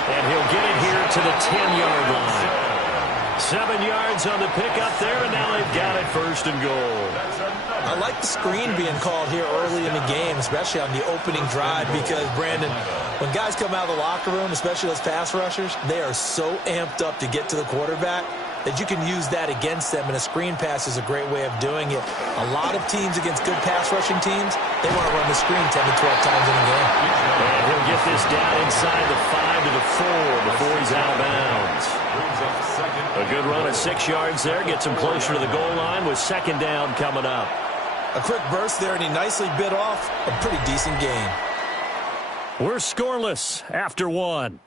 And he'll get it here to the 10-yard line. 7 yards on the pickup there, and now they've got it 1st and goal. I like the screen being called here early in the game, especially on the opening drive, because, Brandon, when guys come out of the locker room, especially those pass rushers, they are so amped up to get to the quarterback that you can use that against them, and a screen pass is a great way of doing it. A lot of teams against good pass rushing teams, they want to run the screen 10 to 12 times in a game. And he'll get this down inside the 5 to the 4 before he's out of bounds. A good run at 6 yards there, gets him closer to the goal line with 2nd down coming up. A quick burst there, and he nicely bit off a pretty decent gain. We're scoreless after 1.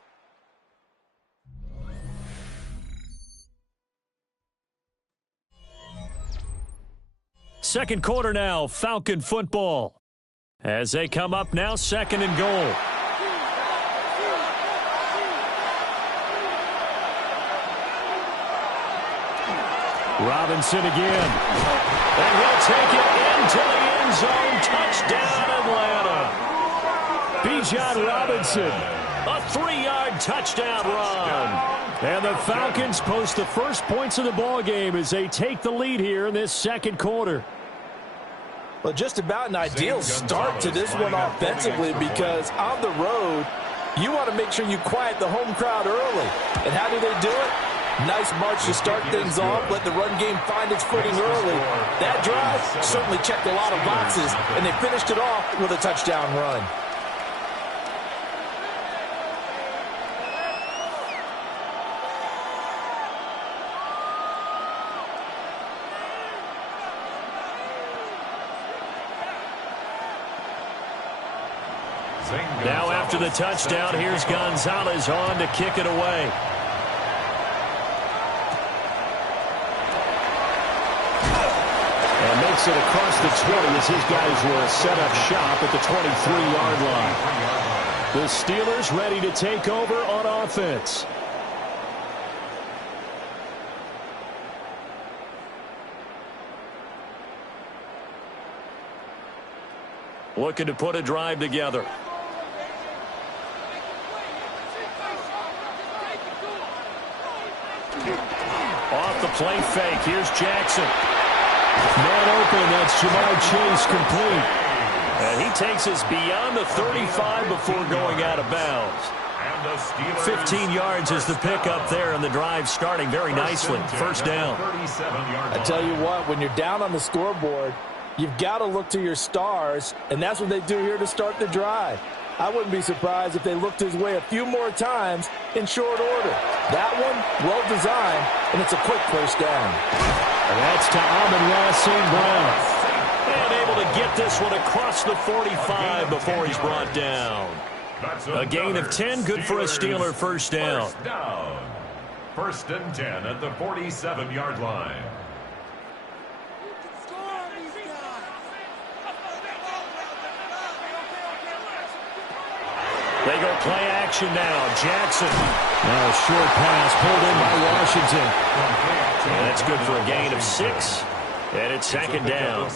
Second quarter now, Falcon football. As they come up now, 2nd and goal. Robinson again. And he'll take it into the end zone. Touchdown, Atlanta. Bijan Robinson, a 3-yard touchdown run. And the Falcons post the first points of the ball game as they take the lead here in this second quarter. Well, just about an ideal start to this one offensively, because on the road, you want to make sure you quiet the home crowd early. And how do they do it? Nice march to start things off, let the run game find its footing early. That drive certainly checked a lot of boxes, and they finished it off with a touchdown run. Now after the touchdown, here's Gonzalez on to kick it away. And makes it across the 20 as his guys will set up shop at the 23-yard line. The Steelers ready to take over on offense. Looking to put a drive together. Off the play fake. Here's Jackson. Man open. That's Jamar Chase complete. And he takes us beyond the 35 before going out of bounds. 15 yards is the pickup there, and the drive starting very nicely. First down. I tell you what, when you're down on the scoreboard, you've got to look to your stars, and that's what they do here to start the drive. I wouldn't be surprised if they looked his way a few more times in short order. That one, well-designed, and it's a quick first down. And that's to Amon-Ra St. Brown. And able to get this one across the 45 before he's brought down. A gain of 10, good for a Steeler first down. First and 10 at the 47-yard line. They go play action now. Jackson. Now a short pass pulled in by Washington. And that's good for a gain of 6. And it's second down.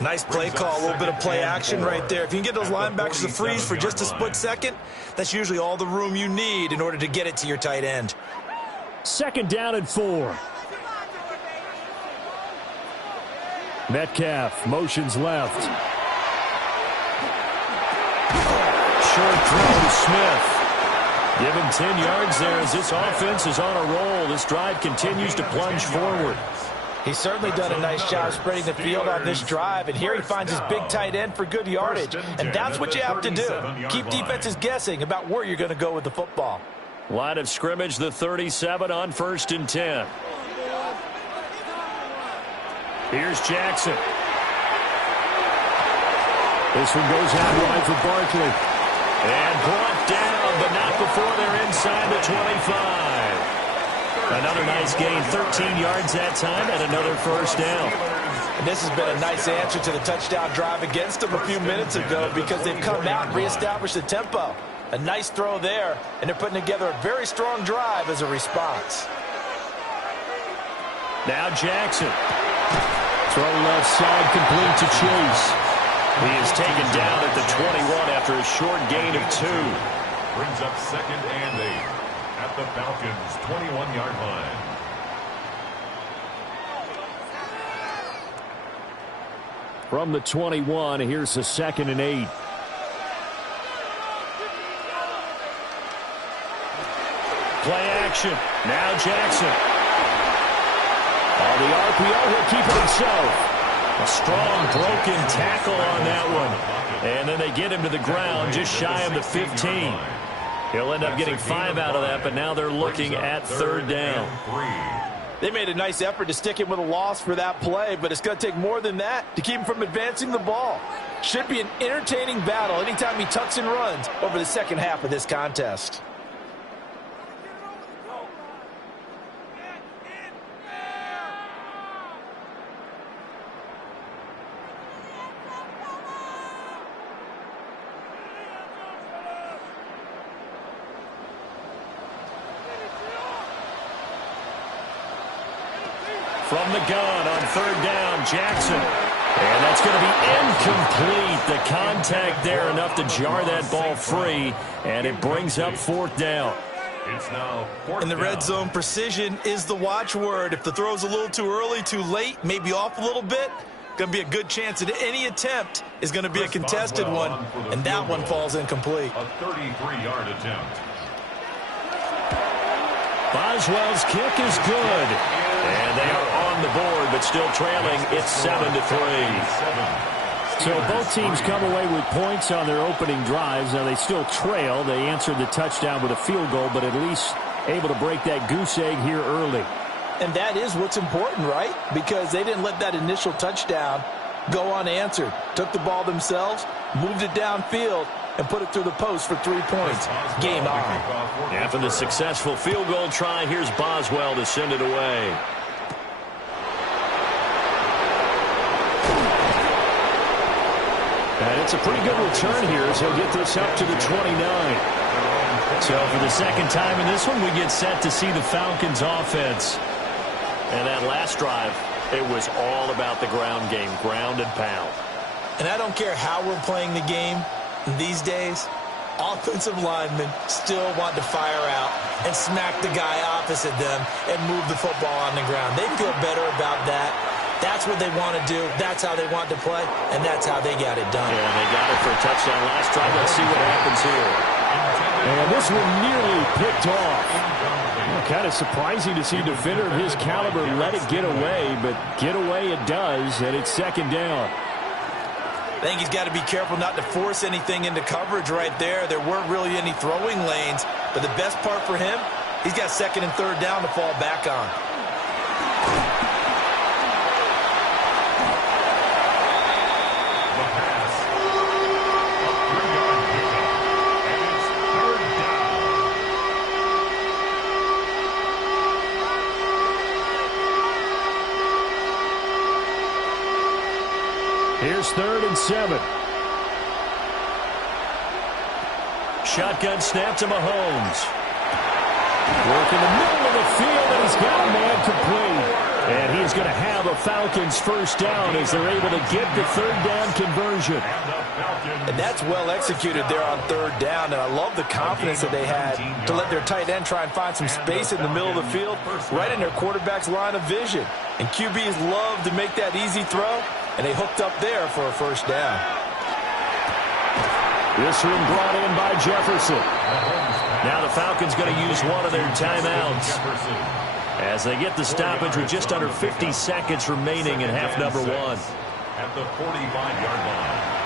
Nice play call, a little bit of play action right there. If you can get those linebackers to freeze for just a split second, that's usually all the room you need in order to get it to your tight end. Second down and 4. Metcalf motions left. Short throw to Smith. Give him 10 yards there as this offense is on a roll. This drive continues to plunge forward. He's certainly done a nice job spreading the field on this drive, and here he finds his big tight end for good yardage. And that's what you have to do. Keep defenses guessing about where you're going to go with the football. Line of scrimmage, the 37 on first and 10. Here's Jackson. This one goes out wide for Barkley. And brought down, but not before they're inside the 25. Another nice gain, 13 yards that time, and another first down. And this has been a nice answer to the touchdown drive against them a few minutes ago, because they've come out and reestablished the tempo. A nice throw there, and they're putting together a very strong drive as a response. Now Jackson. Throw left side, complete to Chase. He is taken down at the 21 after a short gain of 2. Brings up second and 8 at the Falcons' 21-yard line. From the 21, here's the second and 8. Play action. Now Jackson. On the RPO, he'll keep it himself. A strong broken tackle on that one. And then they get him to the ground just shy of the 15. He'll end up getting 5 out of that, but now they're looking at third down. They made a nice effort to stick him with a loss for that play, but it's going to take more than that to keep him from advancing the ball. Should be an entertaining battle anytime he tucks and runs over the second half of this contest. From the gun on third down, Jackson. And that's going to be incomplete. The contact there enough to jar that ball free, and it brings up fourth down. It's now fourth In the red down. zone, precision is the watchword. If the throw's a little too early, too late, maybe off a little bit, going to be a good chance that any attempt is going to be a contested one, and that one falls incomplete. A 33-yard attempt. Boswell's kick is good. And they are on the board, but still trailing. It's 7-3. So both teams come away with points on their opening drives. Now they still trail. They answered the touchdown with a field goal, but at least able to break that goose egg here early. And that is what's important, right? Because they didn't let that initial touchdown go unanswered. Took the ball themselves, moved it downfield, and put it through the post for 3 points. Game on. After the successful field goal try, here's Boswell to send it away. And it's a pretty good return here as he'll get this up to the 29. So for the second time in this one, we get set to see the Falcons offense. And that last drive, it was all about the ground game, ground and pound. And I don't care how we're playing the game these days, offensive linemen still want to fire out and smack the guy opposite them and move the football on the ground. They feel better about that. That's what they want to do. That's how they want to play, and that's how they got it done. Yeah, they got it for a touchdown last drive. Let's see what happens here. And this one nearly picked off. Kind of surprising to see a defender of his caliber let it get away, but get away it does, and it's second down. I think he's got to be careful not to force anything into coverage right there. There weren't really any throwing lanes, but the best part for him, he's got second and third down to fall back on. The pass. A 3-yard pickup. And it's third down. Here's 3rd and 7. Shotgun snap to Mahomes. Work in the middle of the field, and he's got a man complete. And he is going to have a Falcons first down as they're able to get the third down conversion. And the Falcons. And that's well executed there on third down, and I love the confidence that they had to let their tight end try and find some space in the middle of the field, right in their quarterback's line of vision. And QBs love to make that easy throw, and they hooked up there for a first down. This one brought in by Jefferson. Now the Falcons going to use one of their timeouts Jefferson. as they get the stoppage with just under 50 seconds remaining in half number one. At the 45-yard line.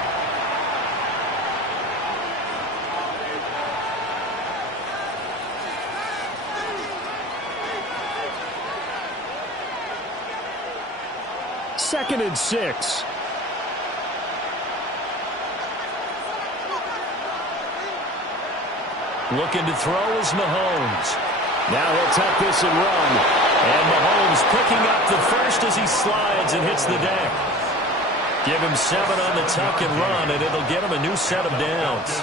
Second and 6. Looking to throw is Mahomes. Now he'll tuck this and run. And Mahomes picking up the first as he slides and hits the deck. Give him 7 on the tuck and run, and it'll get him a new set of downs.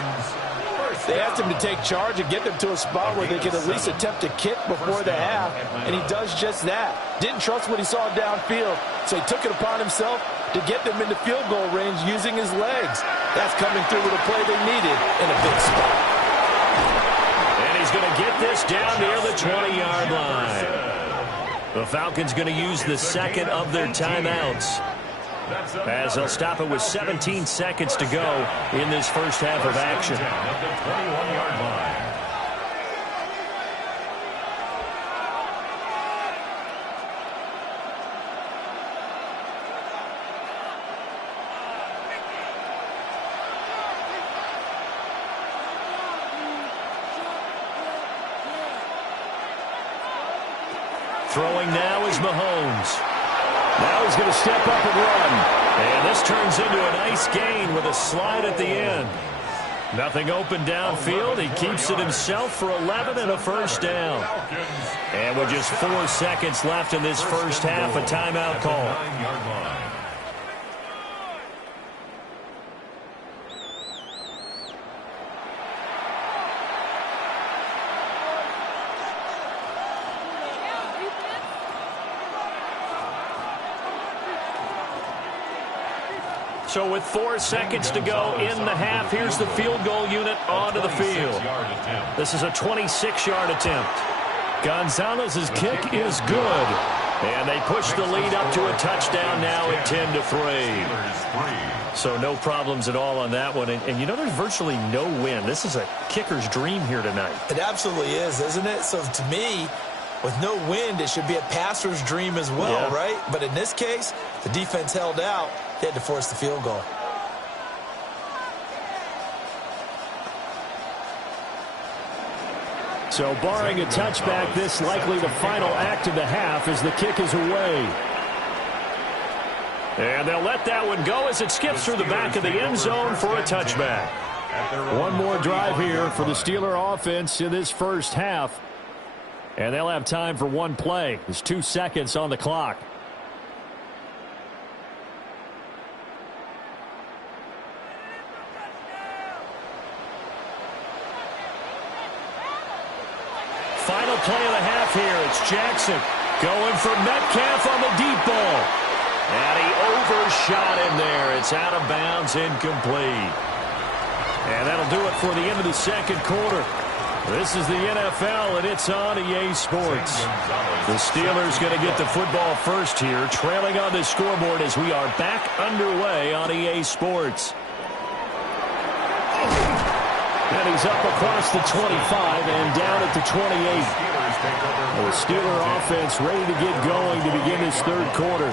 They asked him to take charge and get them to a spot where they could at least attempt a kick before the half, and he does just that. Didn't trust what he saw downfield, so he took it upon himself to get them into field goal range using his legs. That's coming through with a play they needed in a big spot. And he's going to get this down near the 20-yard line. The Falcons going to use the second of their timeouts, as they'll stop it with 17 seconds to go in this first half of action. At the 21-yard line. Throwing now is Mahomes. Now he's going to step up and run. And this turns into a nice gain with a slide at the end. Nothing open downfield. He keeps it himself for 11 and a first down. And with just 4 seconds left in this first half, a timeout call. 9-yard line. So with 4 seconds to go in the half, here's the field goal unit onto the field. This is a 26-yard attempt. Gonzalez's kick is good. And they push the lead up to a touchdown now at 10-3. So no problems at all on that one. And you know, there's virtually no wind. This is a kicker's dream here tonight. It absolutely is, isn't it? So to me, with no wind, it should be a passer's dream as well, right? But in this case, the defense held out. They had to force the field goal. So barring a touchback, this likely the final act of the half as the kick is away. And they'll let that one go as it skips through the back of the end zone for a touchback. One more drive here for the Steeler offense in this first half. And they'll have time for one play. There's 2 seconds on the clock. Final play of the half here. It's Jackson going for Metcalf on the deep ball. And he overshot him there. It's out of bounds, incomplete. And that'll do it for the end of the second quarter. This is the NFL, and it's on EA Sports. The Steelers going to get the football first here, trailing on the scoreboard as we are back underway on EA Sports. And he's up across the 25 and down at the 28. The Steeler offense ready to get going to begin this third quarter.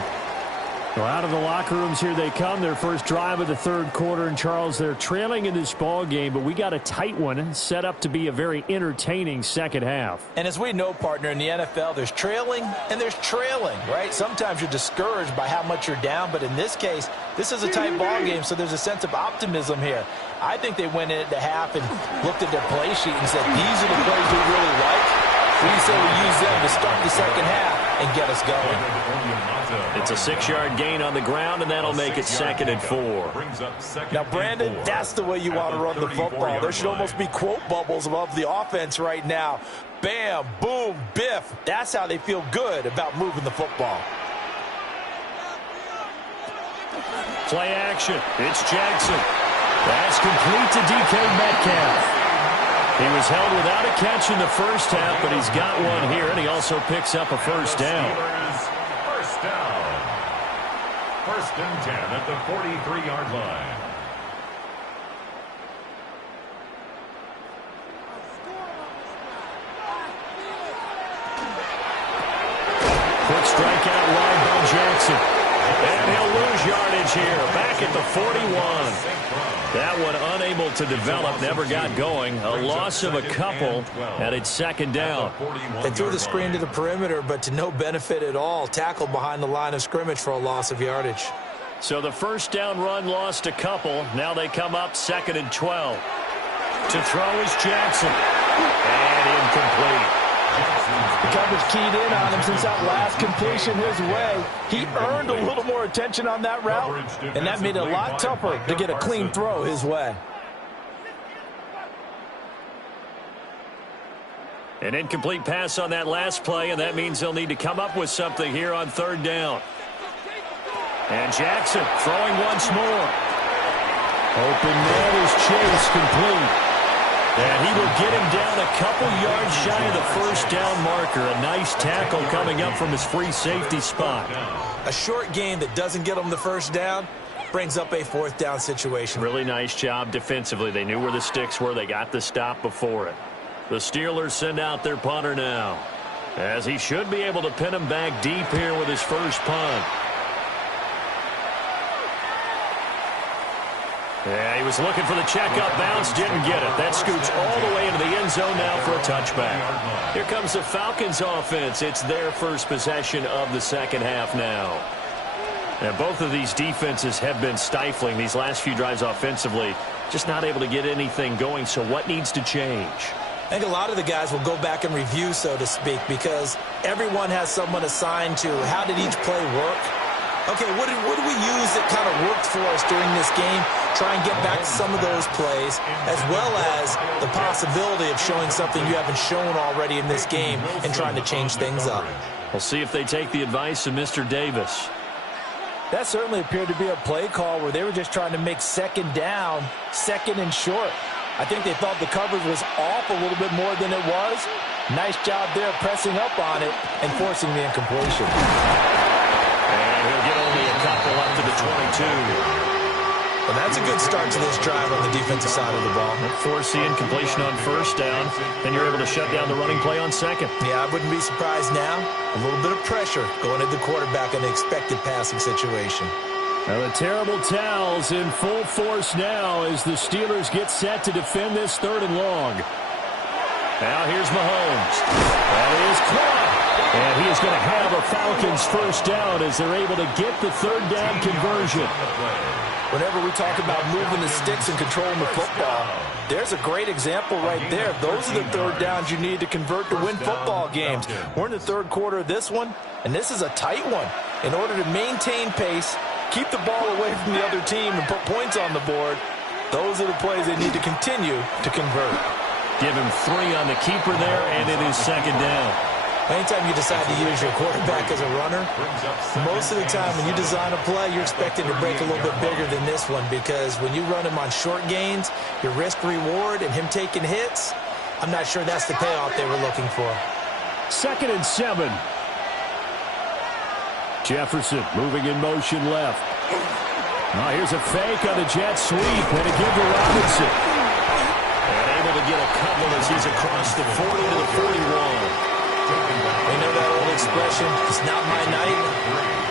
Well, out of the locker rooms here they come. Their first drive of the third quarter. And, Charles, they're trailing in this ball game, but we got a tight one set up to be a very entertaining second half. And as we know, partner, in the NFL, there's trailing and there's trailing, right? Sometimes you're discouraged by how much you're down, but in this case, this is a tight ball game, so there's a sense of optimism here. I think they went in at the half and looked at their play sheet and said, these are the plays we really like. We say we use them to start the second half and get us going. It's a 6-yard gain on the ground, and that'll make it 2nd and 4. Now, Brandon, that's the way you want to run the football. There should almost be quote bubbles above the offense right now. Bam, boom, biff. That's how they feel good about moving the football. Play action. It's Jackson. That's complete to DK Metcalf. He was held without a catch in the first half, but he's got one here, and he also picks up a first down. First down. 1st and 10 at the 43-yard line. Quick strikeout wide by Jackson. And he'll lose yardage here. Back at the 41. That one unable to develop, never got going. A loss of a couple, and it's 2nd down. They threw the screen to the perimeter, but to no benefit at all. Tackled behind the line of scrimmage for a loss of yardage. So the first down run lost a couple. Now they come up 2nd and 12. To throw is Jackson. And incomplete. The coverage keyed in on him since that last completion his way. He earned a little more attention on that route, and that made it a lot tougher to get a clean throw his way. An incomplete pass on that last play, and that means they'll need to come up with something here on 3rd down. And Jackson throwing once more. Open man is Chase, complete. And he will get him down a couple yards shy of the first down marker. A nice tackle coming up from his free safety spot. A short game that doesn't get him the first down brings up a 4th down situation. Really nice job defensively. They knew where the sticks were. They got the stop before it. The Steelers send out their punter now, as he should be able to pin him back deep here with his first punt. Yeah, he was looking for the check-up bounce, didn't get it. That scoots all the way into the end zone now for a touchback. Here comes the Falcons offense. It's their first possession of the second half now. And both of these defenses have been stifling these last few drives offensively. Just not able to get anything going, so what needs to change? I think a lot of the guys will go back and review, so to speak, because everyone has someone assigned to how did each play work. Okay, what did we use that kind of worked for us during this game? Try and get back to some of those plays, as well as the possibility of showing something you haven't shown already in this game and trying to change things up. We'll see if they take the advice of Mr. Davis. That certainly appeared to be a play call where they were just trying to make second down, second and short. I think they thought the coverage was off a little bit more than it was. Nice job there pressing up on it and forcing the incompletion. And he'll get only a couple up to the 22. Well, that's a good start to this drive on the defensive side of the ball. Force the incompletion on first down, then you're able to shut down the running play on second. Yeah, I wouldn't be surprised now. A little bit of pressure going at the quarterback in the expected passing situation. Now the terrible towels in full force now as the Steelers get set to defend this 3rd and long. Now here's Mahomes. That is caught. And he is going to have a Falcons first down as they're able to get the 3rd down conversion. Whenever we talk about moving the sticks and controlling the football, there's a great example right there. Those are the 3rd downs you need to convert to win football games. We're in the 3rd quarter of this one, and this is a tight one. In order to maintain pace, keep the ball away from the other team, and put points on the board, those are the plays they need to continue to convert. Give him 3 on the keeper there, and it is 2nd down. Anytime you decide to use your quarterback as a runner, most of the time when you design a play, you're expecting to break a little bit bigger than this one, because when you run him on short gains, your risk-reward and him taking hits, I'm not sure that's the payoff they were looking for. 2nd and 7. Jefferson moving in motion left. Now here's a fake on the jet sweep, and a give to Robinson. And able to get a couple as he's across the 40 to the 41. We know that old expression, it's not my night.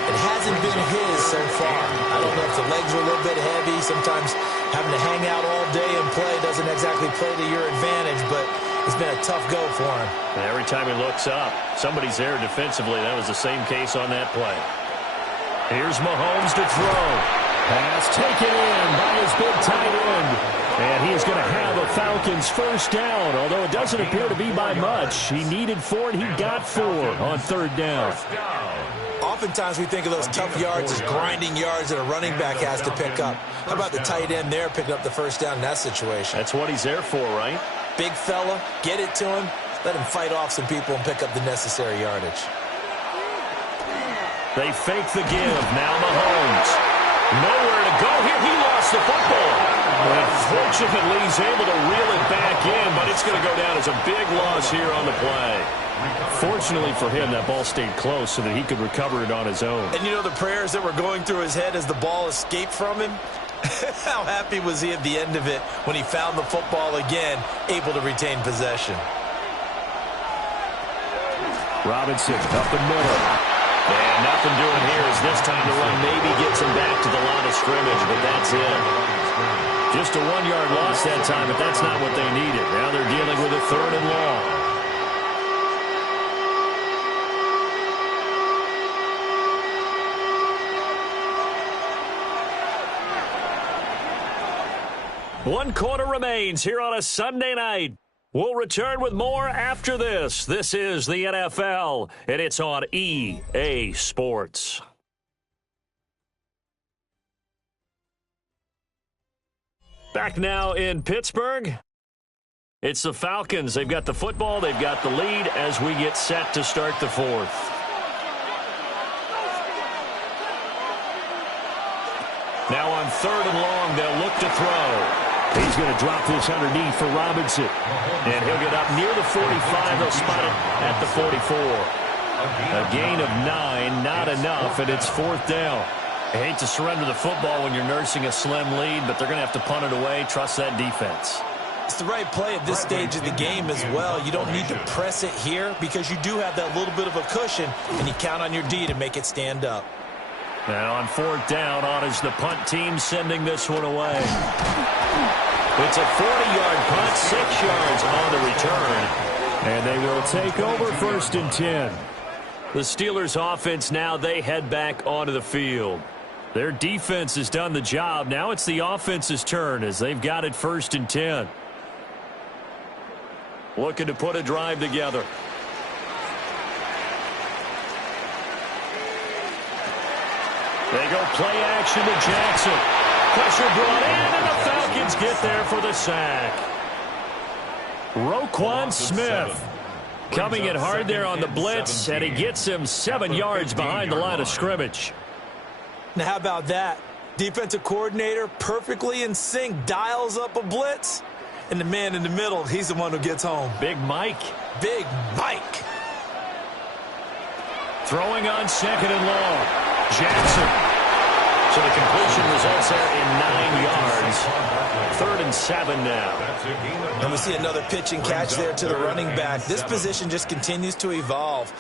It hasn't been his so far. I don't know if the legs are a little bit heavy. Sometimes having to hang out all day and play doesn't exactly play to your advantage, but it's been a tough go for him. And every time he looks up, somebody's there defensively. That was the same case on that play. Here's Mahomes to throw. Pass taken in by his big tight end. And he is going to have a Falcons first down, although it doesn't appear to be by much. He needed 4, and he got 4 on 3rd down. Oftentimes we think of those tough yards as grinding yards that a running back has to pick up. How about the tight end there picking up the first down in that situation? That's what he's there for, right? Big fella, get it to him, let him fight off some people and pick up the necessary yardage. They fake the give. Now Mahomes. Nowhere to go here. He lost the football. Unfortunately, he's able to reel it back in, but it's going to go down as a big loss here on the play. Fortunately for him, that ball stayed close so that he could recover it on his own. And you know the prayers that were going through his head as the ball escaped from him? How happy was he at the end of it when he found the football again, able to retain possession? Robinson up the middle. And nothing doing here as this time the run maybe gets him back to the line of scrimmage, but that's it. Just a 1-yard loss that time, but that's not what they needed. Now they're dealing with a 3rd and long. One quarter remains here on a Sunday night. We'll return with more after this. This is the NFL, and it's on EA Sports. Back now in Pittsburgh. It's the Falcons. They've got the football. They've got the lead as we get set to start the 4th. Now on 3rd and long, they'll look to throw. He's going to drop this underneath for Robinson. And he'll get up near the 45. They'll spot it at the 44. A gain of 9, not enough, and it's 4th down. I hate to surrender the football when you're nursing a slim lead, but they're going to have to punt it away. Trust that defense. It's the right play at this stage of the game as well. You don't need to press it here because you do have that little bit of a cushion, and you count on your D to make it stand up. And on 4th down, on is the punt team sending this one away. It's a 40-yard punt, 6 yards on the return. And they will take over 1st and 10. The Steelers' offense now, they head back onto the field. Their defense has done the job. Now it's the offense's turn as they've got it 1st and 10. Looking to put a drive together. They go play action to Jackson. Pressure brought in, and the Falcons get there for the sack. Roquan Smith coming in hard there on the blitz, and he gets him 7 yards behind the line of scrimmage. Now, how about that? Defensive coordinator perfectly in sync, dials up a blitz, and the man in the middle, he's the one who gets home. Big Mike. Big Mike. Throwing on 2nd and long. Jackson. So the completion results there in 9 yards. 3rd and 7 now. And we see another pitch and catch there to the running back. This position just continues to evolve.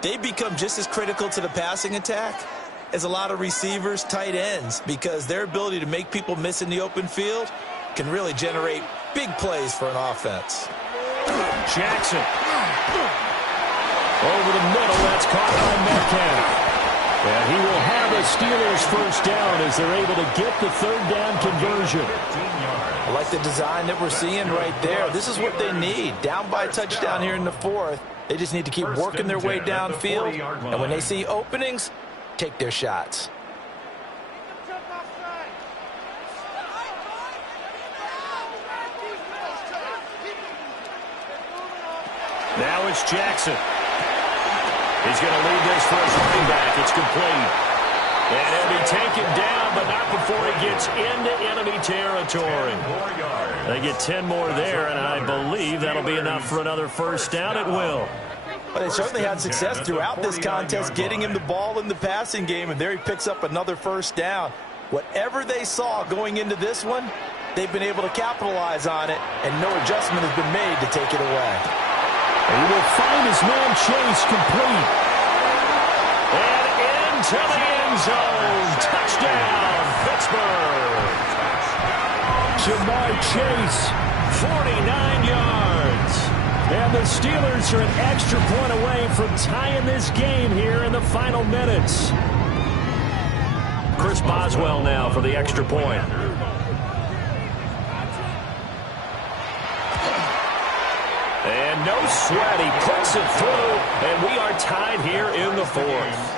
They become just as critical to the passing attack as a lot of receivers, tight ends, because their ability to make people miss in the open field can really generate big plays for an offense. Jackson. Over the middle, that's caught by Metcalf. And he will have a Steelers first down as they're able to get the 3rd down conversion. I like the design that we're seeing right there. This is what they need. Down by a touchdown here in the 4th. They just need to keep working their way downfield. And when they see openings, take their shots. Now it's Jackson. He's going to lead this for his running back. It's complete. And he'll be taken down, but not before he gets into enemy territory. They get 10 more there, and I believe that'll be enough for another first down. It will. But they certainly had success throughout this contest, getting him the ball in the passing game, and there he picks up another first down. Whatever they saw going into this one, they've been able to capitalize on it, and no adjustment has been made to take it away. He will find his man Chase complete. And into the end zone. Touchdown, Pittsburgh. Ja'Marr Chase, 49 yards. and the Steelers are an extra point away from tying this game here in the final minutes. Chris Boswell now for the extra point. And no sweat, he puts it through, and we are tied here in the 4th.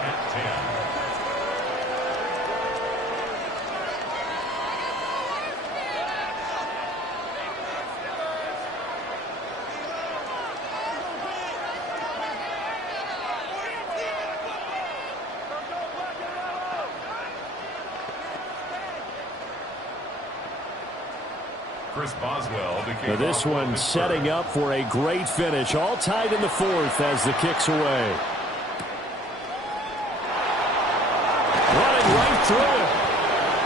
Chris Boswell. Now this one setting up for a great finish. All tied in the 4th as the kick's away. Running right through it.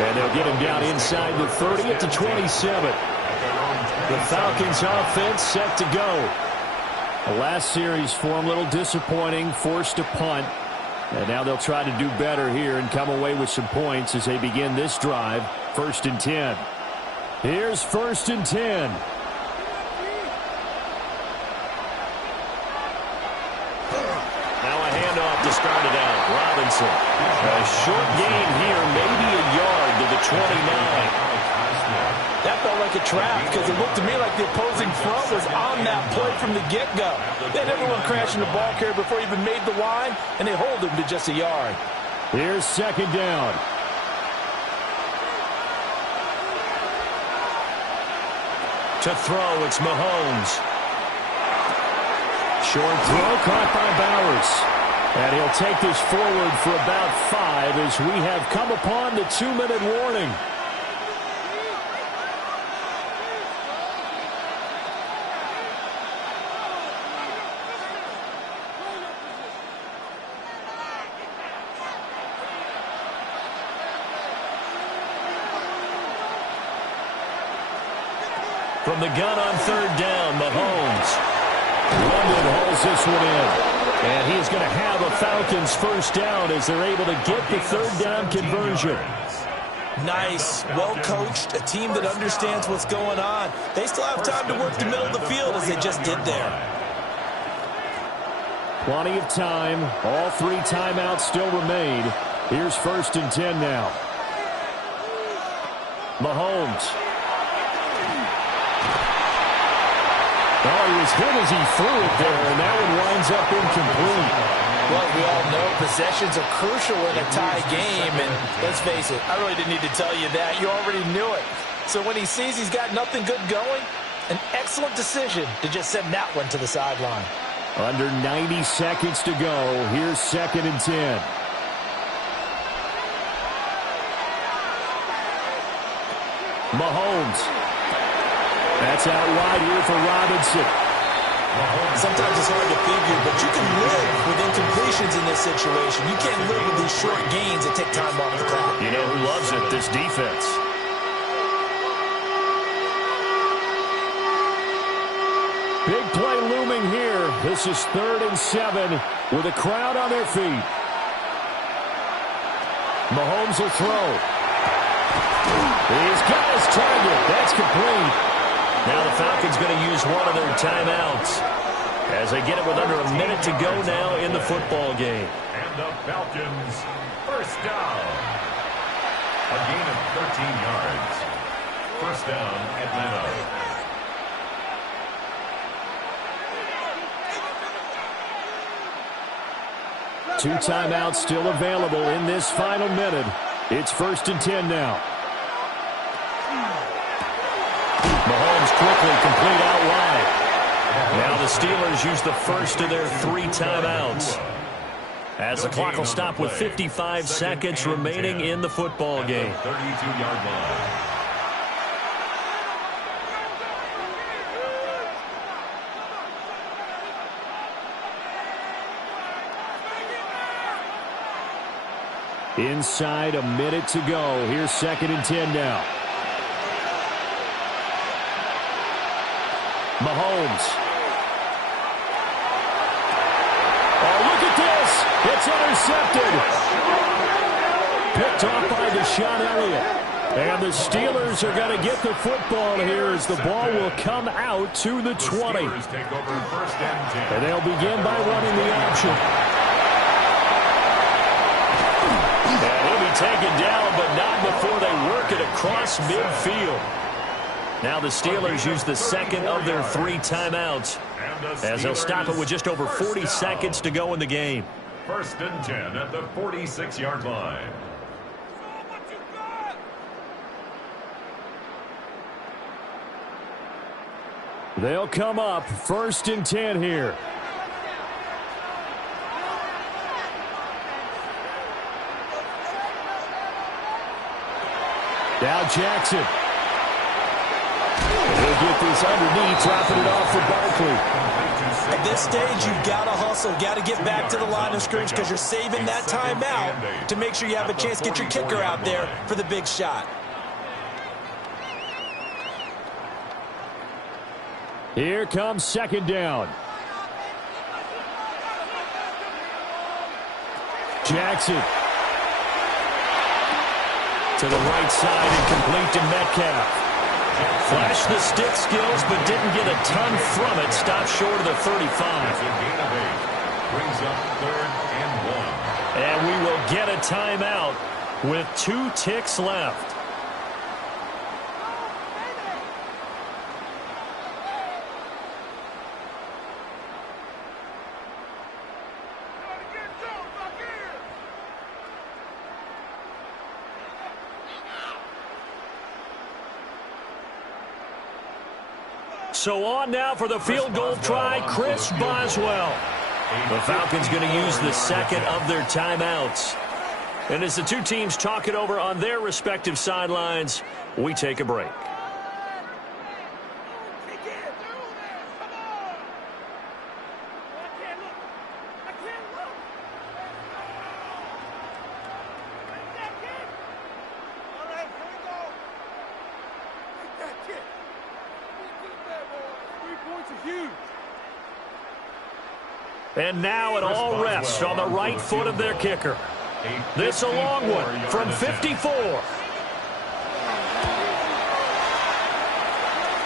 And they'll get him down inside the 30 at the 27. The Falcons offense set to go. The last series for him, a little disappointing, forced a punt. And now they'll try to do better here and come away with some points as they begin this drive. 1st and 10. Here's 1st and 10. Now a handoff to start it out. Robinson. A short gain here, maybe a yard to the 29. That felt like a trap because it looked to me like the opposing front was on that play from the get-go. They had everyone crashing the ball carrier before he even made the line, and they hold him to just a yard. Here's 2nd down. To throw, it's Mahomes. Short throw caught by Bowers. And he'll take this forward for about 5 as we have come upon the 2-minute warning. From the gun on 3rd down, Mahomes. London hauls this one in. And he is going to have a Falcons first down as they're able to get the 3rd down conversion. Nice, well-coached, a team that understands what's going on. They still have time to work the middle of the field as they just did there. Plenty of time. All 3 timeouts still remain. Here's 1st and 10 now. Mahomes. Oh, he was hit as he threw it there, and that one winds up incomplete. Well, we all know possessions are crucial in a tie game, and let's face it, I really didn't need to tell you that. You already knew it. So when he sees he's got nothing good going, an excellent decision to just send that one to the sideline. Under 90 seconds to go. Here's 2nd and 10. Mahomes. That's out wide here for Robinson. Sometimes it's hard to figure, but you can live with incompletions in this situation. You can't live with these short gains that take time off the clock. You know who loves it? This defense. Big play looming here. This is 3rd and 7 with a crowd on their feet. Mahomes will throw. He's got his target. That's complete. Now the Falcons going to use one of their timeouts as they get it with under a minute to go now in the football game. And the Falcons, first down. A gain of 13 yards. First down, Atlanta. Two timeouts still available in this final minute. It's 1st and 10 now. Mahomes quickly complete out wide. Now the Steelers use the first of their 3 timeouts as the clock will stop with 55 seconds remaining in the football game. 32-yard line. Inside a minute to go. Here's 2nd and 10 now. Mahomes. Oh, look at this. It's intercepted. Picked off by Deshaun Elliott. And the Steelers are going to get the football here as the ball will come out to the 20. And they'll begin by running the option. And he'll be taken down, but not before they work it across midfield. Now the Steelers use the second of their 3 timeouts as they'll stop it with just over 40 seconds to go in the game. 1st and 10 at the 46-yard line. They'll come up 1st and 10 here. Now Jackson. He'll get this underneath, dropping it off for Barkley. At this stage, you've got to hustle, got to get back to the line of scrimmage because you're saving that timeout to make sure you have a chance to get your kicker out there for the big shot. Here comes 2nd down. Jackson. To the right side and complete to Metcalf. Flashed the stick skills, but didn't get a ton from it. Stopped short of the 35. It's a gain of 8. Brings up 3rd and 1. And we will get a timeout with 2 ticks left. So on now for the field goal try, Chris Boswell. The Falcons going to use the second of their timeouts. And as the 2 teams talk it over on their respective sidelines, we take a break. And now it all rests on the right foot of their kicker. This a long one from 54.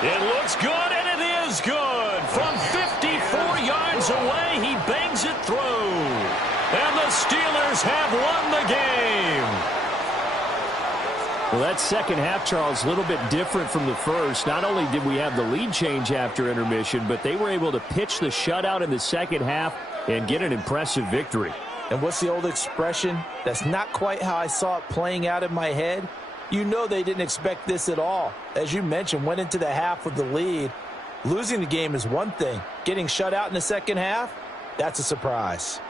It looks good, and it is good. From 54 yards away, he bangs it through. And the Steelers have won the game. Well, that second half, Charles, a little bit different from the first. Not only did we have the lead change after intermission, but they were able to pitch the shutout in the second half and get an impressive victory. And what's the old expression? That's not quite how I saw it playing out in my head. You know they didn't expect this at all. As you mentioned, went into the half with the lead. Losing the game is one thing. Getting shut out in the second half, that's a surprise.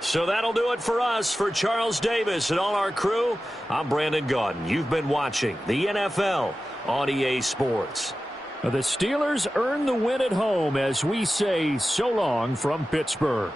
So that'll do it for us. For Charles Davis and all our crew, I'm Brandon Gaudin. You've been watching the NFL on EA Sports. The Steelers earn the win at home as we say so long from Pittsburgh.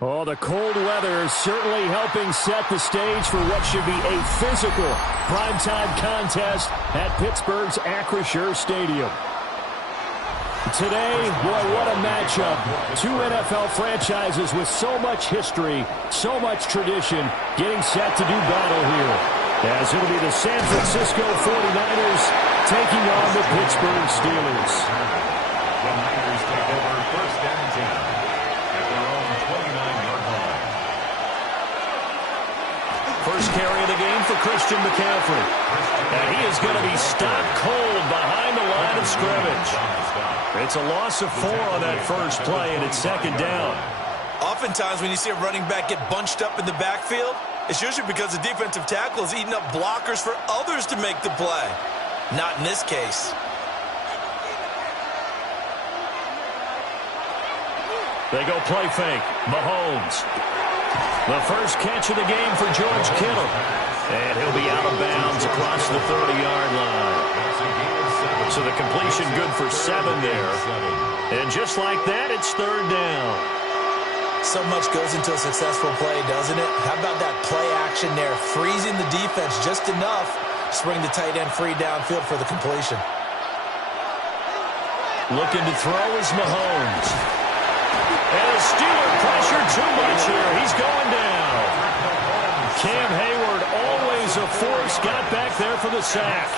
Oh, the cold weather is certainly helping set the stage for what should be a physical primetime contest at Pittsburgh's Acrisure Stadium. Today, boy, what a matchup. Two NFL franchises with so much history, so much tradition, getting set to do battle here. As it'll be the San Francisco 49ers taking on the Pittsburgh Steelers. The Niners take over first and 10. First carry of the game for Christian McCaffrey. And he is going to be stopped cold behind the line of scrimmage. It's a loss of 4 on that first play, and it's second down. Oftentimes when you see a running back get bunched up in the backfield, it's usually because the defensive tackle is eating up blockers for others to make the play. Not in this case. They go play fake. Mahomes. The first catch of the game for George Kittle. And he'll be out of bounds across the 30-yard line. So the completion good for 7 there. And just like that, it's third down. So much goes into a successful play, doesn't it? How about that play action there? Freezing the defense just enough to bring the tight end free downfield for the completion. Looking to throw is Mahomes. And the Steeler pressure too much here. He's going down. Cam Hayward, always a force, got back there for the sack.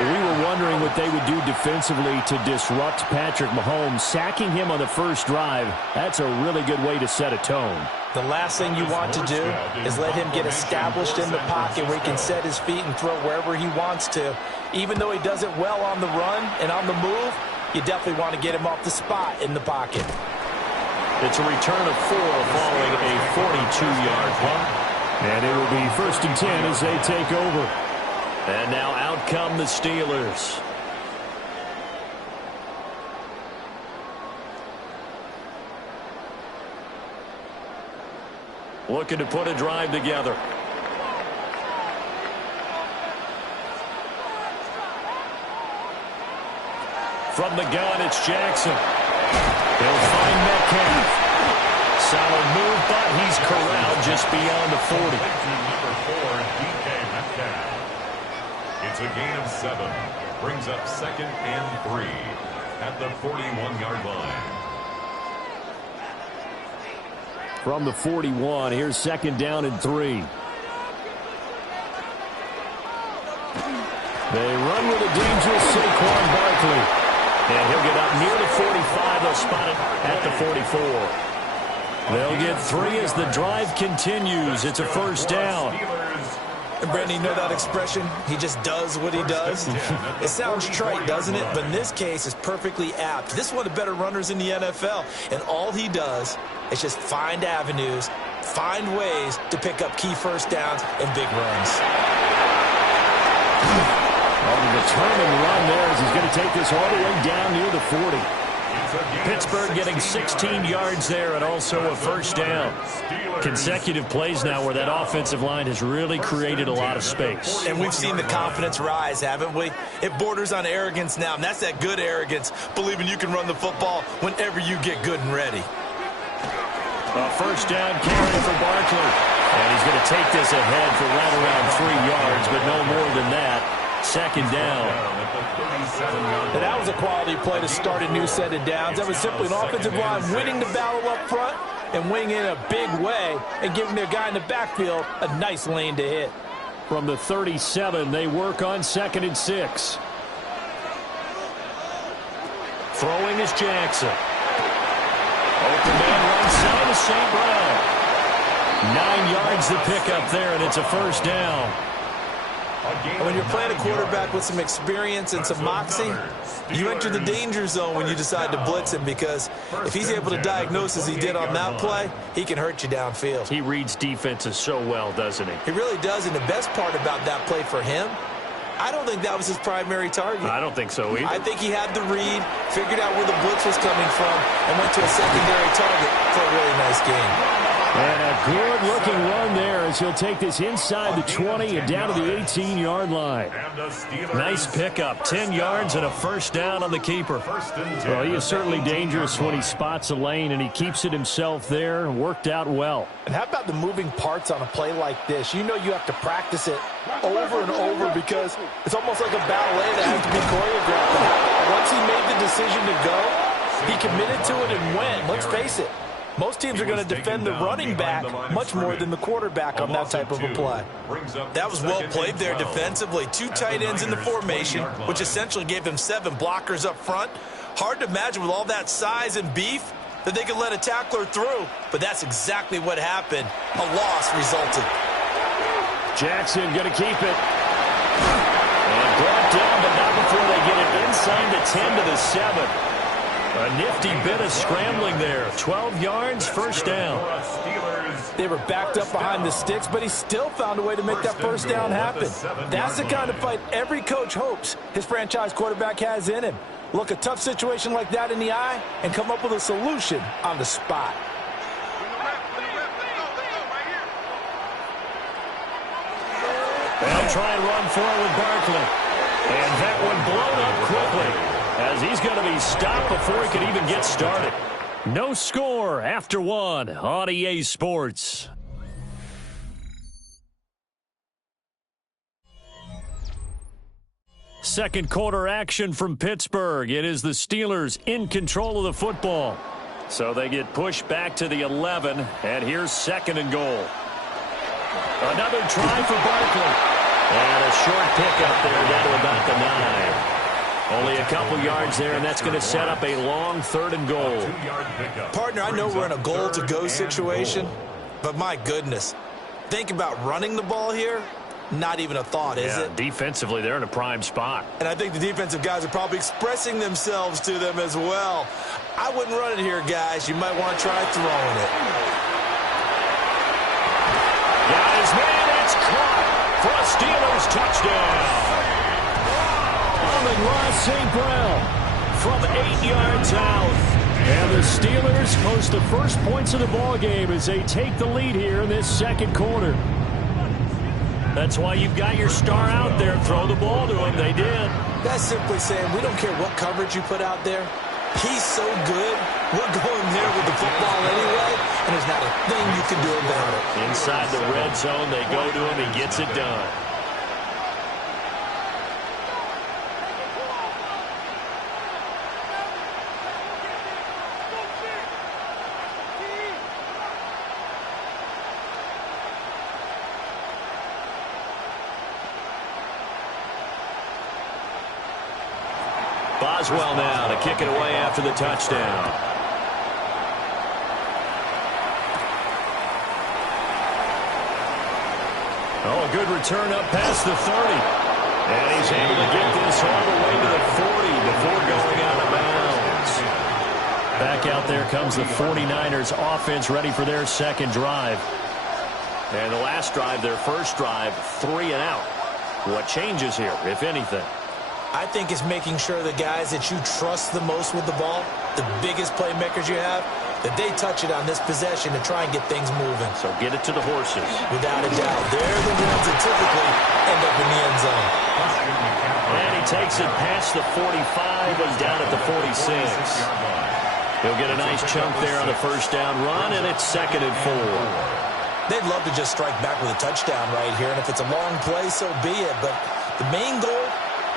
We were wondering what they would do defensively to disrupt Patrick Mahomes. Sacking him on the first drive, that's a really good way to set a tone. The last thing you want to do is let him get established in the pocket where he can set his feet and throw wherever he wants to. Even though he does it well on the run and on the move, you definitely want to get him off the spot in the pocket. It's a return of 4 following a 42-yard punt. And it will be first and 10 as they take over. And now out come the Steelers. Looking to put a drive together. From the gun, it's Jackson. He'll find Metcalf. Solid move, but he's corralled just beyond the 40. Number 4, DK Metcalf. It's a gain of 7. Brings up second and 3 at the 41-yard line. From the 41, here's second down and 3. They run with a dangerous Saquon Barkley. And he'll get up near the 45. They'll spot it at the 44. They'll get 3 as the drive continues. It's a first down. And Brandon, you know that expression? He just does what he does. It sounds trite, doesn't it? But in this case, it's perfectly apt. This is one of the better runners in the NFL. And all he does is just find avenues, find ways to pick up key first downs and big runs. The determined run there as he's going to take this all the way down near the 40. Pittsburgh getting 16 yards there and also a first down. Consecutive plays now where that offensive line has really created a lot of space. And we've seen the confidence rise, haven't we? It borders on arrogance now, and that's that good arrogance, believing you can run the football whenever you get good and ready. A first down carry for Barkley. And he's going to take this ahead for right around 3 yards, but no more than that. Second down. And that was a quality play to start a new set of downs. That was simply an offensive line winning the battle up front and winning in a big way and giving their guy in the backfield a nice lane to hit. From the 37, they work on second and 6. Throwing is Jackson. Open man right side of St. Brown. 9 yards to pick up there, and it's a first down. When you're playing a quarterback with some experience and some moxie, you enter the danger zone when you decide to blitz him, because if he's able to diagnose as he did on that play, he can hurt you downfield. He reads defenses so well, doesn't he? He really does, and the best part about that play for him, I don't think that was his primary target. I don't think so either. I think he had the read, figured out where the blitz was coming from, and went to a secondary target for a really nice game. And a good-looking run there as he'll take this inside the 20 and down to the 18-yard line. Nice pickup. 10 yards and a first down on the keeper. Well, he is certainly dangerous when he spots a lane, and he keeps it himself there. Worked out well. And how about the moving parts on a play like this? You know you have to practice it over and over because it's almost like a ballet that has to be choreographed. And how about once he made the decision to go, he committed to it and went. Let's face it. Most teams are going to defend the running back much more than the quarterback on that type of a play. That was well played there defensively. 2 tight ends in the formation, which essentially gave them 7 blockers up front. Hard to imagine with all that size and beef that they could let a tackler through, but that's exactly what happened. A loss resulted. Jackson going to keep it. And brought down, but not before they get it inside the 10 to the 7. A nifty bit of scrambling there. 12 yards, first down. They were backed up behind the sticks, but he still found a way to make that first down happen. That's the kind of fight every coach hopes his franchise quarterback has in him. Look a tough situation like that in the eye and come up with a solution on the spot. They'll try and run forward with Barkley. And that one blown up quickly, as he's going to be stopped before he could even get started. No score after 1 on EA Sports. Second quarter action from Pittsburgh. It is the Steelers in control of the football. So they get pushed back to the 11, and here's 2nd and goal. Another try for Barkley. And a short pickup there down to about the 9. Only a couple yards there, and that's going to set up a long 3rd and goal. Partner, I know we're in a goal-to-go situation, but my goodness, think about running the ball here. Not even a thought, is it? Defensively, they're in a prime spot. And I think the defensive guys are probably expressing themselves to them as well. I wouldn't run it here, guys. You might want to try throwing it. Got his man. It's caught for a Steelers touchdown. Amon-Ra St. Brown from 8 yards out. And the Steelers post the first points of the ballgame as they take the lead here in this second quarter. That's why you've got your star out there. Throw the ball to him. They did. That's simply saying we don't care what coverage you put out there. He's so good. We're going there with the football anyway, and there's not a thing you can do about it. Inside the red zone, they go to him. He gets it done. Boswell now to kick it away after the touchdown. Oh, a good return up past the 30. And he's able to get this all the way to the 40 before going out of bounds. Back out there comes the 49ers offense ready for their second drive. And the last drive, their first drive, 3 and out. What changes here, if anything? I think it's making sure the guys that you trust the most with the ball, the biggest playmakers you have, that they touch it on this possession to try and get things moving. So get it to the horses. Without a doubt. They're the ones that typically end up in the end zone. And he takes it past the 45 and down at the 46. He'll get a nice chunk there on the first down run, and it's 2nd and 4. They'd love to just strike back with a touchdown right here, and if it's a long play, so be it. But the main goal,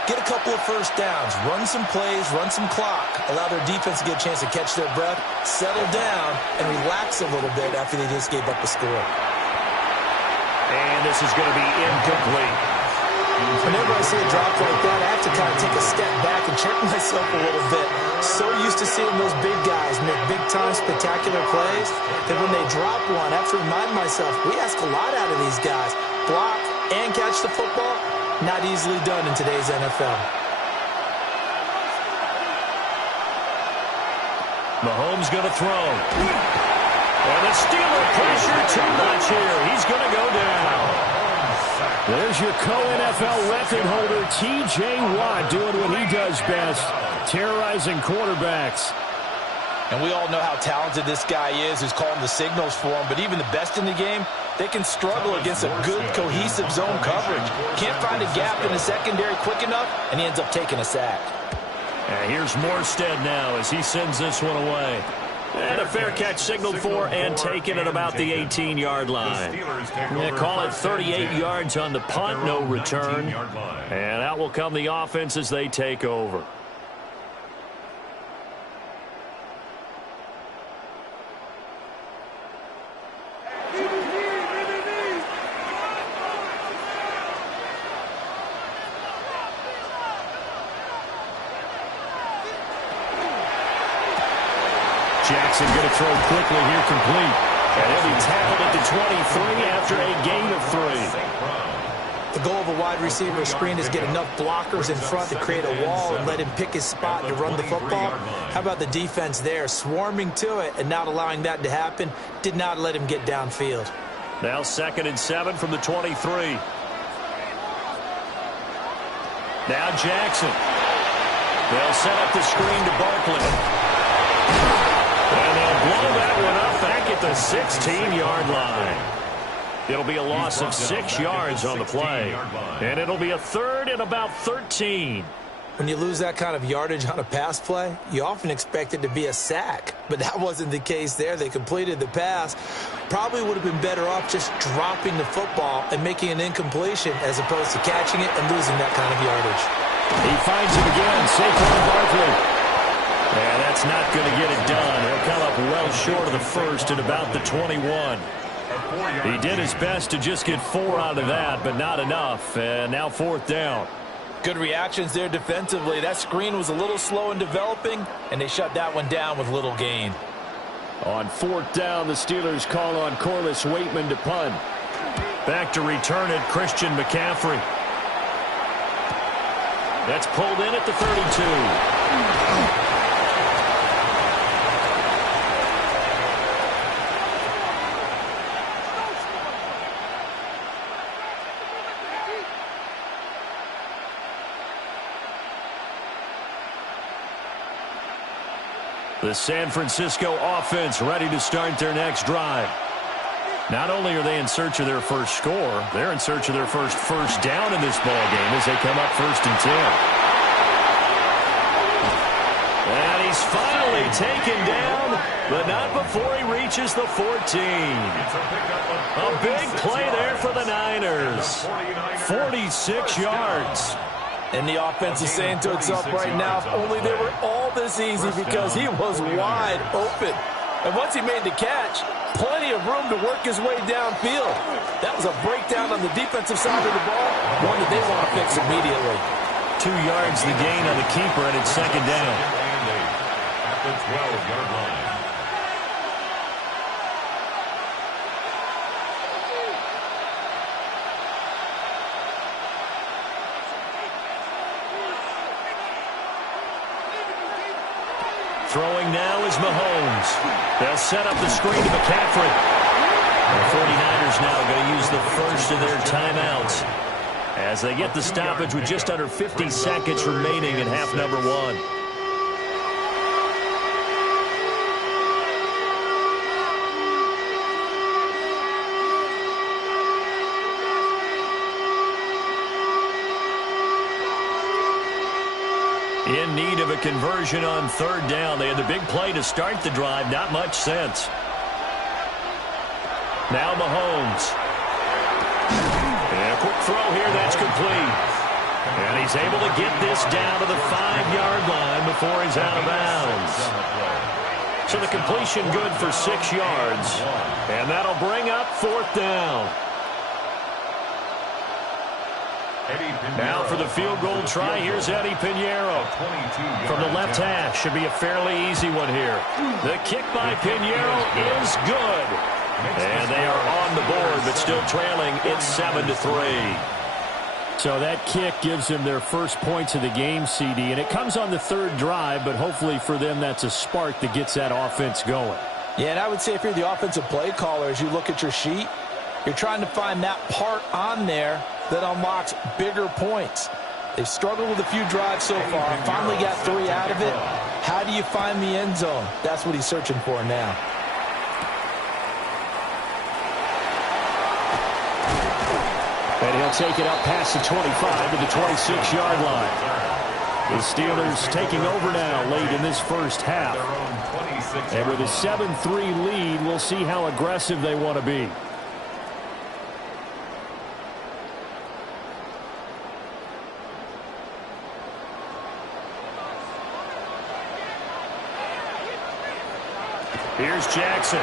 get a couple of first downs, run some plays, run some clock, allow their defense to get a chance to catch their breath, settle down, and relax a little bit after they just gave up a score. And this is going to be incomplete. Whenever I see a drop like that, I have to kind of take a step back and check myself a little bit. so used to seeing those big guys make big-time spectacular plays that when they drop one, I have to remind myself, we ask a lot out of these guys. Block and catch the football, not easily done in today's NFL. Mahomes going to throw. And the Steeler pressure too much here. He's going to go down. There's your co-NFL record holder, T.J. Watt, doing what he does best, terrorizing quarterbacks. And we all know how talented this guy is who's calling the signals for him, but even the best in the game, they can struggle against a good, cohesive zone coverage. Can't find a gap in the secondary quick enough, and he ends up taking a sack. And here's Morstead now as he sends this one away. And a fair catch signaled for and taken at about the 18-yard line. They call it 38 yards on the punt, no return. And out will come the offense as they take over. Jackson going to throw quickly here, complete. And he'll be tackled at the 23 after a gain of 3. The goal of a wide receiver screen is get enough blockers in front to create a wall and let him pick his spot to run the football. How about the defense there, swarming to it and not allowing that to happen? Did not let him get downfield. Now 2nd and 7 from the 23. Now Jackson. They'll set up the screen to Barkley. And they'll blow that one up back at the 16-yard line. It'll be a loss of 6 yards on the play. And it'll be a 3rd and about 13. When you lose that kind of yardage on a pass play, you often expect it to be a sack. But that wasn't the case there. They completed the pass. Probably would have been better off just dropping the football and making an incompletion as opposed to catching it and losing that kind of yardage. He finds him again, Saquon Barkley. And that's not going to get it done. He'll come up well short of the first at about the 21. He did his best to just get 4 out of that, but not enough. And now 4th down. Good reactions there defensively. That screen was a little slow in developing, and they shut that one down with little gain. On 4th down, the Steelers call on Corliss Waitman to punt. Back to return it, Christian McCaffrey. That's pulled in at the 32. The San Francisco offense ready to start their next drive. Not only are they in search of their first score, they're in search of their first down in this ball game as they come up 1st and 10. And he's finally taken down, but not before he reaches the 14. A big play there for the Niners. 46 yards. And the offense is saying to itself right now, if only they were all this easy, because he was wide open. And once he made the catch, plenty of room to work his way downfield. That was a breakdown on the defensive side of the ball, one that they want to fix immediately. 2 yards the gain on the keeper, and it's 2nd down. At the 12-yard line. Throwing now is Mahomes. They'll set up the screen to McCaffrey. The 49ers now going to use the first of their timeouts as they get the stoppage with just under 50 seconds remaining in half number 1. In need of a conversion on 3rd down. They had the big play to start the drive. Not much sense. Now Mahomes. And a quick throw here. That's complete. And he's able to get this down to the 5-yard line before he's out of bounds. So the completion good for 6 yards. And that'll bring up 4th down. Now for the field goal try, here's Eddie Pinheiro. From the left hash, should be a fairly easy one here. The kick by Pinheiro is good. And they are on the board, but still trailing. It's 7-3. So that kick gives them their first points of the game, CD, and it comes on the third drive, but hopefully for them that's a spark that gets that offense going. Yeah, and I would say if you're the offensive play caller, as you look at your sheet, you're trying to find that part on there that unlocks bigger points. They've struggled with a few drives so far. Finally got 3 out of it. How do you find the end zone? That's what he's searching for now. And he'll take it up past the 25 to the 26-yard line. The Steelers taking over now late in this first half. And with a 7-3 lead, we'll see how aggressive they want to be. Here's Jackson.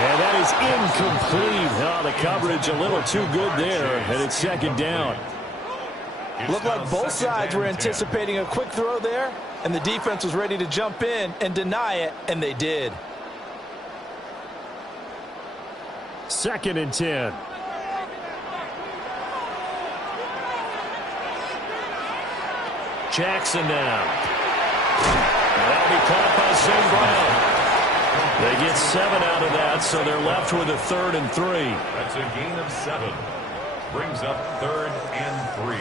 And that is incomplete. Oh, the coverage a little too good there, and it's second down. Looked like both sides were anticipating a quick throw there, and the defense was ready to jump in and deny it, and they did. 2nd and 10. Jackson now. That'll be caught by St. Brown. They get 7 out of that, so they're left with a 3rd and 3. That's a gain of 7. Brings up 3rd and 3.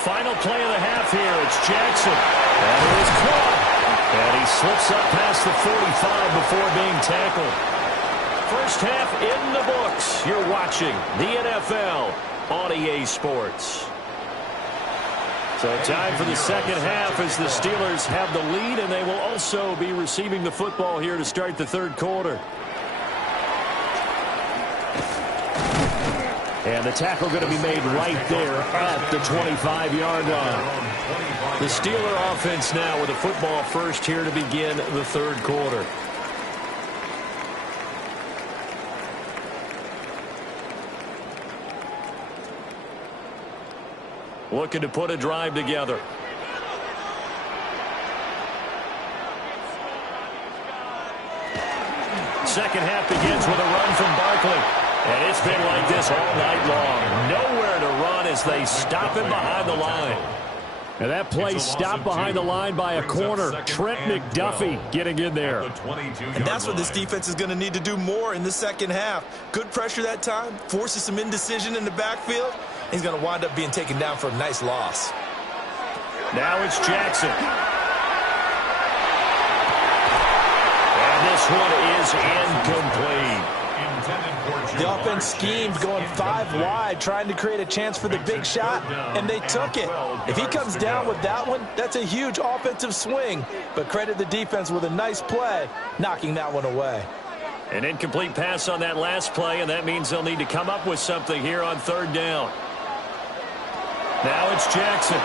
Final play of the half here. It's Jackson. And it is caught. And he slips up past the 45 before being tackled. First half in the books. You're watching the NFL on EA Sports. So time for the second half as the Steelers have the lead, and they will also be receiving the football here to start the third quarter. And the tackle going to be made right there at the 25-yard line. The Steeler offense now with the football first here to begin the third quarter. Looking to put a drive together. Second half begins with a run from Barkley. And it's been like this all night long. Nowhere to run as they stop him behind the line. And that play stopped behind the line by a corner. Trent McDuffie getting in there. And that's what this defense is going to need to do more in the second half. Good pressure that time, forces some indecision in the backfield. He's going to wind up being taken down for a nice loss. Now it's Jackson. And this one is incomplete. The offense schemed going 5 wide, trying to create a chance for the big shot, and they took it. If he comes down with that one, that's a huge offensive swing. But credit the defense with a nice play, knocking that one away. An incomplete pass on that last play, and that means they'll need to come up with something here on third down. Now it's Jackson.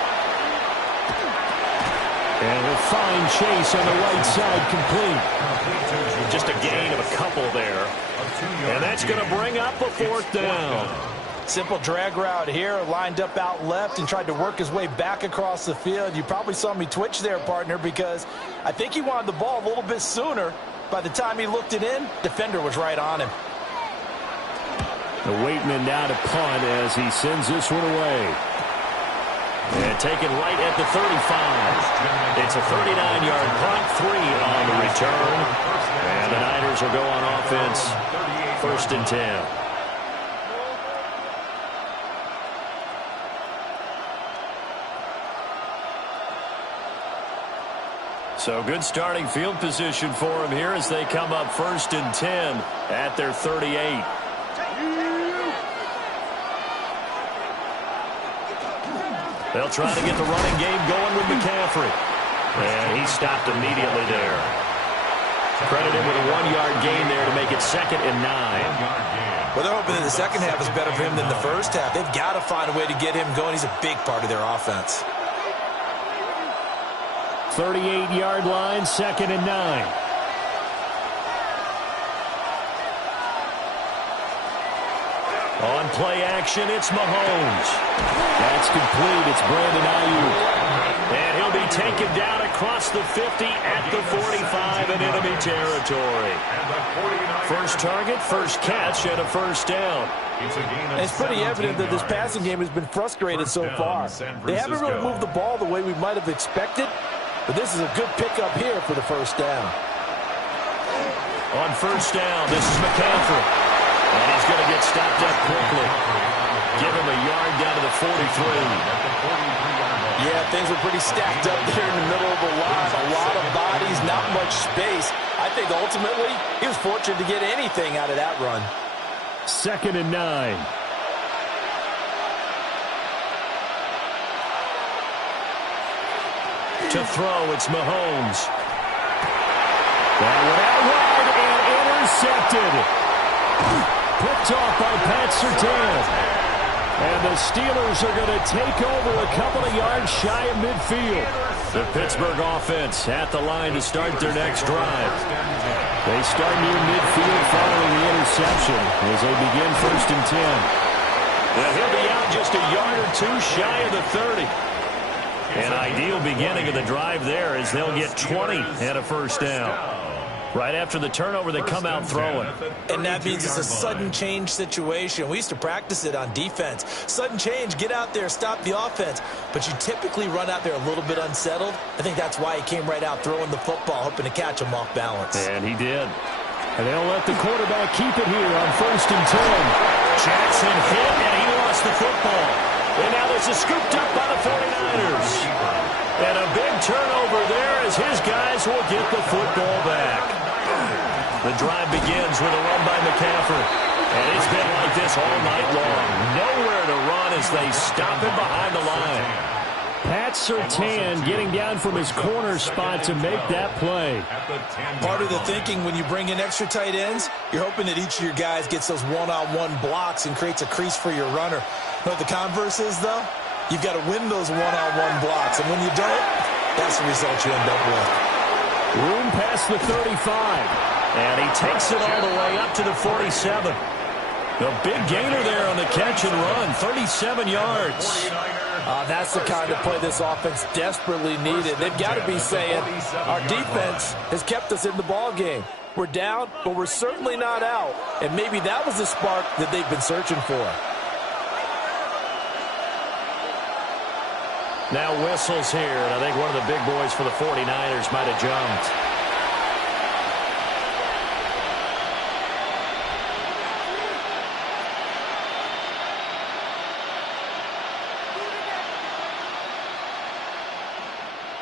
And a fine chase on the right side complete. Just a gain of a couple there. And that's going to bring up a 4th down. Simple drag route here, lined up out left and tried to work his way back across the field. You probably saw me twitch there, partner, because I think he wanted the ball a little bit sooner. By the time he looked it in, defender was right on him. The Waitman now to punt as he sends this one away. And taken right at the 35. It's a 39-yard punt, 3 on the return. And the Niners will go on offense, 1st and 10. So good starting field position for them here as they come up 1st and 10 at their 38. They'll try to get the running game going with McCaffrey. And he stopped immediately there. Credit him with a 1-yard gain there to make it 2nd and 9. Well, they're hoping that the second half is better for him than the first half. They've got to find a way to get him going. He's a big part of their offense. 38-yard line, 2nd and 9. On play action, it's Mahomes. That's complete. It's Brandon Ayuk. And he'll be taken down across the 50 at the 45 in enemy territory. First target, first catch, and a first down. It's pretty evident that this passing game has been frustrated so far. They haven't really moved the ball the way we might have expected, but this is a good pickup here for the first down. On first down, this is McCaffrey. And he's going to get stopped up quickly. Give him a yard down to the 43. Yeah, things were pretty stacked up there in the middle of the line. A lot of bodies, not much space. I think ultimately he was fortunate to get anything out of that run. 2nd and 9. To throw, it's Mahomes. That went out wide and intercepted. Picked off by Pat Surtain. And the Steelers are going to take over a couple of yards shy of midfield. The Pittsburgh offense at the line to start their next drive. They start near midfield following the interception as they begin 1st and 10. Well, he'll be out just a yard or two shy of the 30. An ideal beginning of the drive there as they'll get 20 and a first down. Right after the turnover, they come out throwing. And that means it's a sudden change situation. We used to practice it on defense. Sudden change, get out there, stop the offense. But you typically run out there a little bit unsettled. I think that's why he came right out throwing the football, hoping to catch him off balance. And he did. And they'll let the quarterback keep it here on 1st and 10. Jackson hit, and he lost the football. And now there's a scooped up by the 49ers. And a big turnover there as his guys will get the football back. The drive begins with a run by McCaffrey. And it's been like this all night long. Nowhere to run as they stop him behind the line. Pat Surtain getting down from his corner spot to make that play. Part of the thinking when you bring in extra tight ends, you're hoping that each of your guys gets those one-on-one blocks and creates a crease for your runner. You know what the converse is, though? You've got to win those one-on-one blocks. And when you don't, that's the result you end up with. Room past the 35. And he takes it all the way up to the 47. A big gainer there on the catch and run. 37 yards. That's the kind of play this offense desperately needed. They've got to be saying, our defense has kept us in the ball game. We're down, but we're certainly not out. And maybe that was the spark that they've been searching for. Now whistles here, and I think one of the big boys for the 49ers might have jumped.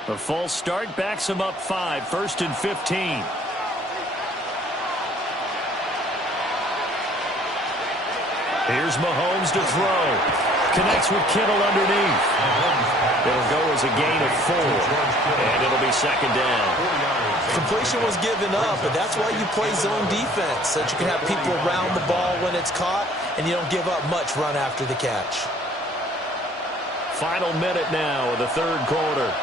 The false start backs him up 5, 1st and 15. Here's Mahomes to throw. Connects with Kittle underneath. It'll go as a gain of 4, and it'll be 2nd down. Completion was given up, but that's why you play zone defense, so that you can have people around the ball when it's caught, and you don't give up much run after the catch. Final minute now of the 3rd quarter.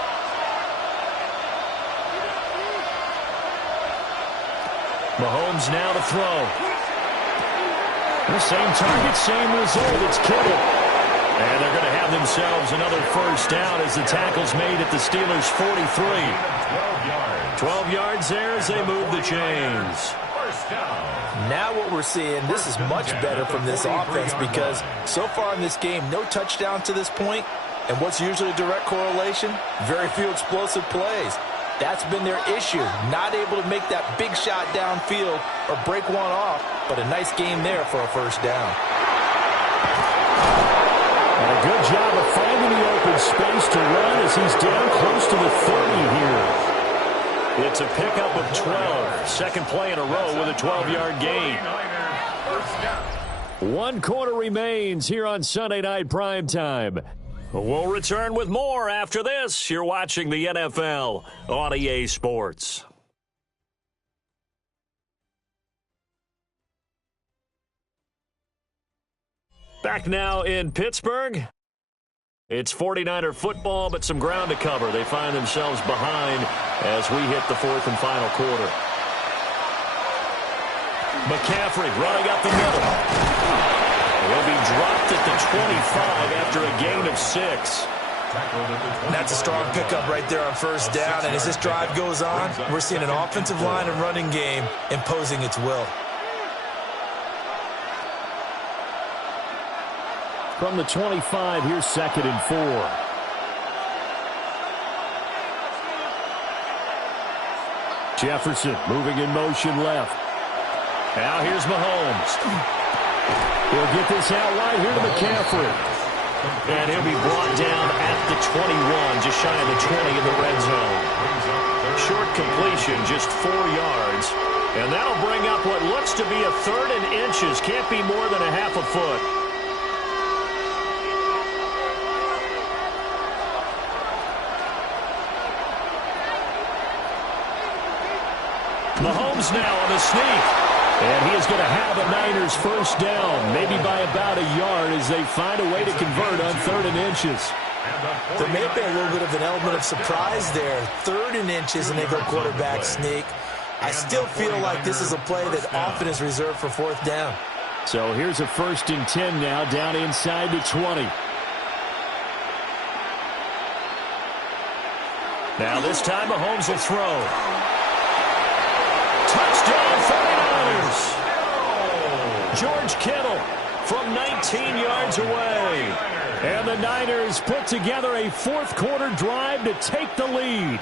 Mahomes now to throw. The same target, same result. It's Kittle. And they're going to have themselves another first down as the tackle's made at the Steelers' 43. 12 yards there as they move the chains. Now what we're seeing, this is much better from this offense because so far in this game, no touchdown to this point. And what's usually a direct correlation? Very few explosive plays. That's been their issue, not able to make that big shot downfield or break one off, but a nice game there for a first down. And a good job of finding the open space to run as he's down close to the 30 here. It's a pickup of 12. Second play in a row with a 12-yard gain. 1 quarter remains here on Sunday Night Primetime. We'll return with more after this. You're watching the NFL on EA Sports. Back now in Pittsburgh. It's 49er football, but some ground to cover. They find themselves behind as we hit the fourth and final quarter. McCaffrey running up the middle. He'll be dropped at the 25 after a gain of 6. That's a strong pickup right there on first down. And as this drive goes on, we're seeing an offensive line and running game imposing its will. From the 25, here's 2nd and 4. Jefferson moving in motion left. Now here's Mahomes. He'll get this out wide here to McCaffrey. And he'll be brought down at the 21, just shy of the 20 in the red zone. Short completion, just 4 yards. And that'll bring up what looks to be a 3rd and inches. Can't be more than a half a foot. Mahomes now on the sneak. And he is going to have a Niners first down, maybe by about a yard as they find a way to convert on 3rd and inches. There may have been a little bit of an element of surprise there. 3rd and inches, and they go quarterback sneak. I still feel like this is a play that often is reserved for 4th down. So here's a 1st and 10 now, down inside the 20. Now this time Mahomes will throw. Touchdown 49ers! George Kittle from 19 yards away. And the Niners put together a 4th quarter drive to take the lead.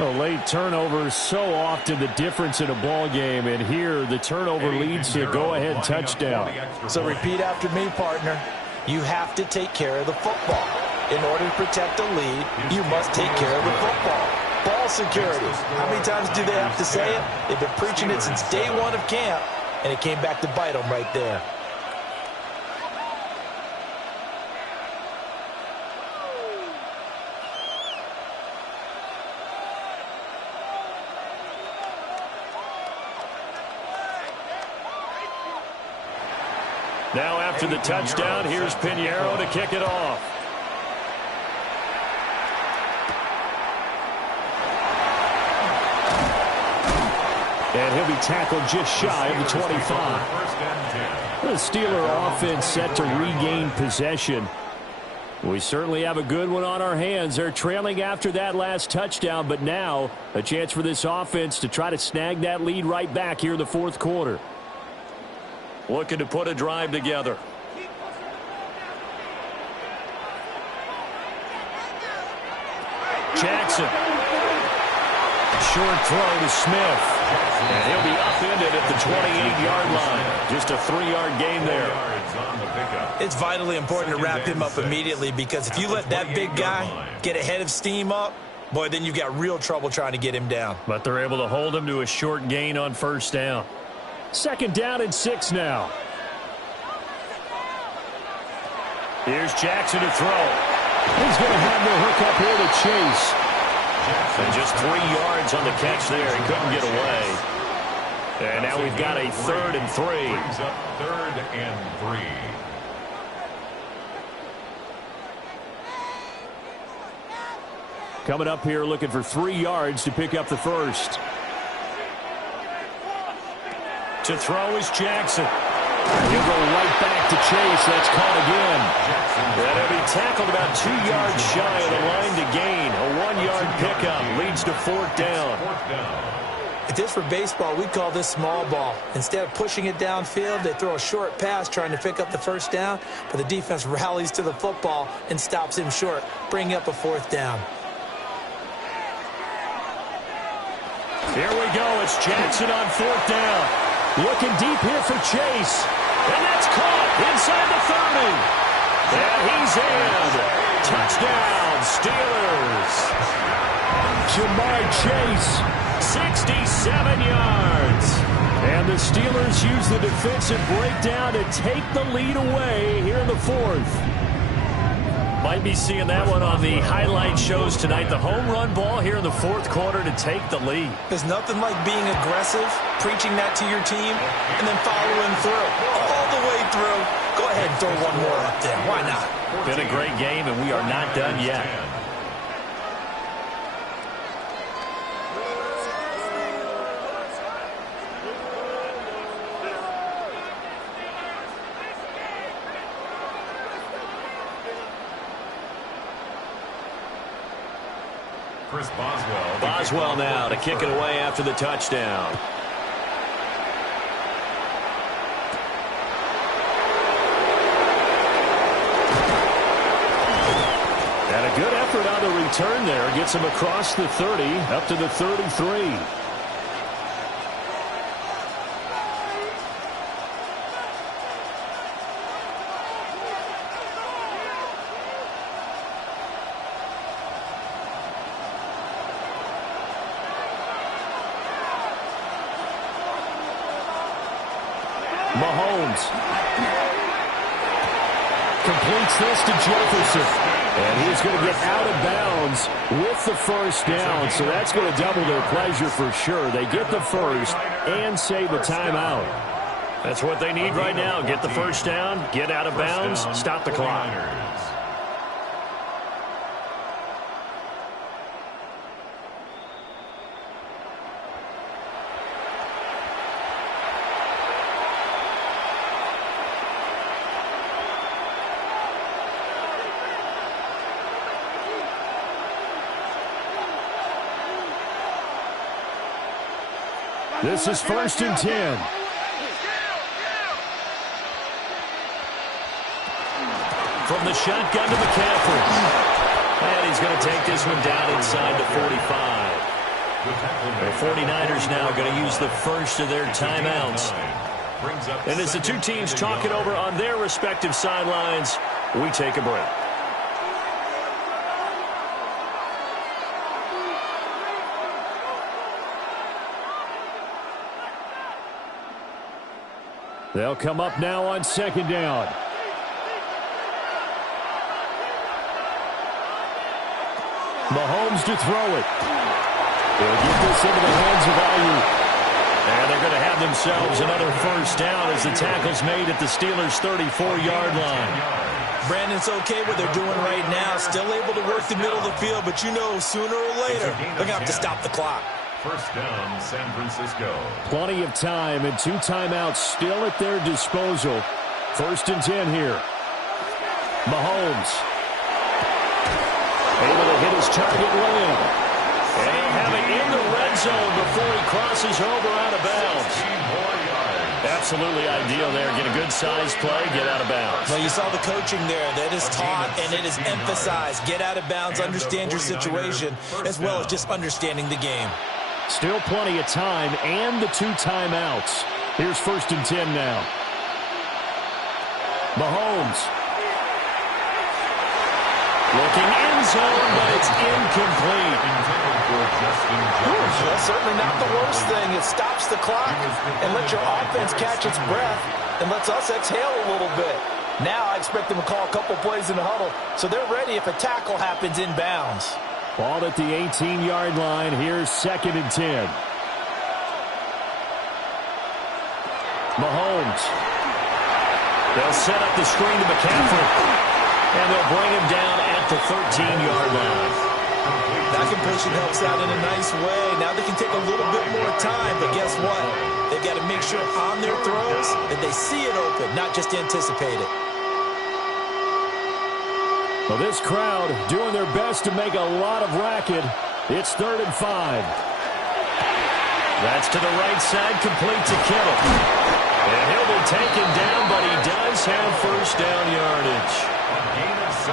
A late turnover is so often the difference in a ball game, and here the turnover leads to a go-ahead touchdown. So repeat after me, partner. You have to take care of the football. In order to protect the lead, you must take care of the football. Ball security. How many times do they have to say it? They've been preaching it since day 1 of camp, and it came back to bite them right there. Now after the touchdown, here's Pinheiro to kick it off. And he'll be tackled just shy of the 25. The Steeler offense set to regain possession. We certainly have a good one on our hands. They're trailing after that last touchdown, but now a chance for this offense to try to snag that lead right back here in the 4th quarter. Looking to put a drive together. Jackson. Short throw to Smith. And he'll be upended at the 28-yard line. Just a 3-yard gain there. It's vitally important to wrap him up immediately, because if you let that big guy get a head of steam up, boy, then you've got real trouble trying to get him down. But they're able to hold him to a short gain on first down. 2nd down and 6 now. Here's Jackson to throw. He's going to have the hook up here to Chase. And just 3 yards on the catch there. He couldn't get away. And now we've got a 3rd and 3. Brings up 3rd and 3. Coming up here looking for 3 yards to pick up the first. To throw is Jackson. He'll go right back to Chase. That's caught again. And he'll be tackled about 2 yards shy of the line to gain. A 1-yard pickup leads to 4th down. If this were baseball, we'd call this small ball. Instead of pushing it downfield, they throw a short pass trying to pick up the first down, but the defense rallies to the football and stops him short, bringing up a 4th down. Here we go. It's Jackson on 4th down. Looking deep here for Chase. And that's caught inside the 30. And he's in. Touchdown, Steelers. Ja'Marr Chase. 67 yards. And the Steelers use the defensive breakdown to take the lead away here in the 4th. Might be seeing that one on the highlight shows tonight. The home run ball here in the 4th quarter to take the lead. There's nothing like being aggressive, preaching that to your team, and then following through. All the way through. Go ahead and throw one more up there. Why not? Been a great game, and we are not done yet. Chris Boswell. Boswell now to kick it away after the touchdown. And a good effort on the return there. Gets him across the 30, up to the 33. Mahomes completes this to Jefferson. And he's going to get out of bounds with the first down. So that's going to double their pleasure for sure. They get the first and save a timeout. That's what they need right now. Get the first down, get out of bounds, stop the clock. This is 1st and 10. From the shotgun to McCaffrey. And he's going to take this one down inside the 45. The 49ers now going to use the first of their timeouts. And as the two teams talk it over on their respective sidelines, we take a break. They'll come up now on 2nd down. Mahomes to throw it. They'll get this into the hands of Ayuk. And they're going to have themselves another first down as the tackle's made at the Steelers' 34-yard line. Brandon's okay what they're doing right now. Still able to work the middle of the field, but you know sooner or later they're going to have to stop the clock. First down, San Francisco. Plenty of time and 2 timeouts still at their disposal. 1st and 10 here. Mahomes. Able to hit his target Lamb. And he'll have it in the red zone before he crosses over out of bounds. Absolutely ideal there. Get a good size play, get out of bounds. Well, you saw the coaching there. That is taught and it is emphasized. Get out of bounds, understand your situation, as well as just understanding the game. Still plenty of time and the 2 timeouts. Here's 1st and 10 now. Mahomes. Looking end zone, but it's incomplete. That's certainly not the worst thing. It stops the clock and lets your offense catch its breath and lets us exhale a little bit. Now I expect them to call a couple plays in the huddle so they're ready if a tackle happens inbounds. Ball at the 18-yard line. Here's 2nd and 10. Mahomes. They'll set up the screen to McCaffrey. And they'll bring him down at the 13-yard line. That completion helps out in a nice way. Now they can take a little bit more time, but guess what? They've got to make sure on their throws that they see it open, not just anticipate it. Well, this crowd doing their best to make a lot of racket. It's 3rd and 5. That's to the right side, complete to Kittle. And he'll be taken down, but he does have first down yardage.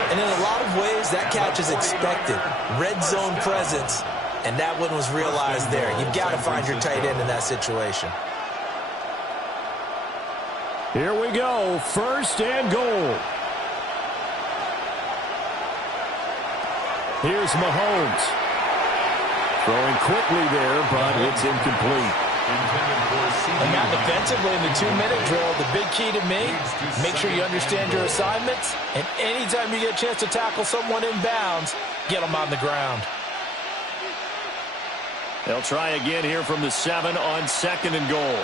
And in a lot of ways, that catch is expected. Red zone presence, and that one was realized there. You've got to find your tight end in that situation. Here we go, 1st and goal. Here's Mahomes. Throwing quickly there, but it's incomplete. And now defensively in the 2-minute drill, the big key to me, make sure you understand your assignments, and anytime you get a chance to tackle someone in bounds, get them on the ground. They'll try again here from the 7 on 2nd and goal.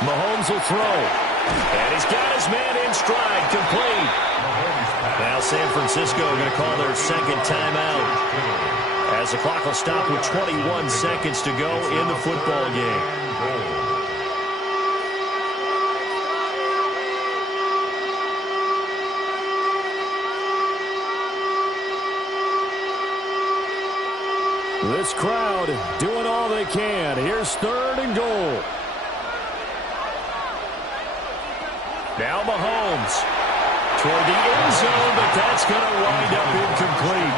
Mahomes will throw. And he's got his man in stride, complete. Now San Francisco going to call their second timeout, as the clock will stop with 21 seconds to go in the football game. This crowd doing all they can. Here's 3rd and goal. Now Mahomes toward the end zone, but that's going to wind up incomplete.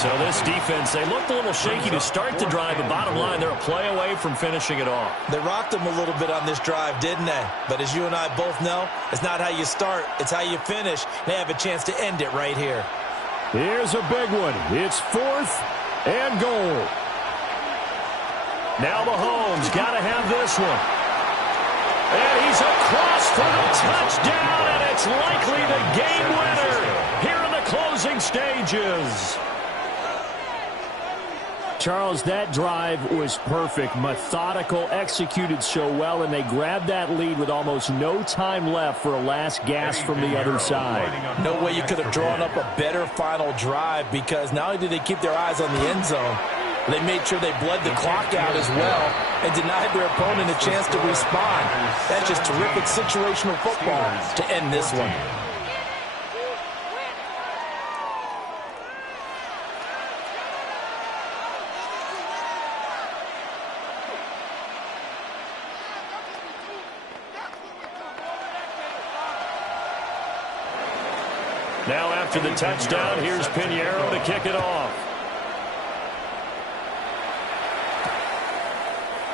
So this defense, they looked a little shaky to start the drive, but bottom line, they're a play away from finishing it off. They rocked them a little bit on this drive, didn't they? But as you and I both know, it's not how you start, it's how you finish. They have a chance to end it right here. Here's a big one. It's 4th and goal. Now Mahomes got to have this one. And he's across for the touchdown, and it's likely the game winner here in the closing stages. Charles, that drive was perfect, methodical, executed so well, and they grabbed that lead with almost no time left for a last gasp from the other side. No way you could have drawn up a better final drive, because not only did they keep their eyes on the end zone, they made sure they bled the clock out as well and denied their opponent a chance to respond. That's just terrific situational football to end this one. Now after the touchdown, here's Pinheiro to kick it off.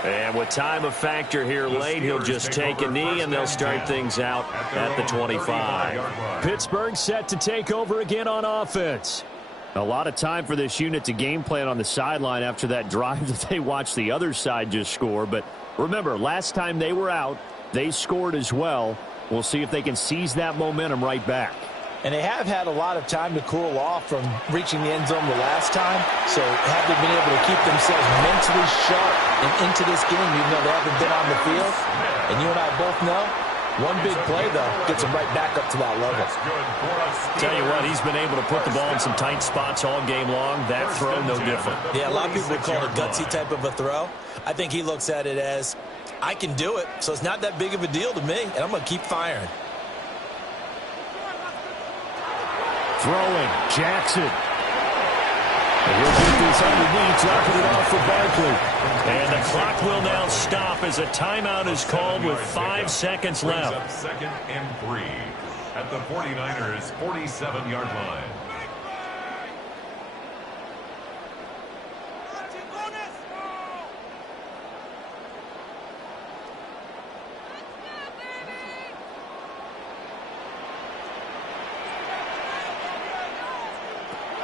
And with time a factor here late, he'll just take a knee, and they'll start things out at the 25. Pittsburgh set to take over again on offense. A lot of time for this unit to game plan on the sideline after that drive that they watched the other side just score. But remember, last time they were out, they scored as well. We'll see if they can seize that momentum right back. And they have had a lot of time to cool off from reaching the end zone the last time. So have they been able to keep themselves mentally sharp and into this game, even though they haven't been on the field? And you and I both know, one big play, though, gets them right back up to that level. Tell you what, he's been able to put the ball in some tight spots all game long. That throw, no different. Yeah, a lot of people would call it a gutsy type of a throw. I think he looks at it as, I can do it, so it's not that big of a deal to me, and I'm going to keep firing. Throwing, Jackson. And he'll get this underneath, dropping it off for Barkley. And the clock will now stop as a timeout is called with 5 seconds left. 2nd and 3 at the 49ers' 47-yard line.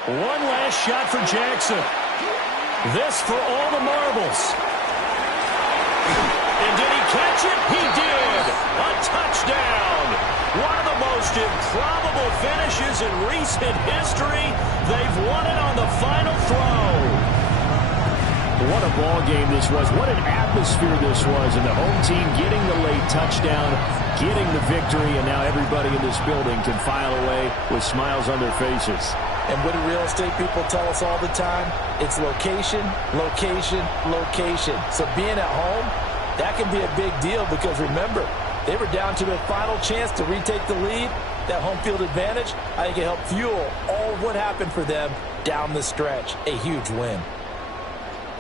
One last shot for Jackson. This for all the marbles. And did he catch it? He did. A touchdown. One of the most improbable finishes in recent history. They've won it on the final throw. What a ball game this was. What an atmosphere this was. And the home team getting the late touchdown, getting the victory, and now everybody in this building can file away with smiles on their faces. And what do real estate people tell us all the time? It's location, location, location. So being at home, that can be a big deal because remember, they were down to their final chance to retake the lead. That home field advantage, I think it helped fuel all of what happened for them down the stretch. A huge win.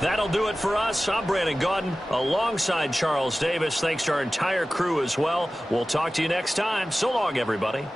That'll do it for us. I'm Brandon Gaudin alongside Charles Davis. Thanks to our entire crew as well. We'll talk to you next time. So long, everybody.